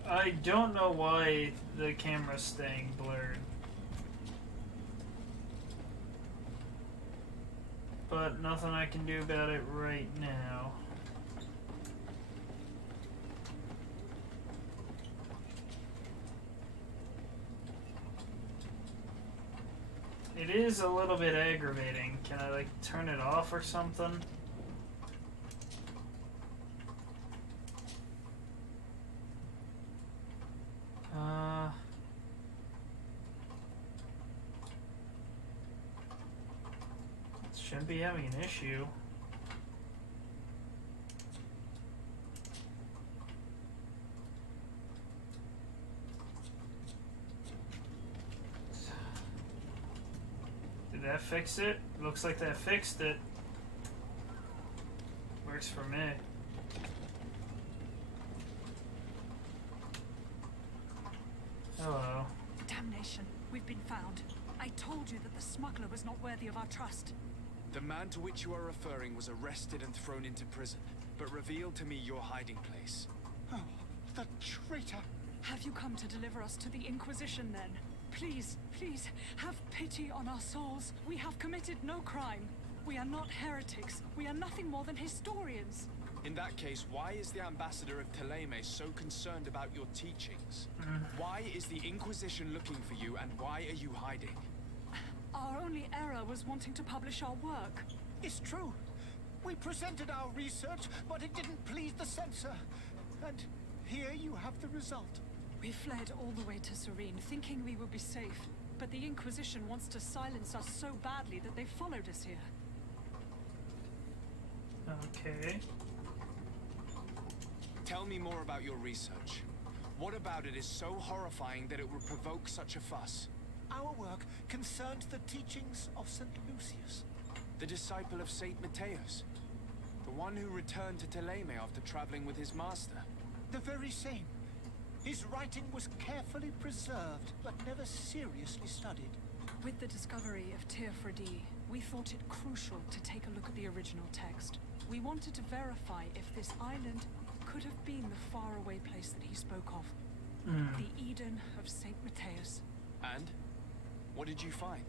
I don't know why the camera's staying blurred. But nothing I can do about it right now. It is a little bit aggravating. Can I, like, turn it off or something? Shouldn't be having an issue. that fix it? Looks like that fixed it. Works for me. Hello. Damnation. We've been found. I told you that the smuggler was not worthy of our trust. The man to which you are referring was arrested and thrown into prison, but revealed to me your hiding place. Oh, the traitor! Have you come to deliver us to the Inquisition, then? Please, please, have pity on our souls. We have committed no crime. We are not heretics. We are nothing more than historians. In that case, why is the ambassador of Thélème so concerned about your teachings? Why is the Inquisition looking for you, and why are you hiding? Our only error was wanting to publish our work. It's true. We presented our research, but it didn't please the censor. And here you have the result. We fled all the way to Serene, thinking we would be safe. But the Inquisition wants to silence us so badly that they followed us here. Okay. Tell me more about your research. What about it is so horrifying that it would provoke such a fuss? Our work concerned the teachings of St. Lucius. The disciple of St. Matthias. The one who returned to Thélème after traveling with his master. The very same. His writing was carefully preserved, but never seriously studied. With the discovery of Teofredi, we thought it crucial to take a look at the original text. We wanted to verify if this island could have been the faraway place that he spoke of. The Eden of St. Matthias. And? What did you find?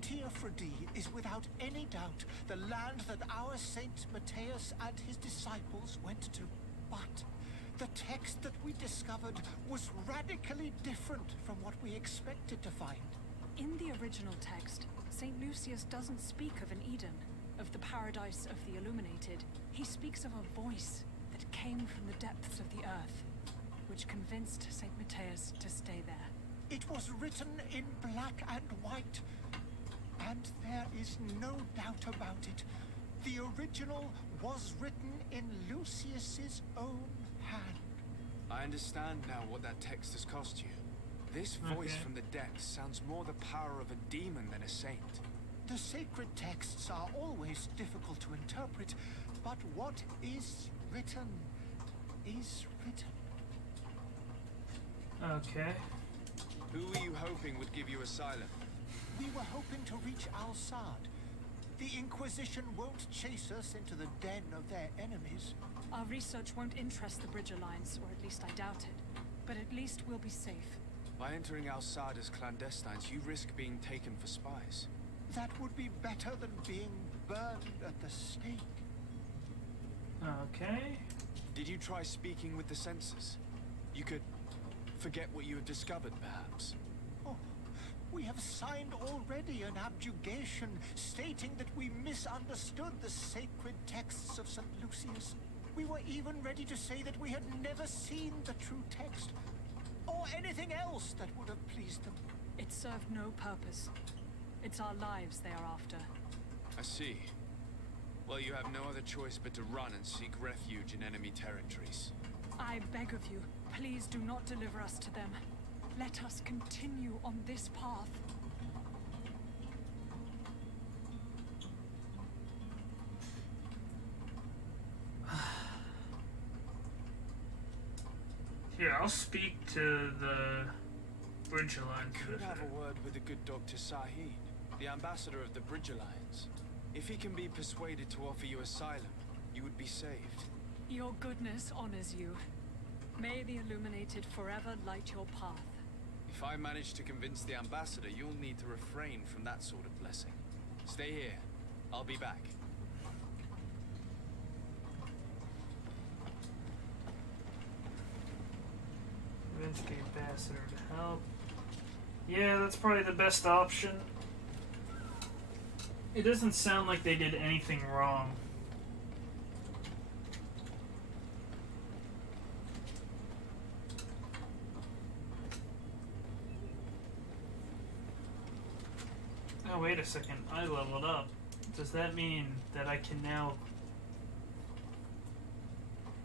Teofredi is without any doubt the land that our Saint Matthias and his disciples went to. But the text that we discovered was radically different from what we expected to find. In the original text, St. Lucius doesn't speak of an Eden, of the paradise of the illuminated. He speaks of a voice that came from the depths of the earth, which convinced St. Matthias to stay there. It was written in black and white, and there is no doubt about it. The original was written in Lucius's own hand. I understand now what that text has cost you. This voice from the depths sounds more the power of a demon than a saint. The sacred texts are always difficult to interpret, but what is written is written. Okay. Who were you hoping would give you asylum? We were hoping to reach Al-Sad. The Inquisition won't chase us into the den of their enemies. Our research won't interest the Bridge Alliance, or at least I doubt it. But at least we'll be safe. By entering Al-Sad as clandestines, you risk being taken for spies. That would be better than being burned at the stake. Okay. Did you try speaking with the censors? You could forget what you had discovered, perhaps. Oh, we have signed already an abjugation stating that we misunderstood the sacred texts of St. Lucius. We were even ready to say that we had never seen the true text, or anything else that would have pleased them. It served no purpose. It's our lives they are after. I see. Well, you have no other choice but to run and seek refuge in enemy territories. I beg of you, please do not deliver us to them. Let us continue on this path. Here, I'll speak to the Bridge Alliance. Could have a word with the good Dr. Sahid, the ambassador of the Bridge Alliance. If he can be persuaded to offer you asylum, you would be saved. Your goodness honors you. May the Illuminated forever light your path. If I manage to convince the ambassador, you'll need to refrain from that sort of blessing. Stay here. I'll be back. Convince the ambassador to help. Yeah, that's probably the best option. It doesn't sound like they did anything wrong. Oh, wait a second. I leveled up. Does that mean that I can now...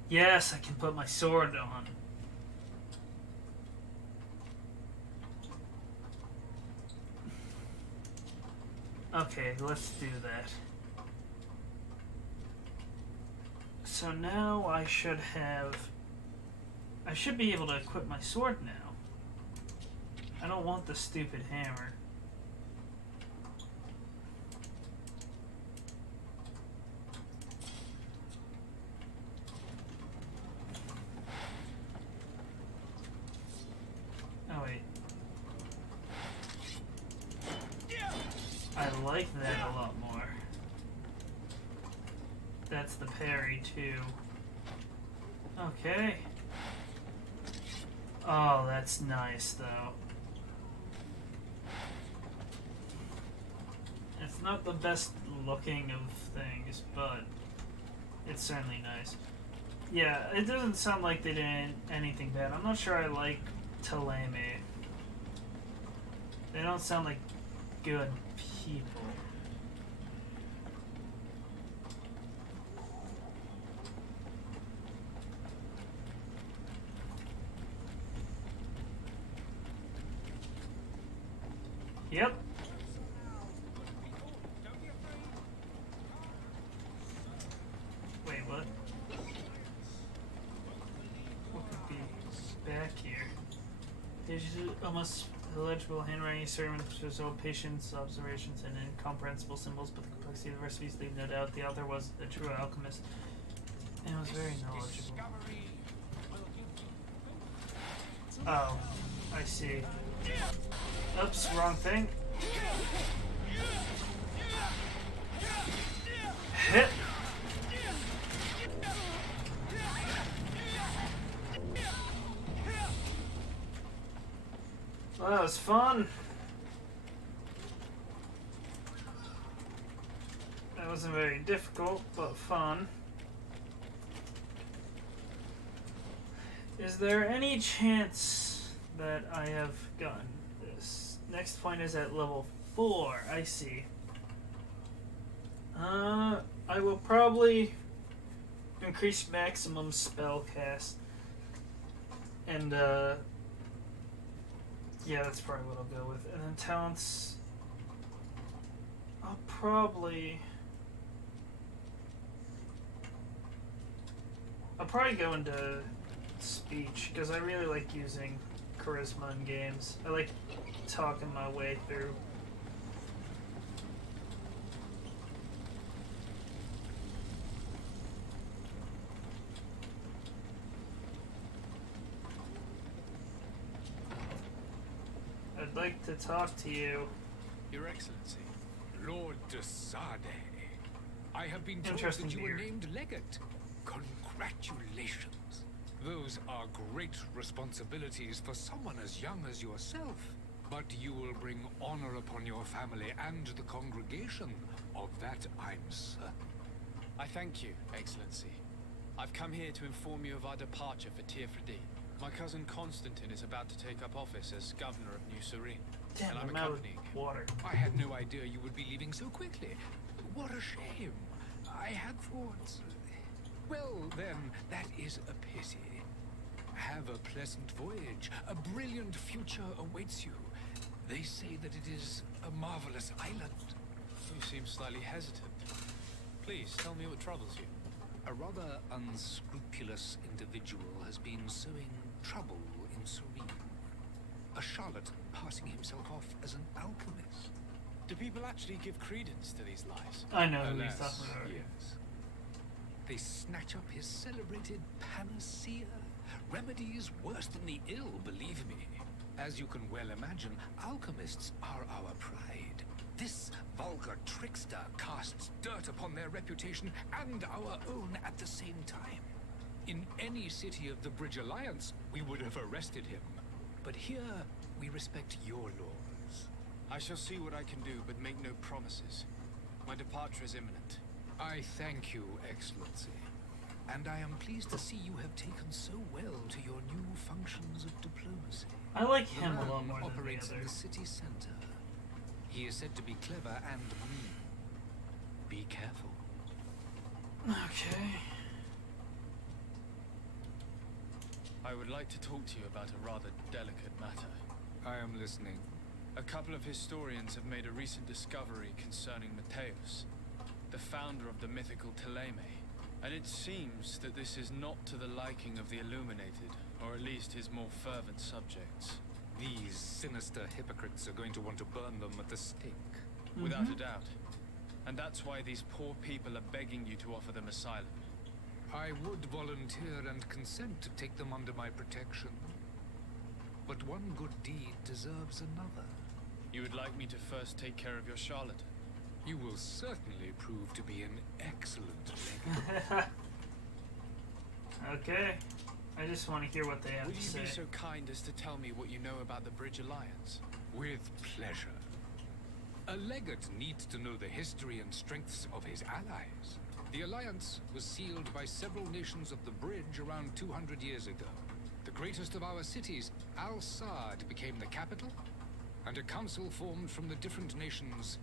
Yes, I can put my sword on. Okay, let's do that. So now I should be able to equip my sword now. I don't want the stupid hammer. Oh wait. I like that a lot more. That's the parry too. Okay. Oh, that's nice though. It's not the best looking of things, but it's certainly nice. Yeah, it doesn't sound like they did anything bad. I'm not sure I like Taleme. They don't sound like good people. Yep. Wait, what? What could be back here? There's almost illegible handwriting, sermons, result patience, observations, and incomprehensible symbols, but the complexity of the recipes leave no doubt the author was a true alchemist and was very knowledgeable. Oh, I see. Oops, wrong thing. Hit. Well, that was fun. That wasn't very difficult, but fun. Is there any chance that I have gotten this? Next point is at level 4. I see. I will probably increase maximum spell cast. And, yeah, that's probably what I'll go with. And then talents, I'll probably go into speech, because I really like using charisma in games. I like talking my way through. I'd like to talk to you. Your Excellency, Lord de Sade. I have been told Interesting that you were beard. named legate. Congratulations. Those are great responsibilities for someone as young as yourself. But you will bring honor upon your family and the congregation. Of that I'm certain. I thank you, Excellency. I've come here to inform you of our departure for Tearfredi. My cousin Constantine is about to take up office as governor of New Serene, and I'm accompanying him. Water. I had no idea you would be leaving so quickly. What a shame. I had thought... Well, then, that is a pity. Have a pleasant voyage. A brilliant future awaits you. They say that it is a marvelous island. You seem slightly hesitant. Please, tell me what troubles you. A rather unscrupulous individual has been sowing trouble in Serene. A charlatan passing himself off as an alchemist. Do people actually give credence to these lies? I know who he's Alas, talking about. yes. They snatch up his celebrated panacea. Remedies worse than the ill, believe me. As you can well imagine, alchemists are our pride. This vulgar trickster casts dirt upon their reputation and our own at the same time. In any city of the Bridge Alliance, we would have arrested him. But here, we respect your laws. I shall see what I can do, but make no promises. My departure is imminent. I thank you, Excellency. And I am pleased to see you have taken so well to your new functions of diplomacy. I like The him a man lot more than operates the in other. the city center. He is said to be clever and mean. Be careful. Okay. I would like to talk to you about a rather delicate matter. I am listening. A couple of historians have made a recent discovery concerning Mateus, the founder of the mythical Thélème, and it seems that this is not to the liking of the Illuminated, or at least his more fervent subjects. These sinister hypocrites are going to want to burn them at the stake. Without a doubt. And that's why these poor people are begging you to offer them asylum. I would volunteer and consent to take them under my protection. But one good deed deserves another. You would like me to first take care of your charlatan? You will certainly prove to be an excellent legate. Okay. I just want to hear what they have to say. Would you be so kind as to tell me what you know about the Bridge Alliance? With pleasure. A legate needs to know the history and strengths of his allies. The alliance was sealed by several nations of the Bridge around 200 years ago. The greatest of our cities, Al-Sad, became the capital, and a council formed from the different nations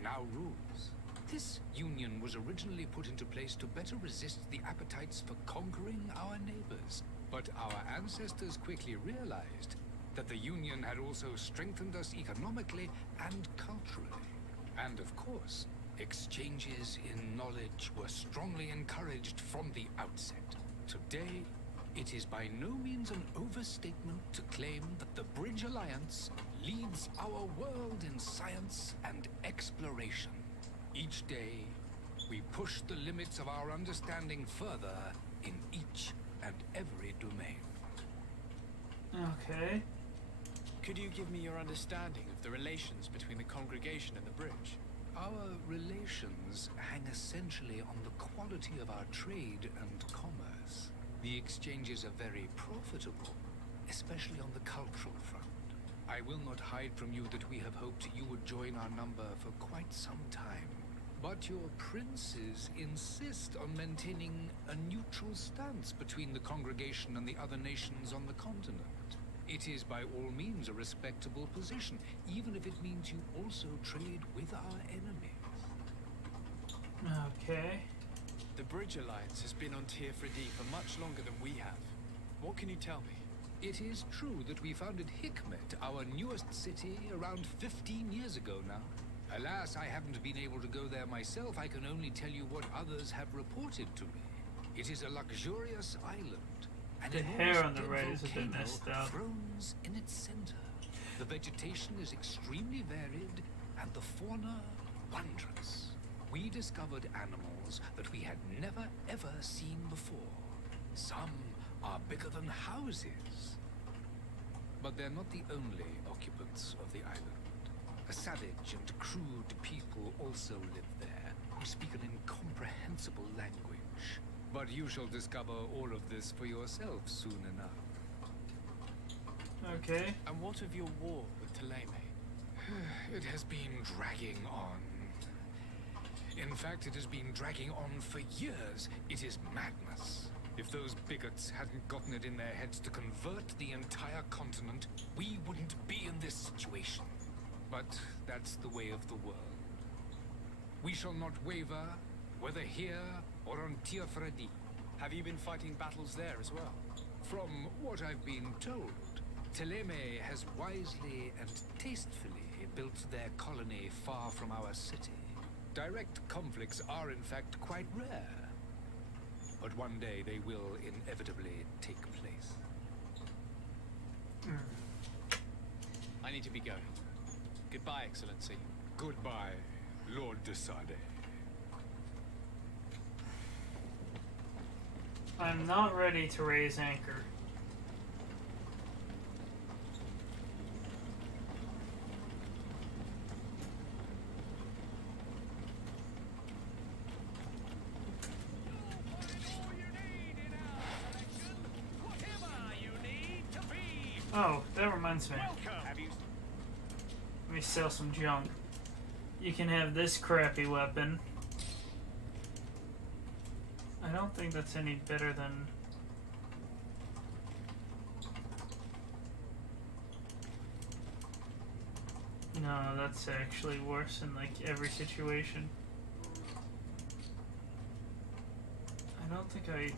now rules. This union was originally put into place to better resist the appetites for conquering our neighbors. But our ancestors quickly realized that the union had also strengthened us economically and culturally. And of course, exchanges in knowledge were strongly encouraged from the outset. Today, it is by no means an overstatement to claim that the Bridge Alliance leads our world in science and exploration. Each day, we push the limits of our understanding further in each and every domain. Okay. Could you give me your understanding of the relations between the congregation and the bridge? Our relations hang essentially on the quality of our trade and commerce. The exchanges are very profitable, especially on the cultural front. I will not hide from you that we have hoped you would join our number for quite some time. But your princes insist on maintaining a neutral stance between the congregation and the other nations on the continent. It is by all means a respectable position, even if it means you also trade with our enemies. Okay. The Bridge Alliance has been on Teofredi for much longer than we have. What can you tell me? It is true that we founded Hikmet, our newest city, around 15 years ago now. Alas, I haven't been able to go there myself. I can only tell you what others have reported to me. It is a luxurious island, and the hair on the right is a bit messed up. Thrones in its center. The vegetation is extremely varied, and the fauna wondrous. We discovered animals that we had never ever seen before. Some are bigger than houses. But they're not the only occupants of the island. A savage and crude people also live there, who speak an incomprehensible language. But you shall discover all of this for yourself soon enough. Okay. And what of your war with Thélème? It has been dragging on. In fact, it has been dragging on for years. It is madness. If those bigots hadn't gotten it in their heads to convert the entire continent, we wouldn't be in this situation. But that's the way of the world. We shall not waver, whether here or on Teofredi. Have you been fighting battles there as well? From what I've been told, Thélème has wisely and tastefully built their colony far from our city. Direct conflicts are in fact quite rare. But one day they will inevitably take place. I need to be going. Goodbye, Excellency. Goodbye, Lord de Sade. I'm not ready to raise anchor. Oh, that reminds me. Let me sell some junk. You can have this crappy weapon. I don't think that's any better than... No, that's actually worse in like every situation. I don't think I...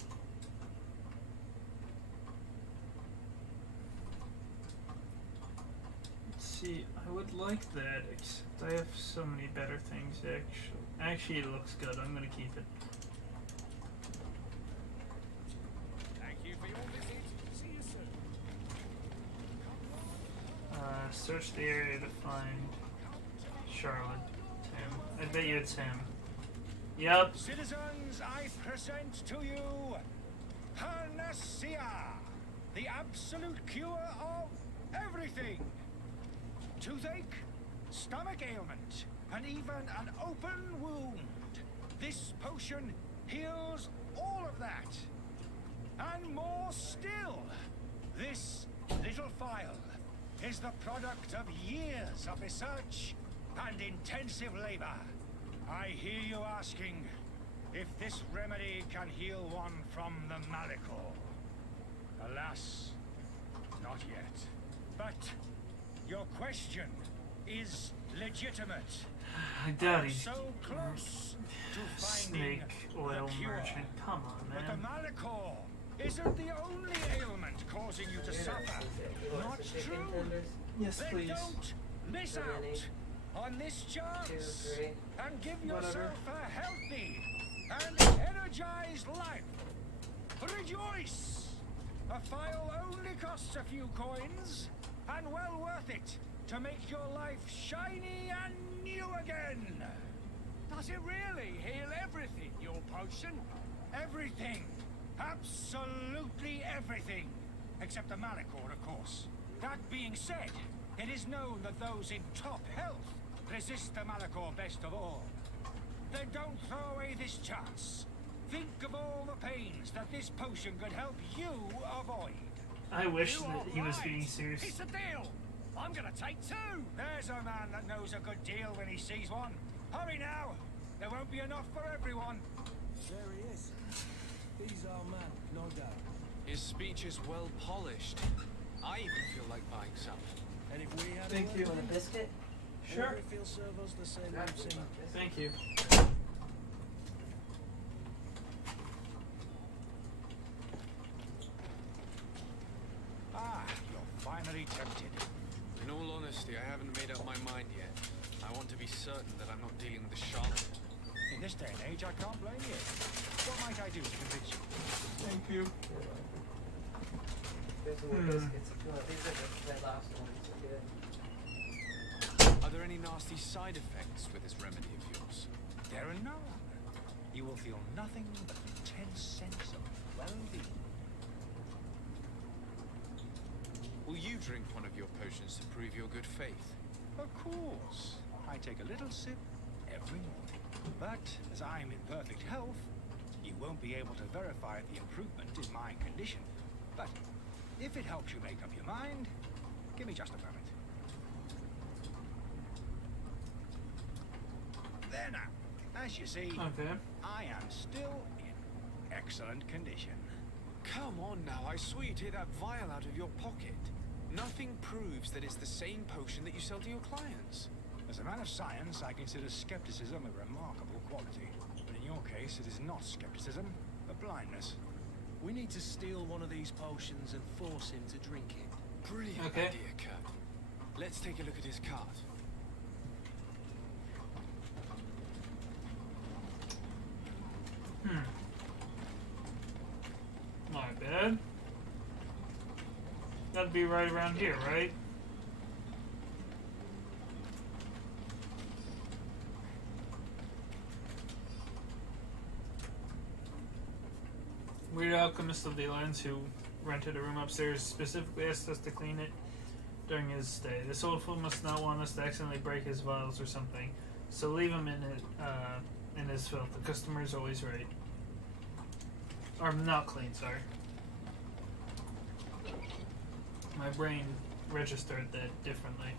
Let's See, I would like that, except I have so many better things, actually. Actually, it looks good. I'm gonna keep it. Thank you for your visit. See you soon. Search the area to find Charlotte. Tim. I bet you it's him. Yep. Citizens, I present to you Panacea, the absolute cure of everything. Toothache, stomach ailment, and even an open wound. This potion heals all of that. And more still, this little phial is the product of years of research and intensive labor. I hear you asking if this remedy can heal one from the Malachor. Alas, not yet. But your question is legitimate. I doubt he's so close to finding snake oil the cure. merchant. Come on, But the man. Malachor isn't the only ailment causing you to suffer. Not true. Yes, then please. don't miss out on this chance and give yourself a healthy and energized life. Rejoice! A phial only costs a few coins, and well worth it to make your life shiny and new again. Does it really heal everything, your potion? Everything. Absolutely everything. Except the Malachor, of course. That being said, it is known that those in top health resist the Malachor best of all. Then don't throw away this chance. Think of all the pains that this potion could help you avoid. I wish You that are he was right. being serious. It's a deal. I'm gonna take two. There's a man that knows a good deal when he sees one. Hurry now. There won't be enough for everyone. There he is. He's our man, no doubt. His speech is well polished. I even feel like buying some. And if we had Thank a you. word with him, biscuit? Sure. if he'll serve us the same we've seen. Thank you. Ah, you're finally tempted. In all honesty, I haven't made up my mind yet. I want to be certain that I'm not dealing with a charlatan. In this day and age, I can't blame you. What might I do to convince you? Thank you. There's more biscuits. These are the last ones. Good. Are there any nasty side effects with this remedy of yours? There are none. You will feel nothing but an intense sense of well-being. Will you drink one of your potions to prove your good faith? Of course. I take a little sip every morning. But as I'm in perfect health, you won't be able to verify the improvement in my condition. But if it helps you make up your mind, give me just a moment. There now. As you see, Okay. I am still in excellent condition. Come on now, I swear you take that vial out of your pocket. Nothing proves that it's the same potion that you sell to your clients. As a man of science, I consider skepticism a remarkable quality. But in your case, it is not skepticism, but blindness. We need to steal one of these potions and force him to drink it. Brilliant Okay. idea, Kurt. Let's take a look at his card. Not bad. That'd be right around here, right? Weird alchemist of the lands who rented a room upstairs specifically asked us to clean it during his stay. This old fool must not want us to accidentally break his vials or something, so leave him in his filth. The customer's always right. Or not clean, sorry. My brain registered that differently.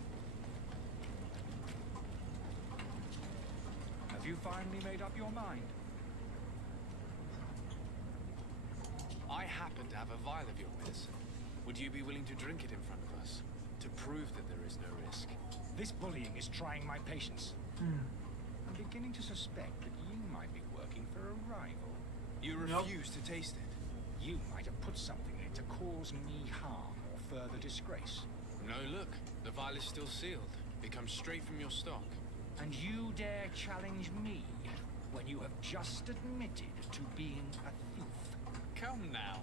Have you finally made up your mind? I happen to have a vial of your medicine. Would you be willing to drink it in front of us? To prove that there is no risk? This bullying is trying my patience. I'm beginning to suspect that you might be working for a rival. You refuse to taste it? You might have put something in it to cause me harm or further disgrace. No, look. The vial is still sealed. It comes straight from your stock. And you dare challenge me when you have just admitted to being a thief? Come now.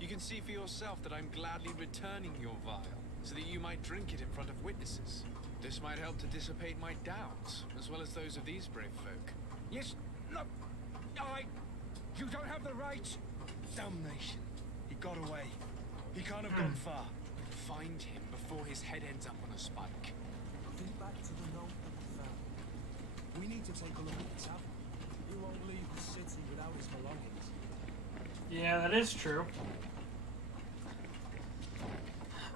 You can see for yourself that I'm gladly returning your vial, so that you might drink it in front of witnesses. This might help to dissipate my doubts, as well as those of these brave folk. Yes, no, you don't have the right. Damnation. He got away. He can't have gone far. Find him before his head ends up on a spike. Think back to the note that we found. We need to take a look at the tavern. He won't leave the city without his belongings. Yeah, that is true.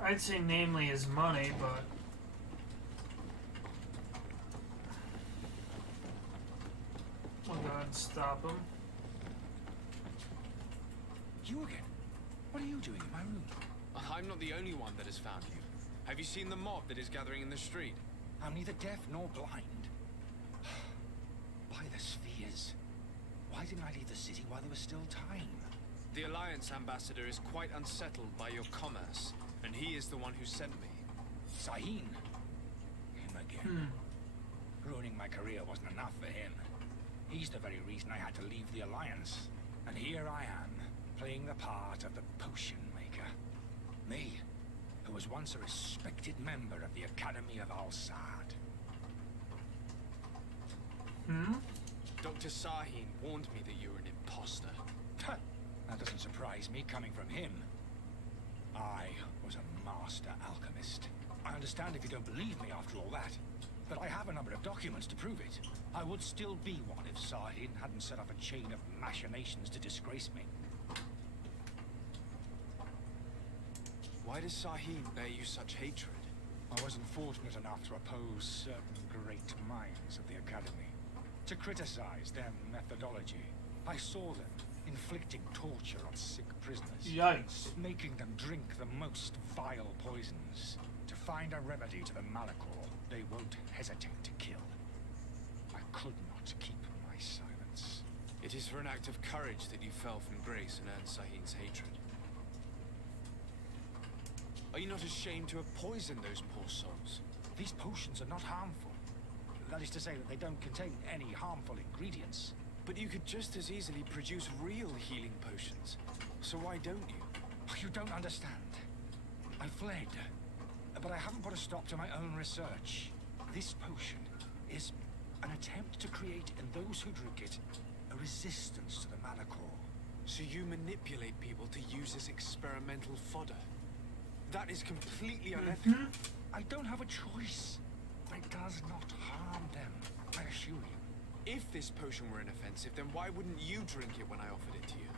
I'd say namely his money, but... I'll go ahead and stop him. You again? What are you doing in my room? I'm not the only one that has found you. Have you seen the mob that is gathering in the street? I'm neither deaf nor blind. By the spheres. Why didn't I leave the city while there was still time? The Alliance ambassador is quite unsettled by your commerce, and he is the one who sent me. Sahin. Him again. Ruining my career wasn't enough for him. He's the very reason I had to leave the Alliance. And here I am, playing the part of the potion maker. Me, who was once a respected member of the Academy of Al-Sad. Dr. Sahin warned me that you were an imposter. That doesn't surprise me coming from him. I was a master alchemist. I understand if you don't believe me after all that, but I have a number of documents to prove it. I would still be one if Sahin hadn't set up a chain of machinations to disgrace me. Why does Sahin bear you such hatred? I wasn't fortunate enough to oppose certain great minds of the Academy. To criticize their methodology. I saw them inflicting torture on sick prisoners. Yikes. Making them drink the most vile poisons. To find a remedy to the malachor they won't hesitate to kill. I could not keep my silence. It is for an act of courage that you fell from grace and earned Sahin's hatred. Are you not ashamed to have poisoned those poor souls? These potions are not harmful. That is to say that they don't contain any harmful ingredients. But you could just as easily produce real healing potions. So why don't you? You don't understand. I fled, but I haven't put a stop to my own research. This potion is an attempt to create in those who drink it a resistance to the malachor. So you manipulate people to use as experimental fodder. That is completely unethical. I don't have a choice. It does not harm them, I assure you. If this potion were inoffensive, then why wouldn't you drink it when I offered it to you?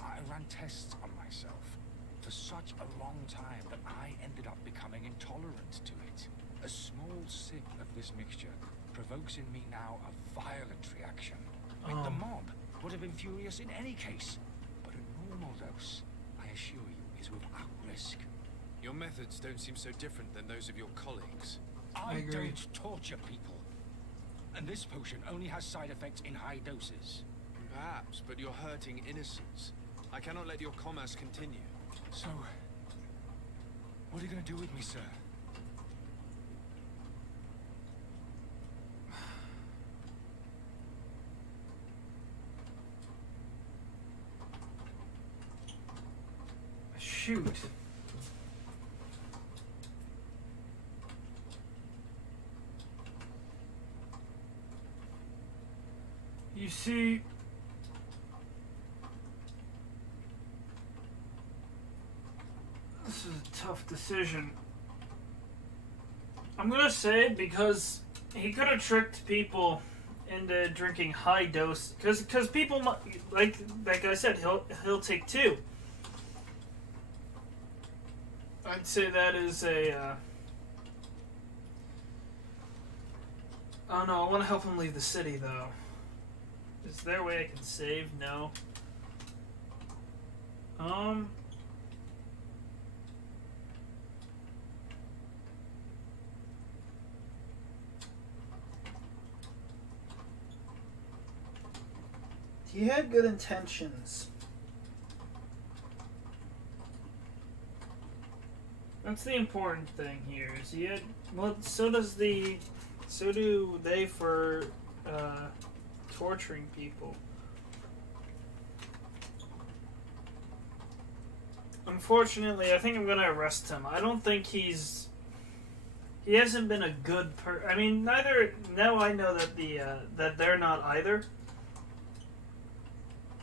I ran tests on myself for such a long time that I ended up becoming intolerant to it. A small sip of this mixture provokes in me now a violent reaction. The mob would have been furious in any case, but a normal dose, I assure you, is without risk. Your methods don't seem so different than those of your colleagues. I don't torture people. And this potion only has side effects in high doses. Perhaps, but you're hurting innocents. I cannot let your commerce continue. So, what are you going to do with me, sir? Shoot. You see, this is a tough decision. I'm gonna say because he could have tricked people into drinking high dose, because people like I said, he'll take two. I'd say that is a. Oh no, I want to help him leave the city though. Is there a way I can save? No. He had good intentions. That's the important thing here. Is well, so do they for torturing people. Unfortunately, I think I'm gonna arrest him. I don't think he hasn't been a good I mean, neither. Now I know that that they're not either.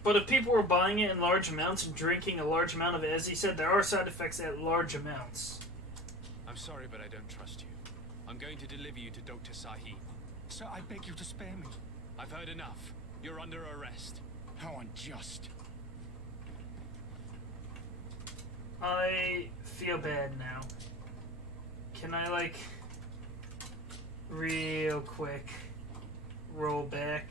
But if people were buying it in large amounts and drinking a large amount of it, as he said, there are side effects at large amounts. I'm sorry, but I don't trust you. I'm going to deliver you to Dr. Sahib. Sir, I beg you to spare me. I've heard enough. You're under arrest. How unjust. I feel bad now. Can I, like, real quick roll back?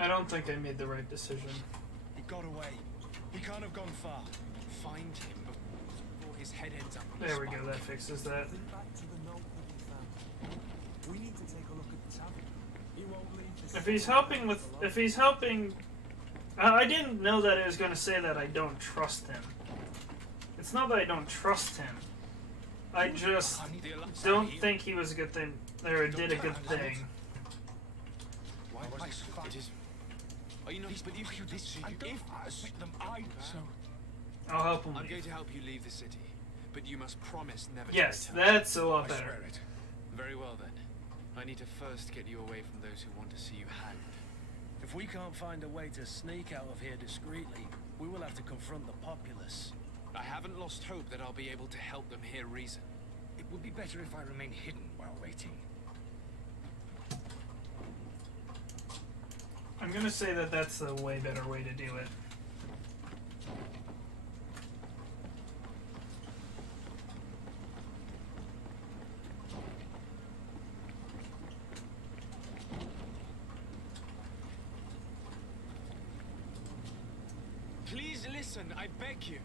I don't think I made the right decision. He got away. He can't have gone far. Find him before his head ends up on There we go, that fixes that. Back to the note that we found. We need to take a look at the tavern. He won't leave the If he's helping, I didn't know that it was going to say that I don't trust him. It's not that I don't trust him. I just don't think he was a good thing, or did a good thing. Why was this? It is. Are you not? But if you listen, I'll help him. I'm going to help you leave the city, but you must promise never Yes, to return. that's a lot better. I swear it. Very well then. I need to first get you away from those who want to see you hanged. If we can't find a way to sneak out of here discreetly, we will have to confront the populace. I haven't lost hope that I'll be able to help them hear reason. It would be better if I remain hidden while waiting. I'm gonna say that that's the way better way to do it. Please listen, I beg you.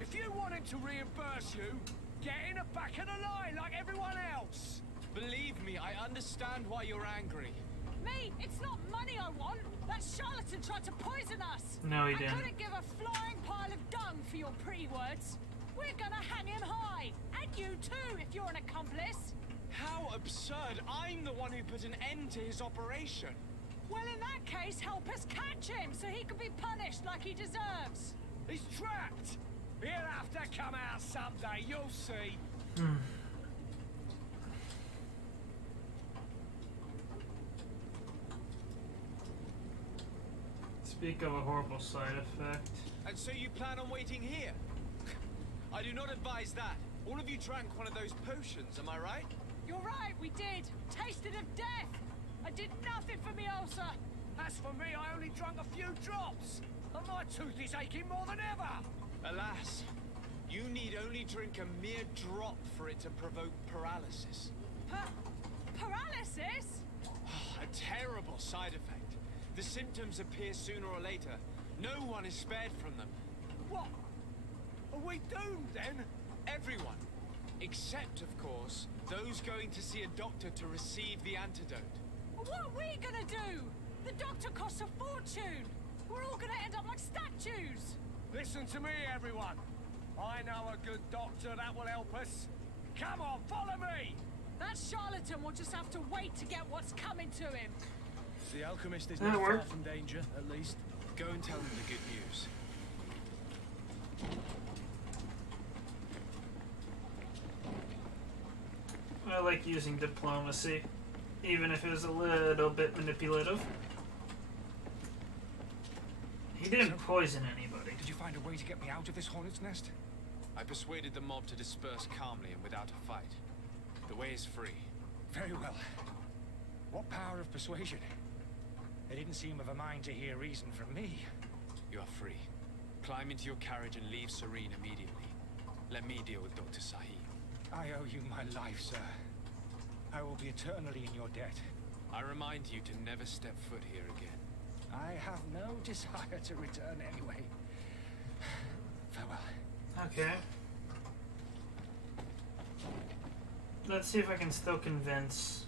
If you want him to reimburse you, get in the back of the line like everyone else. Believe me, I understand why you're angry. Me? It's not money I want. That charlatan tried to poison us. No, he didn't. I couldn't give a flying pile of dung for your pretty words. We're gonna hang him high. And you too, if you're an accomplice. How absurd. I'm the one who put an end to his operation. Well, in that case, help us catch him so he can be punished like he deserves. He's trapped. He'll have to come out someday, you'll see. Speak of a horrible side effect. And so you plan on waiting here? I do not advise that. All of you drank one of those potions, am I right? You're right, we did. Tasted of death. I did nothing for me ulcer. As for me, I only drank a few drops. And my tooth is aching more than ever. Alas, you need only drink a mere drop for it to provoke paralysis. Paralysis? A terrible side effect. The symptoms appear sooner or later. No one is spared from them. What? Are we doomed then? Everyone. Except, of course, those going to see a doctor to receive the antidote. What are we gonna do? The doctor costs a fortune. We're all gonna end up like statues. Listen to me, everyone. I know a good doctor that will help us. Come on, follow me. That charlatan will just have to wait to get what's coming to him. The alchemist is not far from danger, at least. Go and tell him the good news. I like using diplomacy, even if it was a little bit manipulative. He didn't poison anybody. Did you find a way to get me out of this hornet's nest? I persuaded the mob to disperse calmly and without a fight. The way is free. Very well. What power of persuasion? They didn't seem of a mind to hear reason from me. You are free. Climb into your carriage and leave Serene immediately. Let me deal with Dr. Sahib. I owe you my life, sir. I will be eternally in your debt. I remind you to never step foot here again. I have no desire to return anyway. Farewell. Okay. Let's see if I can still convince.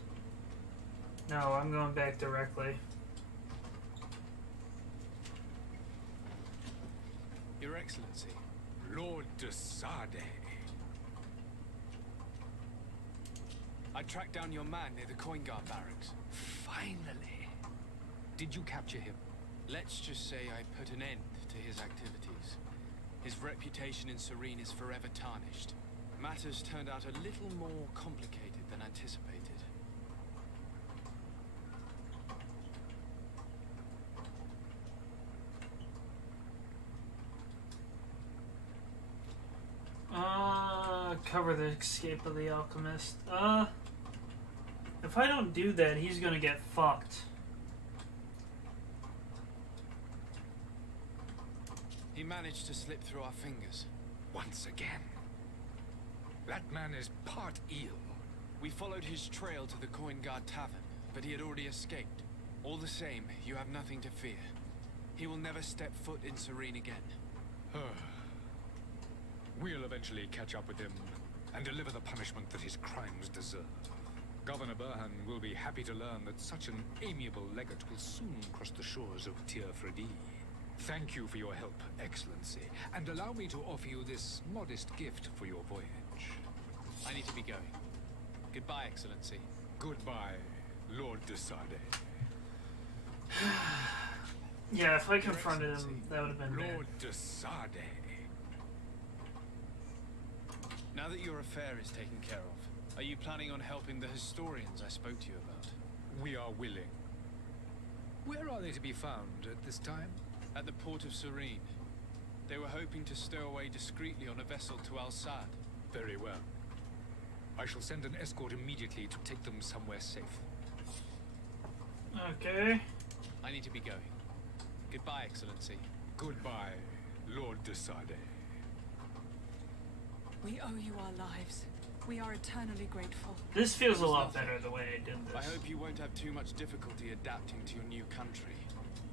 No, I'm going back directly. Excellency. Lord de Sade. I tracked down your man near the coin guard barracks. Finally. Did you capture him? Let's just say I put an end to his activities. His reputation in Serene is forever tarnished. Matters turned out a little more complicated than anticipated. Cover the escape of the alchemist. If I don't do that, he's gonna get fucked. He managed to slip through our fingers. Once again. That man is part eel. We followed his trail to the Coin Guard Tavern, but he had already escaped. All the same, you have nothing to fear. He will never step foot in Serene again. We'll eventually catch up with him and deliver the punishment that his crimes deserve. Governor Burhan will be happy to learn that such an amiable legate will soon cross the shores of Teofredi. Thank you for your help, Excellency, and allow me to offer you this modest gift for your voyage. I need to be going. Goodbye, Excellency. Goodbye, Lord de Sade. Yeah, if I confronted him, that would have been bad. Lord de Sade. Now that your affair is taken care of, are you planning on helping the historians I spoke to you about? We are willing. Where are they to be found at this time? At the port of Serene. They were hoping to stow away discreetly on a vessel to Al-Sad. Very well. I shall send an escort immediately to take them somewhere safe. Okay. I need to be going. Goodbye, Excellency. Goodbye, Lord de Sade. We owe you our lives. We are eternally grateful. This feels a lot better the way I did this. I hope you won't have too much difficulty adapting to your new country.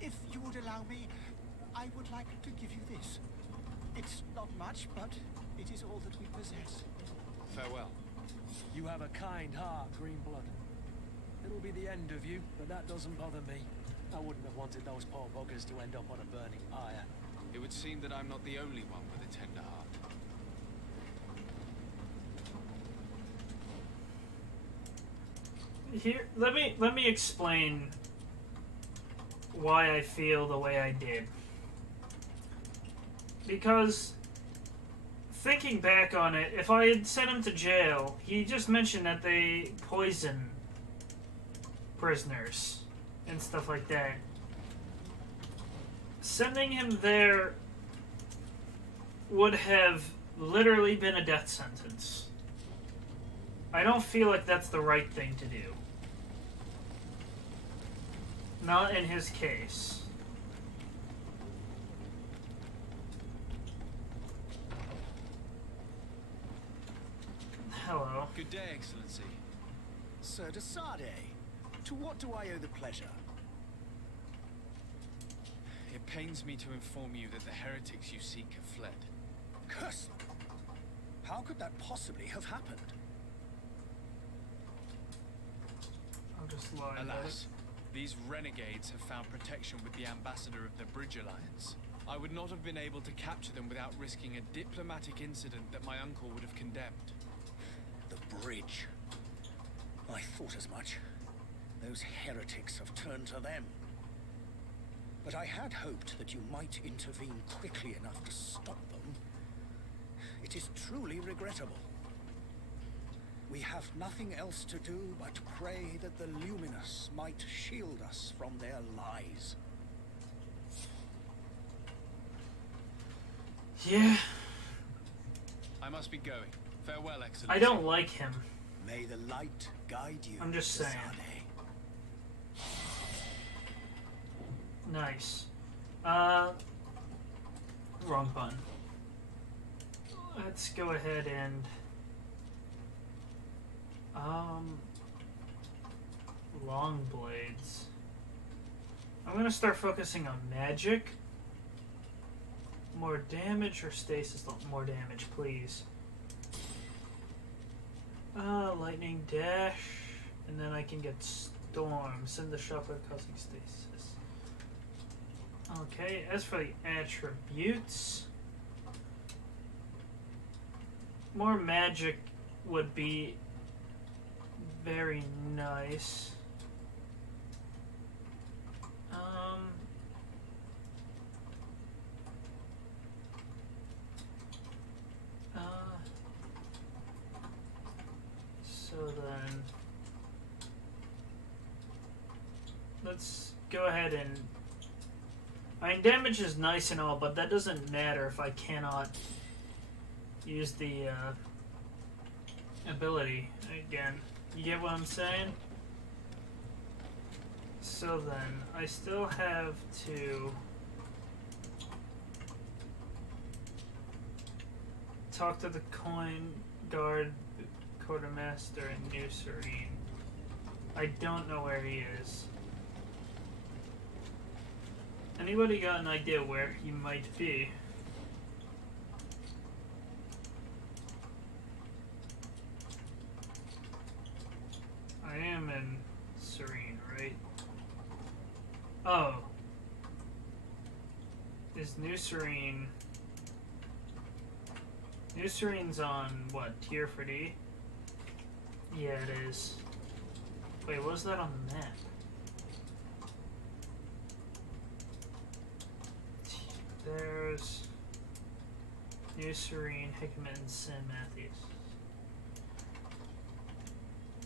If you would allow me, I would like to give you this. It's not much, but it is all that we possess. Farewell. You have a kind heart, Greenblood. It'll be the end of you, but that doesn't bother me. I wouldn't have wanted those poor buggers to end up on a burning pyre. It would seem that I'm not the only one with a tender heart. Here, let me explain why I feel the way I did. Because thinking back on it, if I had sent him to jail, he just mentioned that they poison prisoners and stuff like that. Sending him there would have literally been a death sentence. I don't feel like that's the right thing to do. Not in his case. Hello. Good day, Excellency. Sir de Sade, to what do I owe the pleasure? It pains me to inform you that the heretics you seek have fled. Curse them! How could that possibly have happened? I'll just lie. Alas, these renegades have found protection with the ambassador of the Bridge Alliance. I would not have been able to capture them without risking a diplomatic incident that my uncle would have condemned. The bridge. I thought as much. Those heretics have turned to them. But I had hoped that you might intervene quickly enough to stop them. It is truly regrettable. We have nothing else to do but pray that the Luminous might shield us from their lies. Yeah. I must be going. Farewell, Excellency. I don't like him. May the light guide you. I'm just saying. Nice. Wrong button. Let's go ahead and long blades. I'm gonna start focusing on magic. More damage or stasis? More damage, please. Lightning dash, and then I can get storm. Send the shockwave causing stasis. Okay, as for the attributes, More magic would be very nice. So then, let's go ahead and... I mean, damage is nice and all, but that doesn't matter if I cannot use the ability again. You get what I'm saying? So then, I still have to talk to the coin guard, quartermaster, and New Serene. I don't know where he is. Anybody got an idea where he might be? I am in Serene, right? Oh. Is New Serene... New Serene's on, what, tier for D? Yeah, it is. Wait, what was that on the map? There's New Serene, Hickman, San Matthews.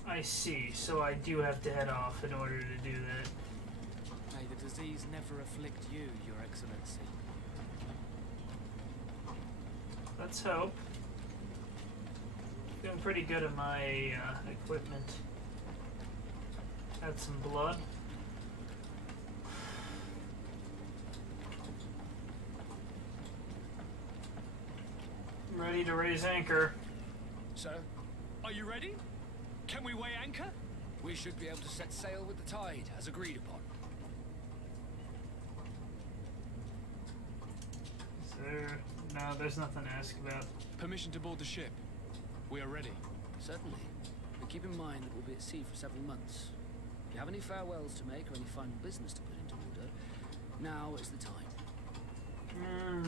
I see, so I do have to head off in order to do that. May the disease never afflict you, Your Excellency. Let's hope. Doing pretty good at my equipment. Add some blood. I'm ready to raise anchor. So, are you ready? Can we weigh anchor? We should be able to set sail with the tide, as agreed upon. Is there... No, there's nothing to ask about. Permission to board the ship. We are ready. Certainly. But keep in mind that we'll be at sea for several months. If you have any farewells to make or any final business to put into order, now is the time.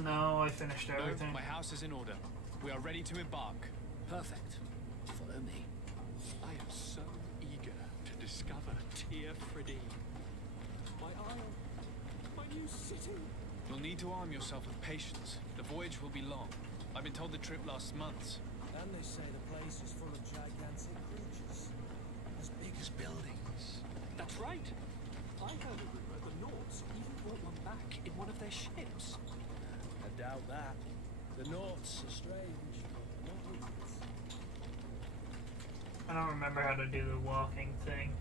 No, I finished everything. No, my house is in order. We are ready to embark. Perfect. Follow me. I am so eager to discover Tier Freddy. My isle, my new city. You'll need to arm yourself with patience. The voyage will be long. I've been told the trip lasts months. And they say the place is full of gigantic creatures. As big as buildings. That's right. I heard a rumor the Nords even brought one back in one of their ships. I doubt that. The Nords are strange, not idiots. I don't remember how to do the walking thing.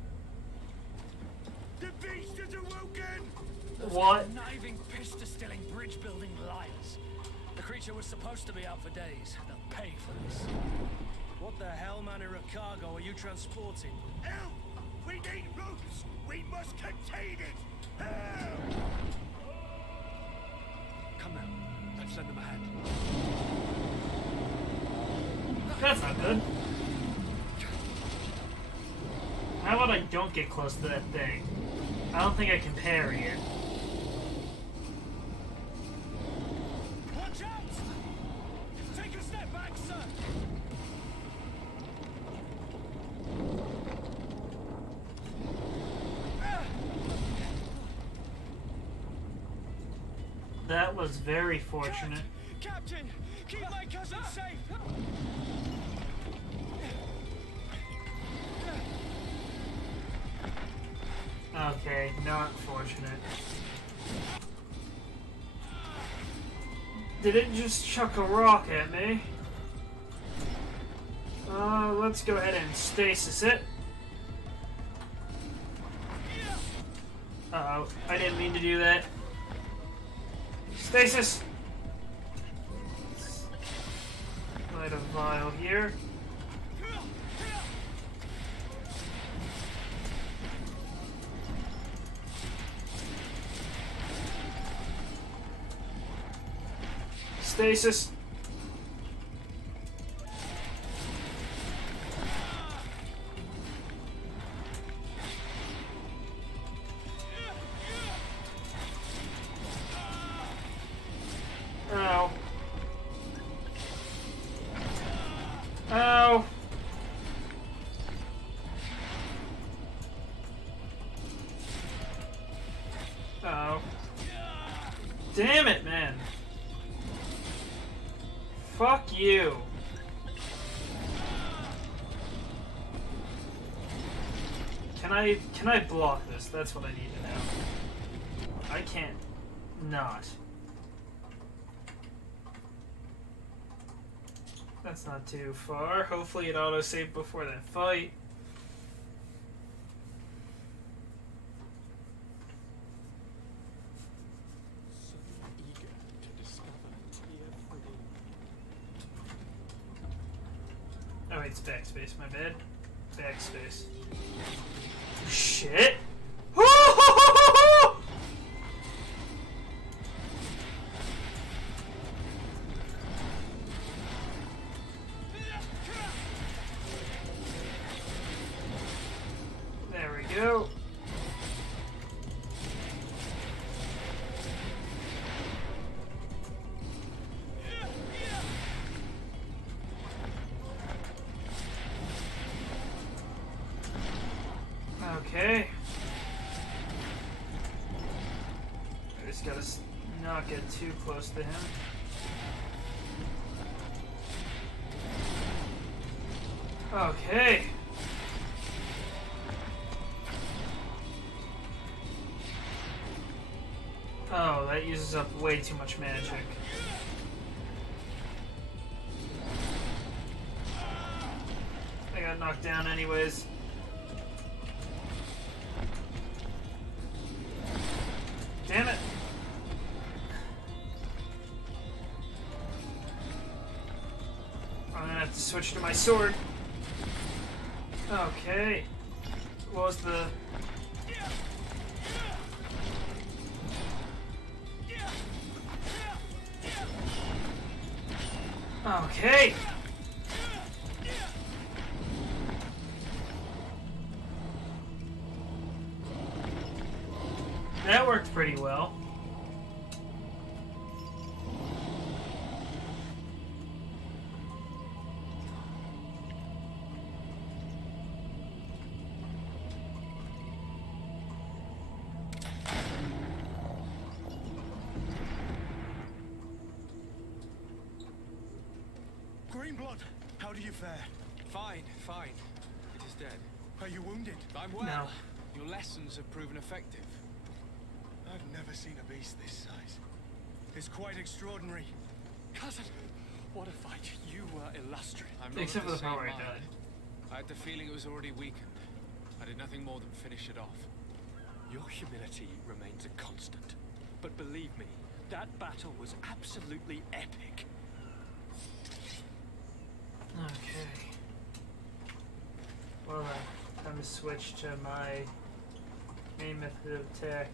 The beast is awoken! What? Conniving, piss-distilling, bridge-building liars. The creature was supposed to be out for days. They'll pay for this. What the hell manner of cargo are you transporting? Help! We need routes! We must contain it! Help! Come now. Let's send them ahead. That's not good. How about I don't get close to that thing? I don't think I can parry it. Watch out! Take a step back, sir! That was very fortunate. Captain! Keep my cousin safe! Okay, not fortunate. Did it just chuck a rock at me? Let's go ahead and stasis it. Uh-oh, I didn't mean to do that. Stasis! Light a vial here. Stasis. Ow. Damn it, man. Fuck you. Can I block this? That's what I need to know. I can't not. That's not too far. Hopefully it auto-saved before that fight. Oh wait, it's backspace, my bad. Backspace. Shit! There we go. Okay. I just gotta not get too close to him. Okay. Oh, that uses up way too much magic. I got knocked down anyways. Damn it! I'm gonna have to switch to my sword. Okay. What was the... Okay. That worked pretty well. Greenblood, how do you fare? Fine, fine. It is dead. Are you wounded? I'm well. No. Your lessons have proven effective. I've never seen a beast this size. It's quite extraordinary. Cousin, what a fight. You were illustrious. I'm not Except of for the the same power I mind. died. I had the feeling it was already weakened. I did nothing more than finish it off. Your humility remains a constant. But believe me, that battle was absolutely epic. Okay. Well, time to switch to my main method of attack.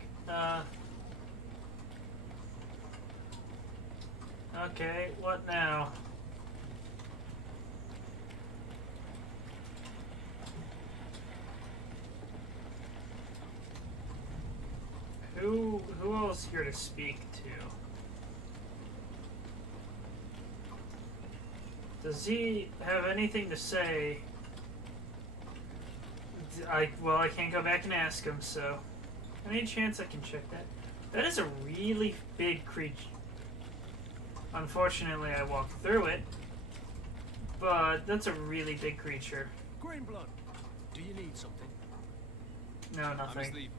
Okay, what now? Who else here to speak to? Does he have anything to say? Well, I can't go back and ask him, so... Any chance I can check that? That is a really big creature. Unfortunately, I walked through it. But that's a really big creature. Greenblood, do you need something? No, nothing. Honestly,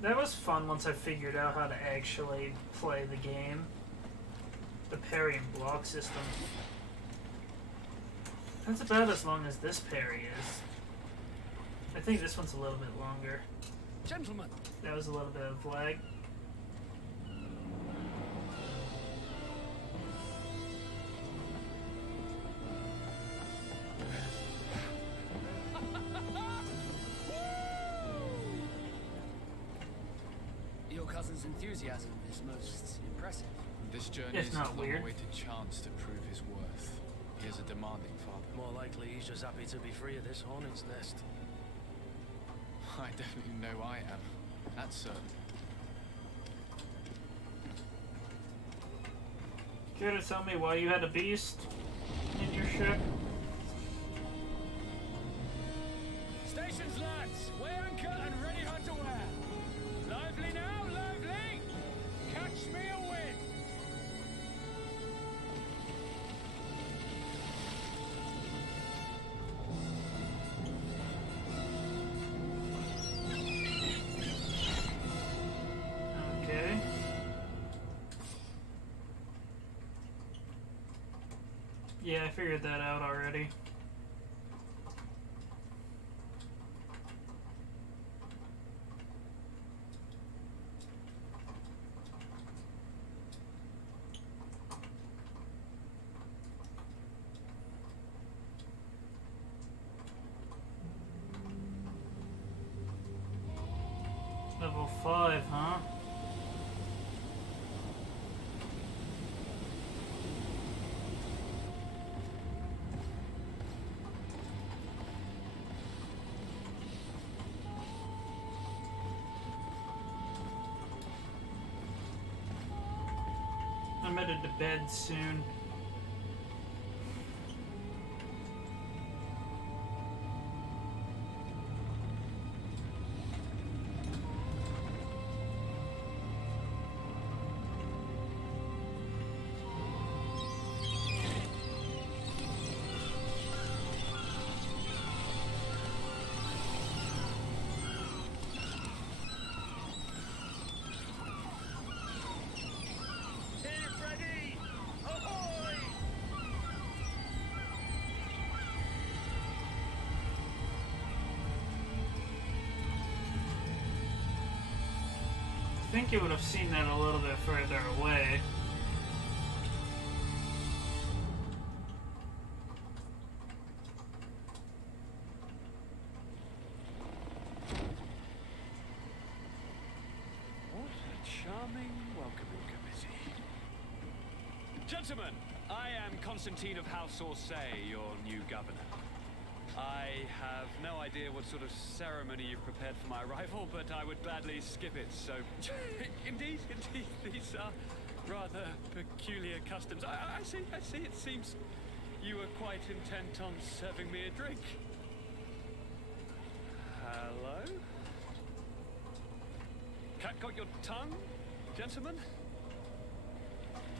That was fun once I figured out how to actually play the game. The parry and block system. That's about as long as this parry is. I think this one's a little bit longer. Gentlemen. That was a little bit of lag. Your cousin's enthusiasm is most impressive. this journey It's is not a weird. long-awaited chance to prove his worth. He has a demanding father. More likely he's just happy to be free of this hornet's nest. I definitely know I am. That's certain. Care to tell me why you had a beast in your ship? Stay Stations, lads! Weigh anchor and ready hard to wear. Lively now, lively! Catch me a wind! Okay. Yeah, I figured that out already. Level 5, huh? I'm headed to bed soon. I think you would have seen that a little bit further away. What a charming welcoming committee. Gentlemen, I am Constantine of House Orsay, your new governor. I have no idea what sort of ceremony you've prepared for my arrival, but I would gladly skip it, so... Indeed, these are rather peculiar customs. I see, it seems you were quite intent on serving me a drink. Hello? Cat got your tongue, gentlemen?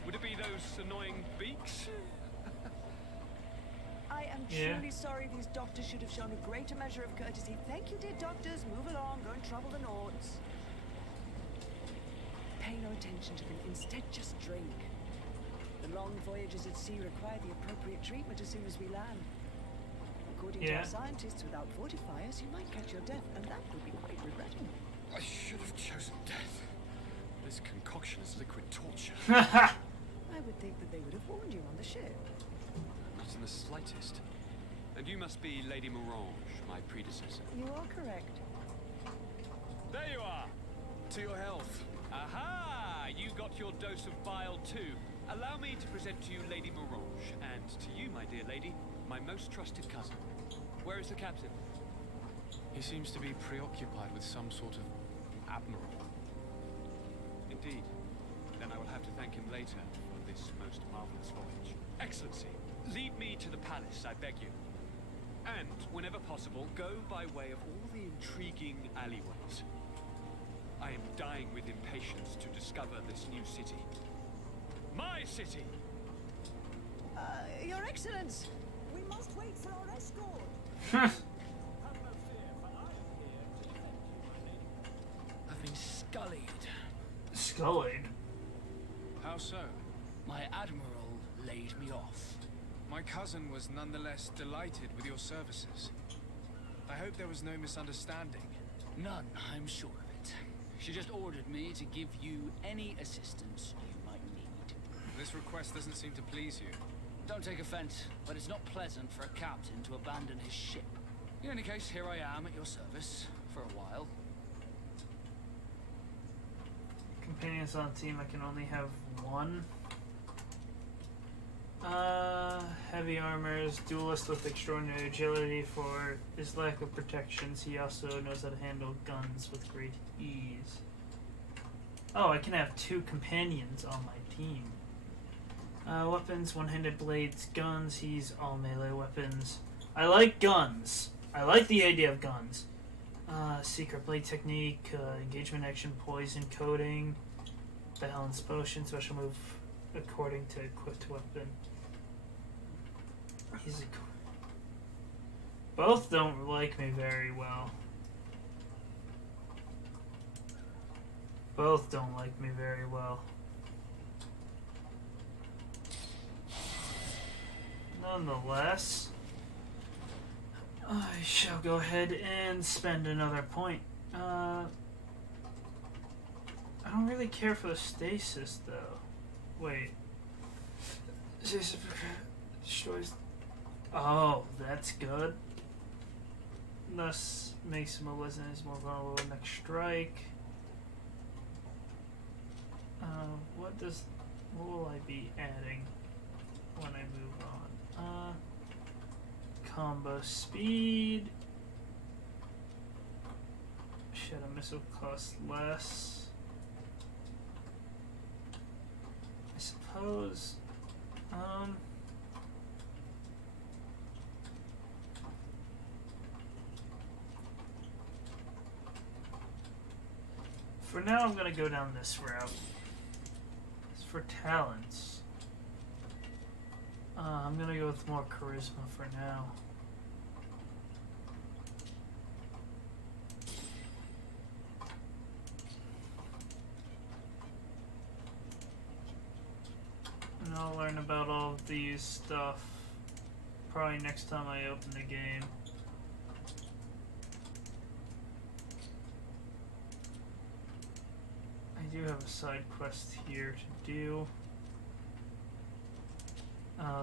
Would it be those annoying beaks? I am truly sorry these doctors should have shown a greater measure of courtesy. Thank you, dear doctors. Move along, go and trouble the Nords. Pay no attention to them. Instead, just drink. The long voyages at sea require the appropriate treatment as soon as we land. According to our scientists, without fortifiers, you might catch your death, and that would be quite regrettable. I should have chosen death. This concoction is liquid torture. I would think that they would have warned you on the ship. Not in the slightest. And you must be Lady Morange, my predecessor. You are correct. There you are! To your health. Aha! You got your dose of bile too. Allow me to present to you Lady Morange, and to you, my dear lady, my most trusted cousin. Where is the captain? He seems to be preoccupied with some sort of admiral. Indeed. Then I will have to thank him later for this most marvelous voyage. Excellency, lead me to the palace, I beg you. And, whenever possible, go by way of all the intriguing alleyways. I am dying with impatience to discover this new city. My city! Your Excellence! We must wait for our escort! I've been scullied. Scullied? How so? My admiral laid me off. My cousin was nonetheless delighted with your services. I hope there was no misunderstanding. None, I'm sure of it. She just ordered me to give you any assistance you might need. This request doesn't seem to please you. Don't take offense, but it's not pleasant for a captain to abandon his ship. In any case, here I am at your service for a while. Companions on team, I can only have one. Heavy armors, duelist with extraordinary agility for his lack of protections. He also knows how to handle guns with great ease. Oh, I can have 2 companions on my team. Weapons, one-handed blades, guns. He's all melee weapons. I like guns. I like the idea of guns. Secret blade technique, engagement action, poison coating, balance potion, special move according to equipped weapon. Both don't like me very well. Both don't like me very well. Nonetheless, I shall go ahead and spend another point. I don't really care for the stasis, though. Wait. Stasis destroys... Oh, that's good. Thus makes him a listeners more vulnerable to next strike. What will I be adding when I move on? Combo speed. Shadow missile costs less. I suppose. For now, I'm gonna go down this route. As for talents, I'm gonna go with more charisma for now. And I'll learn about all of these stuff probably next time I open the game. I do have a side quest here to do.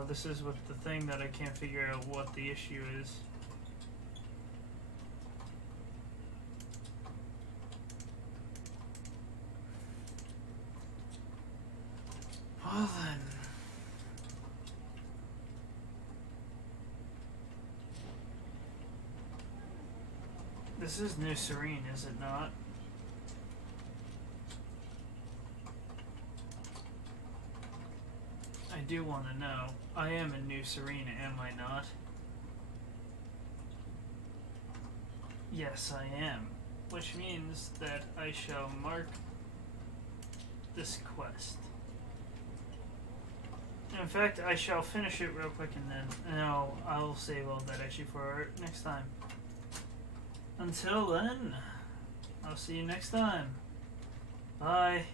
This is with the thing that I can't figure out what the issue is. Well then. This is New Serene, is it not? I do want to know. I am in New Serene, am I not? Yes, I am. Which means that I shall mark this quest. In fact, I shall finish it real quick and then I'll save all that actually for next time. Until then, I'll see you next time. Bye.